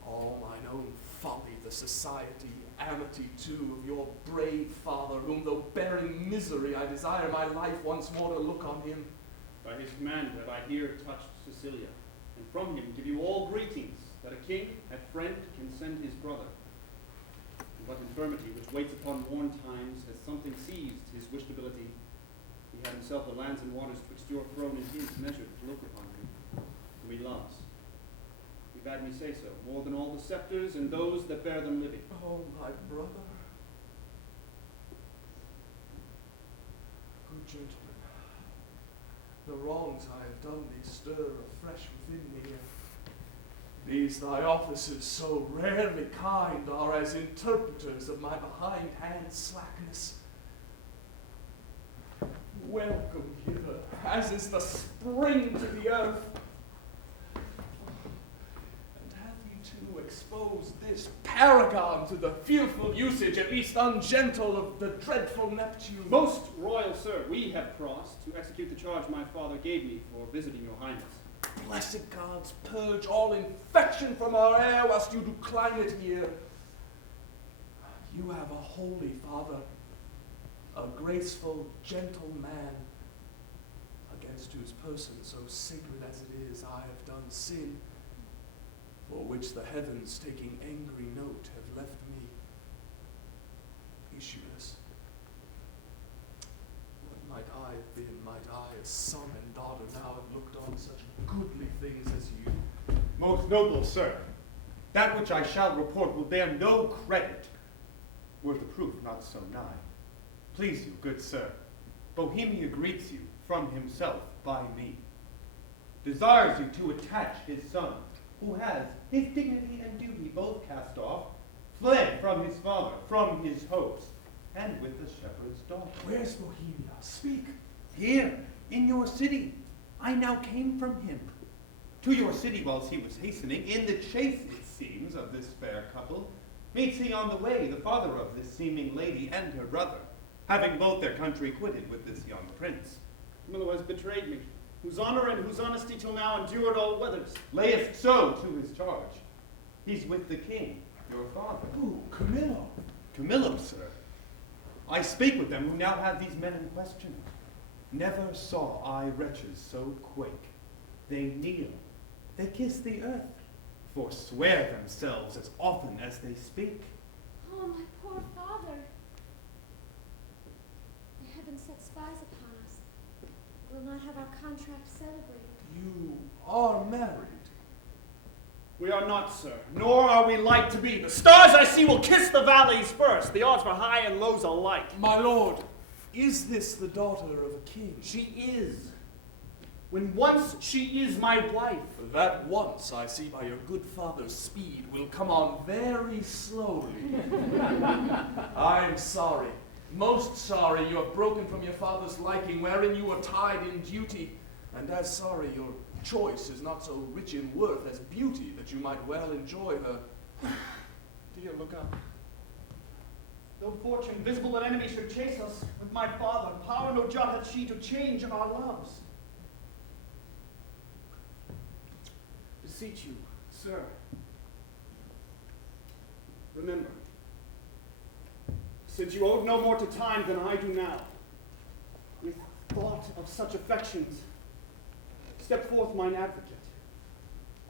all mine own folly, the society, amity too, of your brave father, whom though bearing misery, I desire my life once more to look on him. By his command have I here touched Sicilia, and from him give you all greetings, that a king at friend can send his brother. And what infirmity which waits upon worn times has something seized his wished ability. He had himself the lands and waters twixt your throne and his measured to look upon him, whom he loves. He bade me say so, more than all the scepters and those that bear them living. Oh, my brother. Good gentlemen, the wrongs I have done thee stir afresh within me. These thy officers, so rarely kind, are as interpreters of my behindhand slackness. Welcome hither, as is the spring to the earth. And have you too exposed this paragon to the fearful usage, at least ungentle, of the dreadful Neptune? Most royal sir, we have crossed to execute the charge my father gave me for visiting your highness. blessed gods purge all infection from our air whilst you do climb it here. You have a holy father, a graceful, gentle man, against whose person, so sacred as it is, I have done sin, for which the heavens, taking angry note, have left me issueless. What might I have been, might I, as son and daughter, now have looked on such goodly things as you? Most noble sir, that which I shall report will bear no credit, were the proof not so nigh. Please you, good sir, Bohemia greets you from himself by me, desires you to attach his son, who has his dignity and duty both cast off, fled from his father, from his hopes, and with the shepherd's daughter. Where's Bohemia? Speak. Here, in your city. I now came from him. To your city whilst he was hastening, in the chase, it seems, of this fair couple, meets he on the way the father of this seeming lady and her brother, having both their country quitted with this young prince. Camillo has betrayed me, whose honor and whose honesty till now endured all weathers. Layeth so to his charge. He's with the king, your father. Who? Camillo? Camillo, sir. I speak with them who now have these men in question. Never saw I wretches so quake. They kneel, they kiss the earth, forswear themselves as often as they speak. Oh, my poor father. The heavens set spies upon us. We'll not have our contract celebrated. You are married. We are not, sir, nor are we like to be. The stars I see will kiss the valleys first. The odds for high and lows alike. My lord, is this the daughter of a king? She is. When once she is my wife. That once, I see by your good father's speed, will come on very slowly. I'm sorry, most sorry you have broken from your father's liking, wherein you were tied in duty, and as sorry your choice is not so rich in worth as beauty, that you might well enjoy her. Dear, look up. Though fortune, visible and enemy, should chase us with my father, power no jot hath she to change our loves. Beseech you, sir, remember, since you owed no more to time than I do now, with thought of such affections, step forth mine advocate.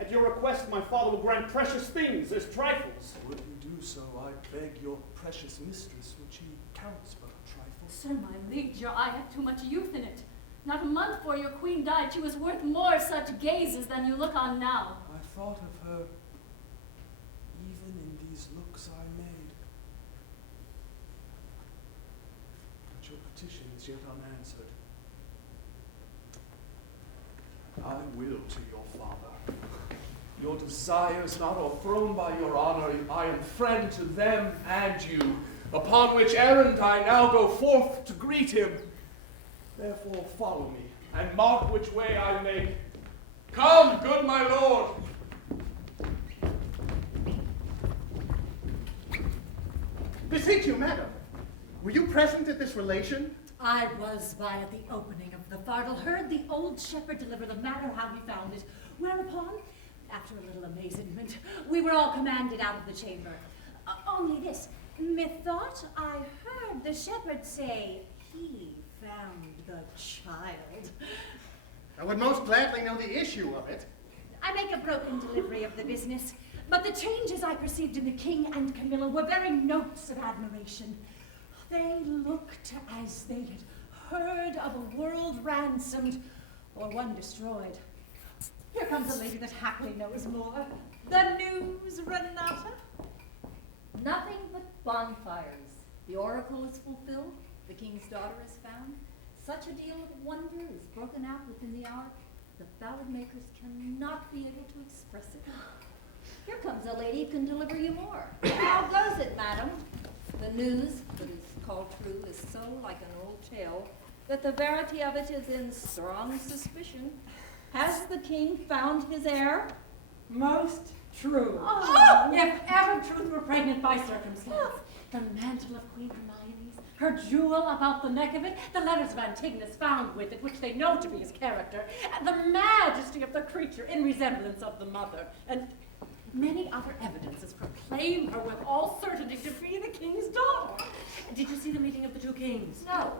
At your request, my father will grant precious things as trifles. Would you do so, I beg your precious mistress, which he counts but a trifle. Sir, my liege, your eye hath too much youth in it. Not a month before your queen died, she was worth more such gazes than you look on now. I thought of her even in these looks I made. But your petition is yet unanswered. I will to your father. Your desires not o'erthrown by your honor, I am friend to them and you, upon which errand I now go forth to greet him. Therefore follow me, and mark which way I make. Come, good my lord. Beseech you, madam, were you present at this relation? I was by at the opening of the fardel, heard the old shepherd deliver the matter how he found it, whereupon, after a little amazement, we were all commanded out of the chamber. Only this, methought I heard the shepherd say he found the child. I would most gladly know the issue of it. I make a broken delivery of the business, but the changes I perceived in the king and Camilla were bearing notes of admiration. They looked as they had heard of a world ransomed or one destroyed. Here comes a lady that happily knows more. The news, Renata? Nothing but bonfires. The oracle is fulfilled. The king's daughter is found. Such a deal of wonder is broken out within the hour. The ballad makers cannot be able to express it. Here comes a lady who can deliver you more. How goes it, madam? The news that is called true is so like an old tale that the verity of it is in strong suspicion. Has the king found his heir? Most true. Oh, if ever truth were pregnant by circumstance. The mantle of Queen Hermione's, her jewel about the neck of it, the letters of Antigonus found with it, which they know to be his character, and the majesty of the creature in resemblance of the mother, and many other evidences proclaim her with all certainty to be the king's daughter. Did you see the meeting of the two kings? No.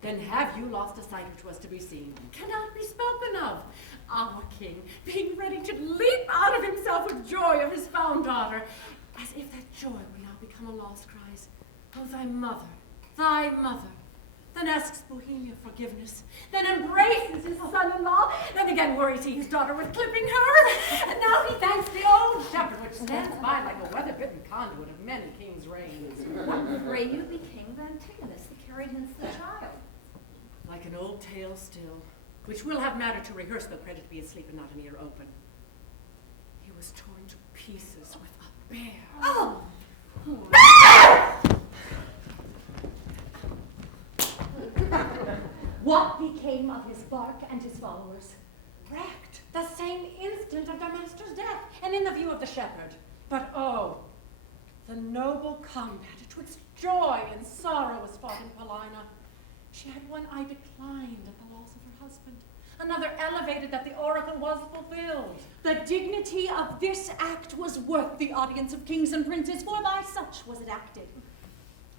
Then have you lost a sight which was to be seen, cannot be spoken of? Our king, being ready to leap out of himself with joy of his found daughter, as if that joy were now become a loss, cries, "Oh, thy mother, thy mother." Then asks Bohemia forgiveness, then embraces his son-in-law, then again worries he his daughter with clipping her, and now he thanks the old shepherd which stands by like a weather-bitten conduit of many kings' reigns. What pray you became of Antigonus, that carried hence the child? Like an old tale still, which will have matter to rehearse, though credit be asleep and not an ear open. He was torn to pieces with a bear. Oh! What became of his bark and his followers? Wrecked the same instant of their master's death, and in the view of the shepherd. But oh, the noble combat, twixt joy and sorrow, was fought in Paulina. She had one eye declined at the loss of her husband, another elevated that the oracle was fulfilled. The dignity of this act was worth the audience of kings and princes, for by such was it acted.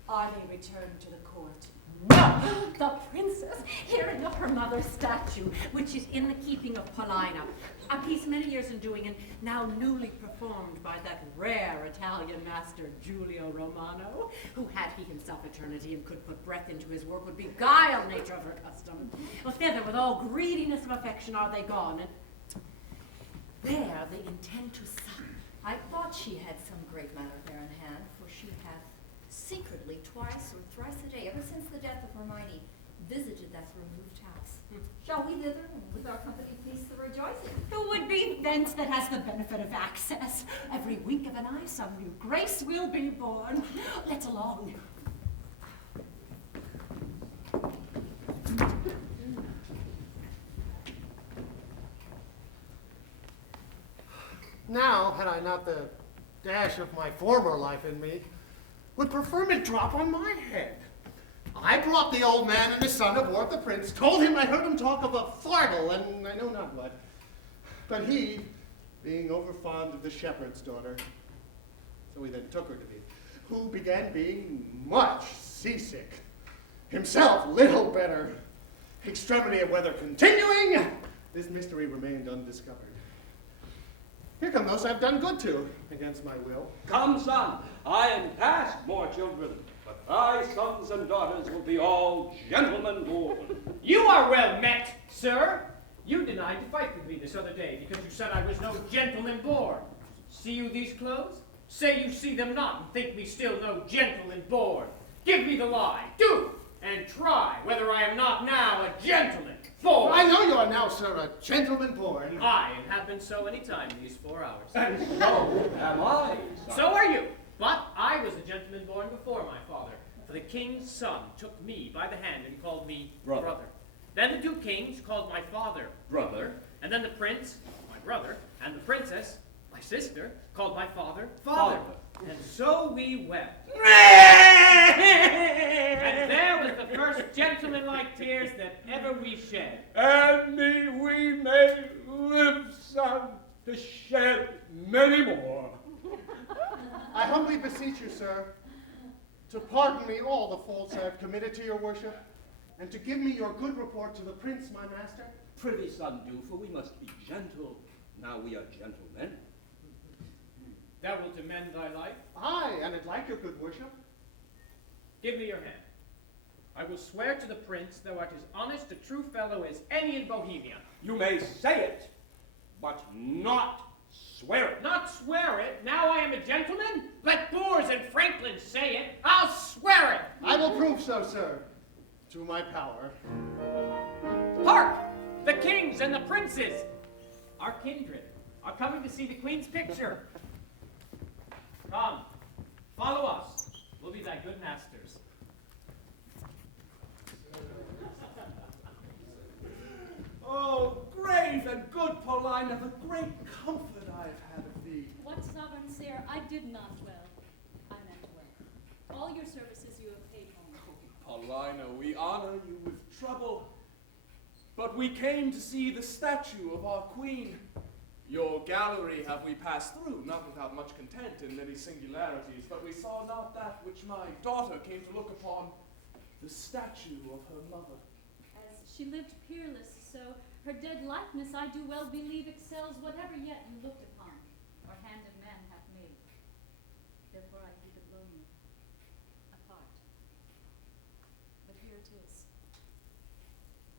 Are they returned to the court? No! The princess, hearing of her mother's statue, which is in the keeping of Paulina, a piece many years in doing and now newly performed by that rare Italian master, Giulio Romano, who had he himself eternity and could put breath into his work, would beguile nature of her custom. Well, thither with all greediness of affection are they gone, and there they intend to sup. I thought she had some great matter there in hand, for she hath secretly twice or thrice a day, ever since the death of Hermione, visited that removed house. Shall we thither, and with our company feast the rejoicing? Who would be thence that has the benefit of access? Every wink of an eye some new grace will be born. Let's along. Now, had I not the dash of my former life in me, would preferment drop on my head. I brought the old man and his son aboard the prince, told him I heard him talk of a fardel, and I know not what. But he, being overfond of the shepherd's daughter, so he then took her to me, who began being much seasick. Himself little better. Extremity of weather continuing, this mystery remained undiscovered. Here come those I've done good to, against my will. Come, son, I am past more children, but thy sons and daughters will be all gentlemen born. You are well met, sir. You denied to fight with me this other day because you said I was no gentleman born. See you these clothes? Say you see them not and think me still no gentleman born. Give me the lie, do, and try whether I am not now a gentleman born. I know you are now, sir, a gentleman born. I have been so any time these 4 hours. And so am I, son. So are you. But I was a gentleman born before my father, for the king's son took me by the hand and called me brother. Then the 2 kings called my father brother, and then the prince, my brother, and the princess, my sister, called my father father. And so we wept. And there was the first gentleman-like tears that ever we shed. And we may live, son, to shed many more. I humbly beseech you, sir, to pardon me all the faults I have committed to your worship, and to give me your good report to the prince, my master. Prithee, son, do, for we must be gentle. Now we are gentlemen. Thou wilt amend thy life? Aye, and it like your good worship. Give me your hand. I will swear to the prince thou art as honest a true fellow as any in Bohemia. You may say it, but not swear it. Not swear it? Now I am a gentleman? Let boors and franklins say it. I'll swear it. I will prove so, sir, to my power. Hark! The kings and the princes, our kindred, are coming to see the queen's picture. Come, follow us. We'll be thy good masters. Oh, grave and good Paulina, the great comfort I have had of thee. What, sovereign sire, I did not well. I meant well. trouble. But we came to see the statue of our queen. Your gallery have we passed through, not without much content in many singularities, but we saw not that which my daughter came to look upon, the statue of her mother. As she lived peerless, so her dead likeness I do well believe excels whatever yet you looked upon, or hand of man hath made. Therefore I keep it lonely, apart. But here it is.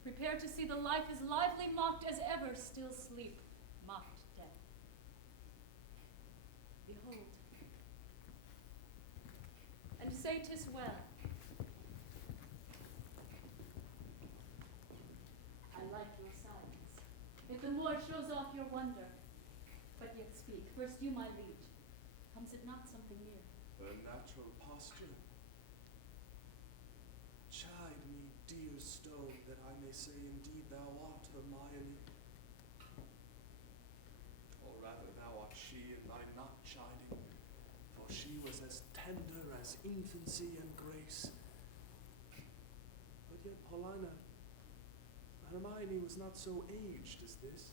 Prepare to see the life as lively mocked as ever, still sleep, mocked death. Behold, and say 'tis well. I like your silence. If the Lord shows off your wonder, but yet speak. First you, my liege. Comes it not something near? Her natural posture. Chide me, dear stone, that I may say indeed thou art Hermione. Or rather, thou art she, and I not chiding, for she was as tender as infancy and grace. But yet, Paulina, Hermione was not so aged as this.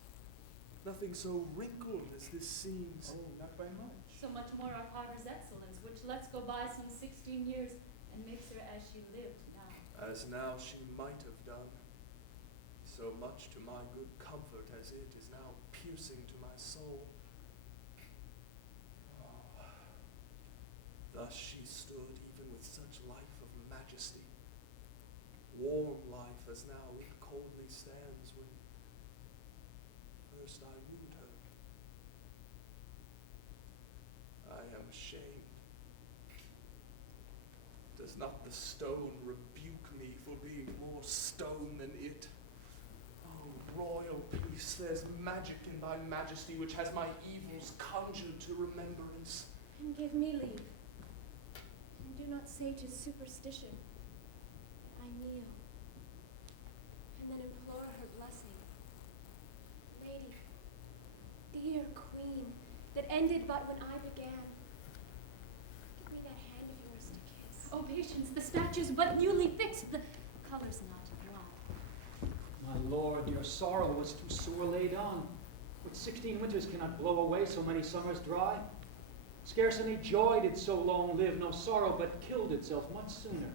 Nothing so wrinkled as this seems. Oh, not by much. So much more our father's excellence, which lets go by some 16 years and makes her as she lived now. As now she might have done. So much to my good comfort as it is now piercing to my soul. Oh. Thus she stood even with such life of majesty, warm life as now it coldly stands when first I wooed her. I am ashamed. Does not the stone rebuke me for being more stone than it? Oh, royal peace, there's magic in thy majesty which has my evils conjured to remembrance. And give me leave. And do not say 'tis superstition. I kneel, and then implore her blessing. Lady, dear queen, that ended but when I began, give me that hand of yours to kiss. Oh, patience, the statue's but newly fixed, the color's not dry. My lord, your sorrow was too sore laid on. What 16 winters cannot blow away so many summers dry? Scarce any joy did so long live, no sorrow but killed itself much sooner.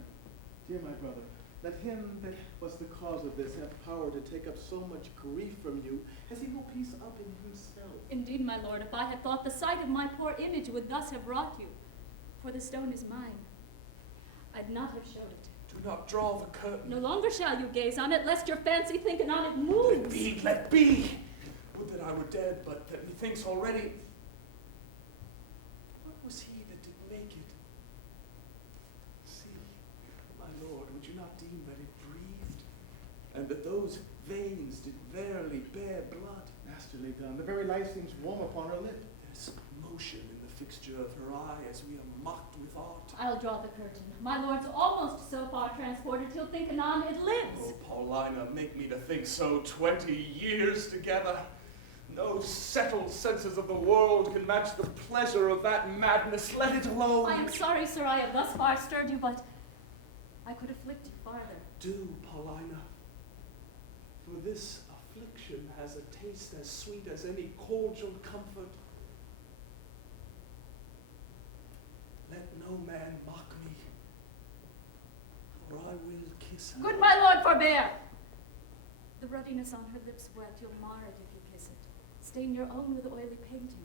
Dear my brother, let him that was the cause of this have power to take up so much grief from you. Has he no peace up in himself? Indeed, my lord, if I had thought the sight of my poor image would thus have wrought you, for the stone is mine, I'd not have showed it. Do not draw the curtain. No longer shall you gaze on it, lest your fancy thinking on it moves. Let be, let be! Would that I were dead, but that methinks already. What was he that did make it? See, my lord, would you not deem that it breathed, and that those veins did verily bear blood? Masterly done. The very life seems warm upon her lip. There's motion in the fixture of her eye as we are mocked with art. I'll draw the curtain. My lord's almost so far transported till think anon it lives. Oh, Paulina, make me to think so 20 years together. No settled senses of the world can match the pleasure of that madness. Let it alone. I am sorry, sir, I have thus far stirred you, but I could afflict you farther. Do, Paulina. For this affliction has a taste as sweet as any cordial comfort. Let no man mock me, for I will kiss her. Good my lord, forbear! The ruddiness on her lips wet, you'll mar it if you kiss it. Stain your own with oily painting.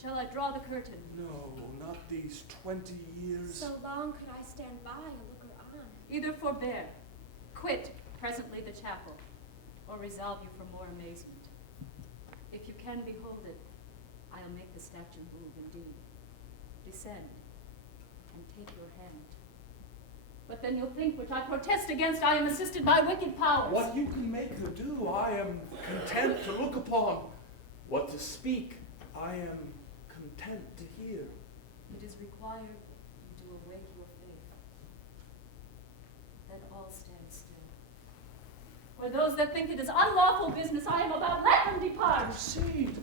Shall I draw the curtain? No, not these 20 years. So long could I stand by and look her on. Either forbear, quit presently the chapel, or resolve you for more amazement. If you can behold it, I'll make the statue move indeed. Descend, and take your hand. But then you'll think, which I protest against, I am assisted by wicked powers. What you can make her do, I am content to look upon. What to speak, I am content to hear. It is required you do awake your faith. Then all stand still. For those that think it is unlawful business I am about, let them depart. Proceed.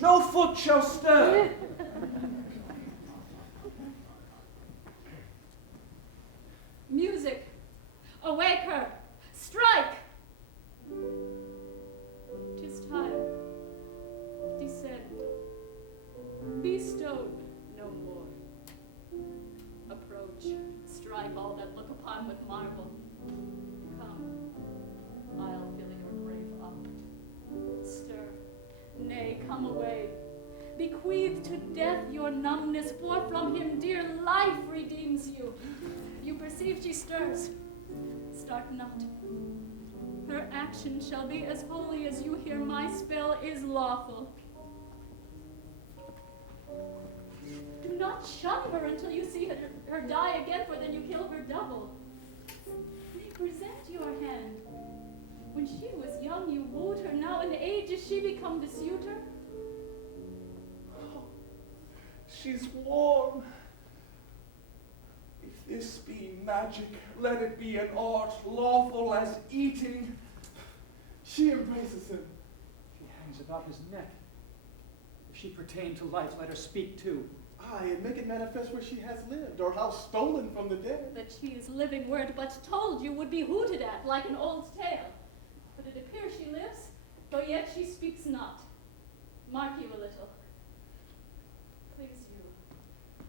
No foot shall stir. Music, awake her. arm with marble. Come, I'll fill your grave up. Stir, nay, come away. Bequeath to death your numbness, for from him dear life redeems you. You perceive she stirs. Start not. Her action shall be as holy as you hear my spell is lawful. Do not shun her until you see her die again, for then you kill her double. Present your hand. When she was young, you wooed her. Now in age is she become the suitor? Oh, she's warm. If this be magic, let it be an art lawful as eating. She embraces him. She hangs about his neck. If she pertain to life, let her speak too. Aye, and make it manifest where she has lived, or how stolen from the dead. That she is living were it but told you would be hooted at like an old tale. But it appears she lives, though yet she speaks not. Mark you a little. Please you,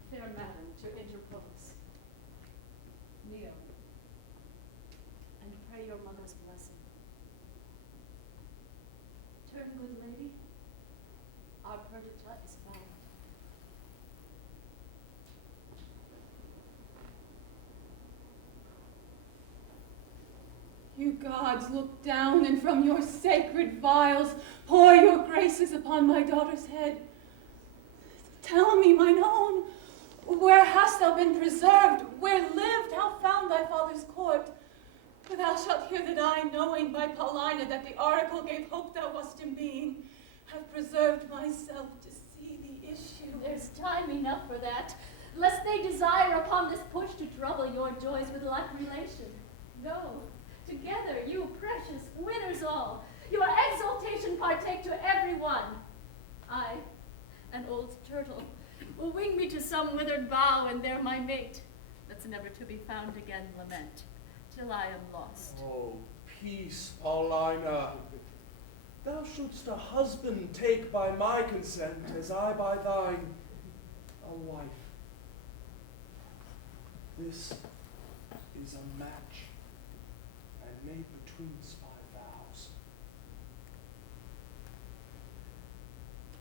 fair madam, to interpose. Kneel, and pray your mother's blessing. Turn, good lady. Our Perdita is found. You gods, look down, and from your sacred vials pour your graces upon my daughter's head. Tell me, mine own, where hast thou been preserved? Where lived? How found thy father's court? For thou shalt hear that I, knowing by Paulina that the oracle gave hope thou wast in being, have preserved myself to see the issue. There's time enough for that, lest they desire upon this push to trouble your joys with like relation. Go. Together, you precious winners all, your exaltation partake to every one. I, an old turtle, will wing me to some withered bough, and there my mate, that's never to be found again, lament, till I am lost. Oh, peace, Paulina. Thou shouldst a husband take by my consent, as I by thine, a wife. This is a match, and made between by vows.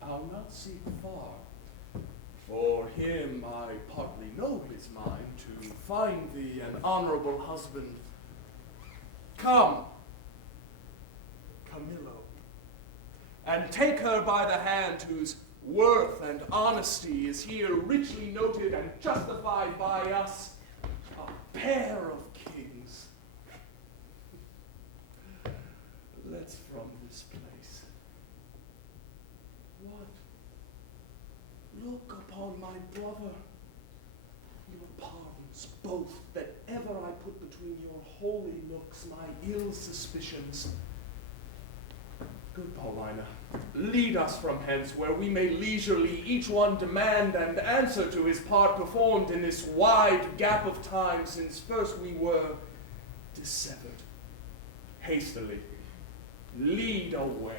I'll not seek far. For him I partly know his mind, to find thee an honorable husband. Come, Camillo, and take her by the hand, whose worth and honesty is here richly noted and justified by us, a pair of kings. Let's from this place. What? Look upon my brother. Your pardons both, that ever I put between your holy looks my ill suspicions. Good Paulina, lead us from hence, where we may leisurely each one demand and answer to his part performed in this wide gap of time since first we were dissevered. Hastily, lead away.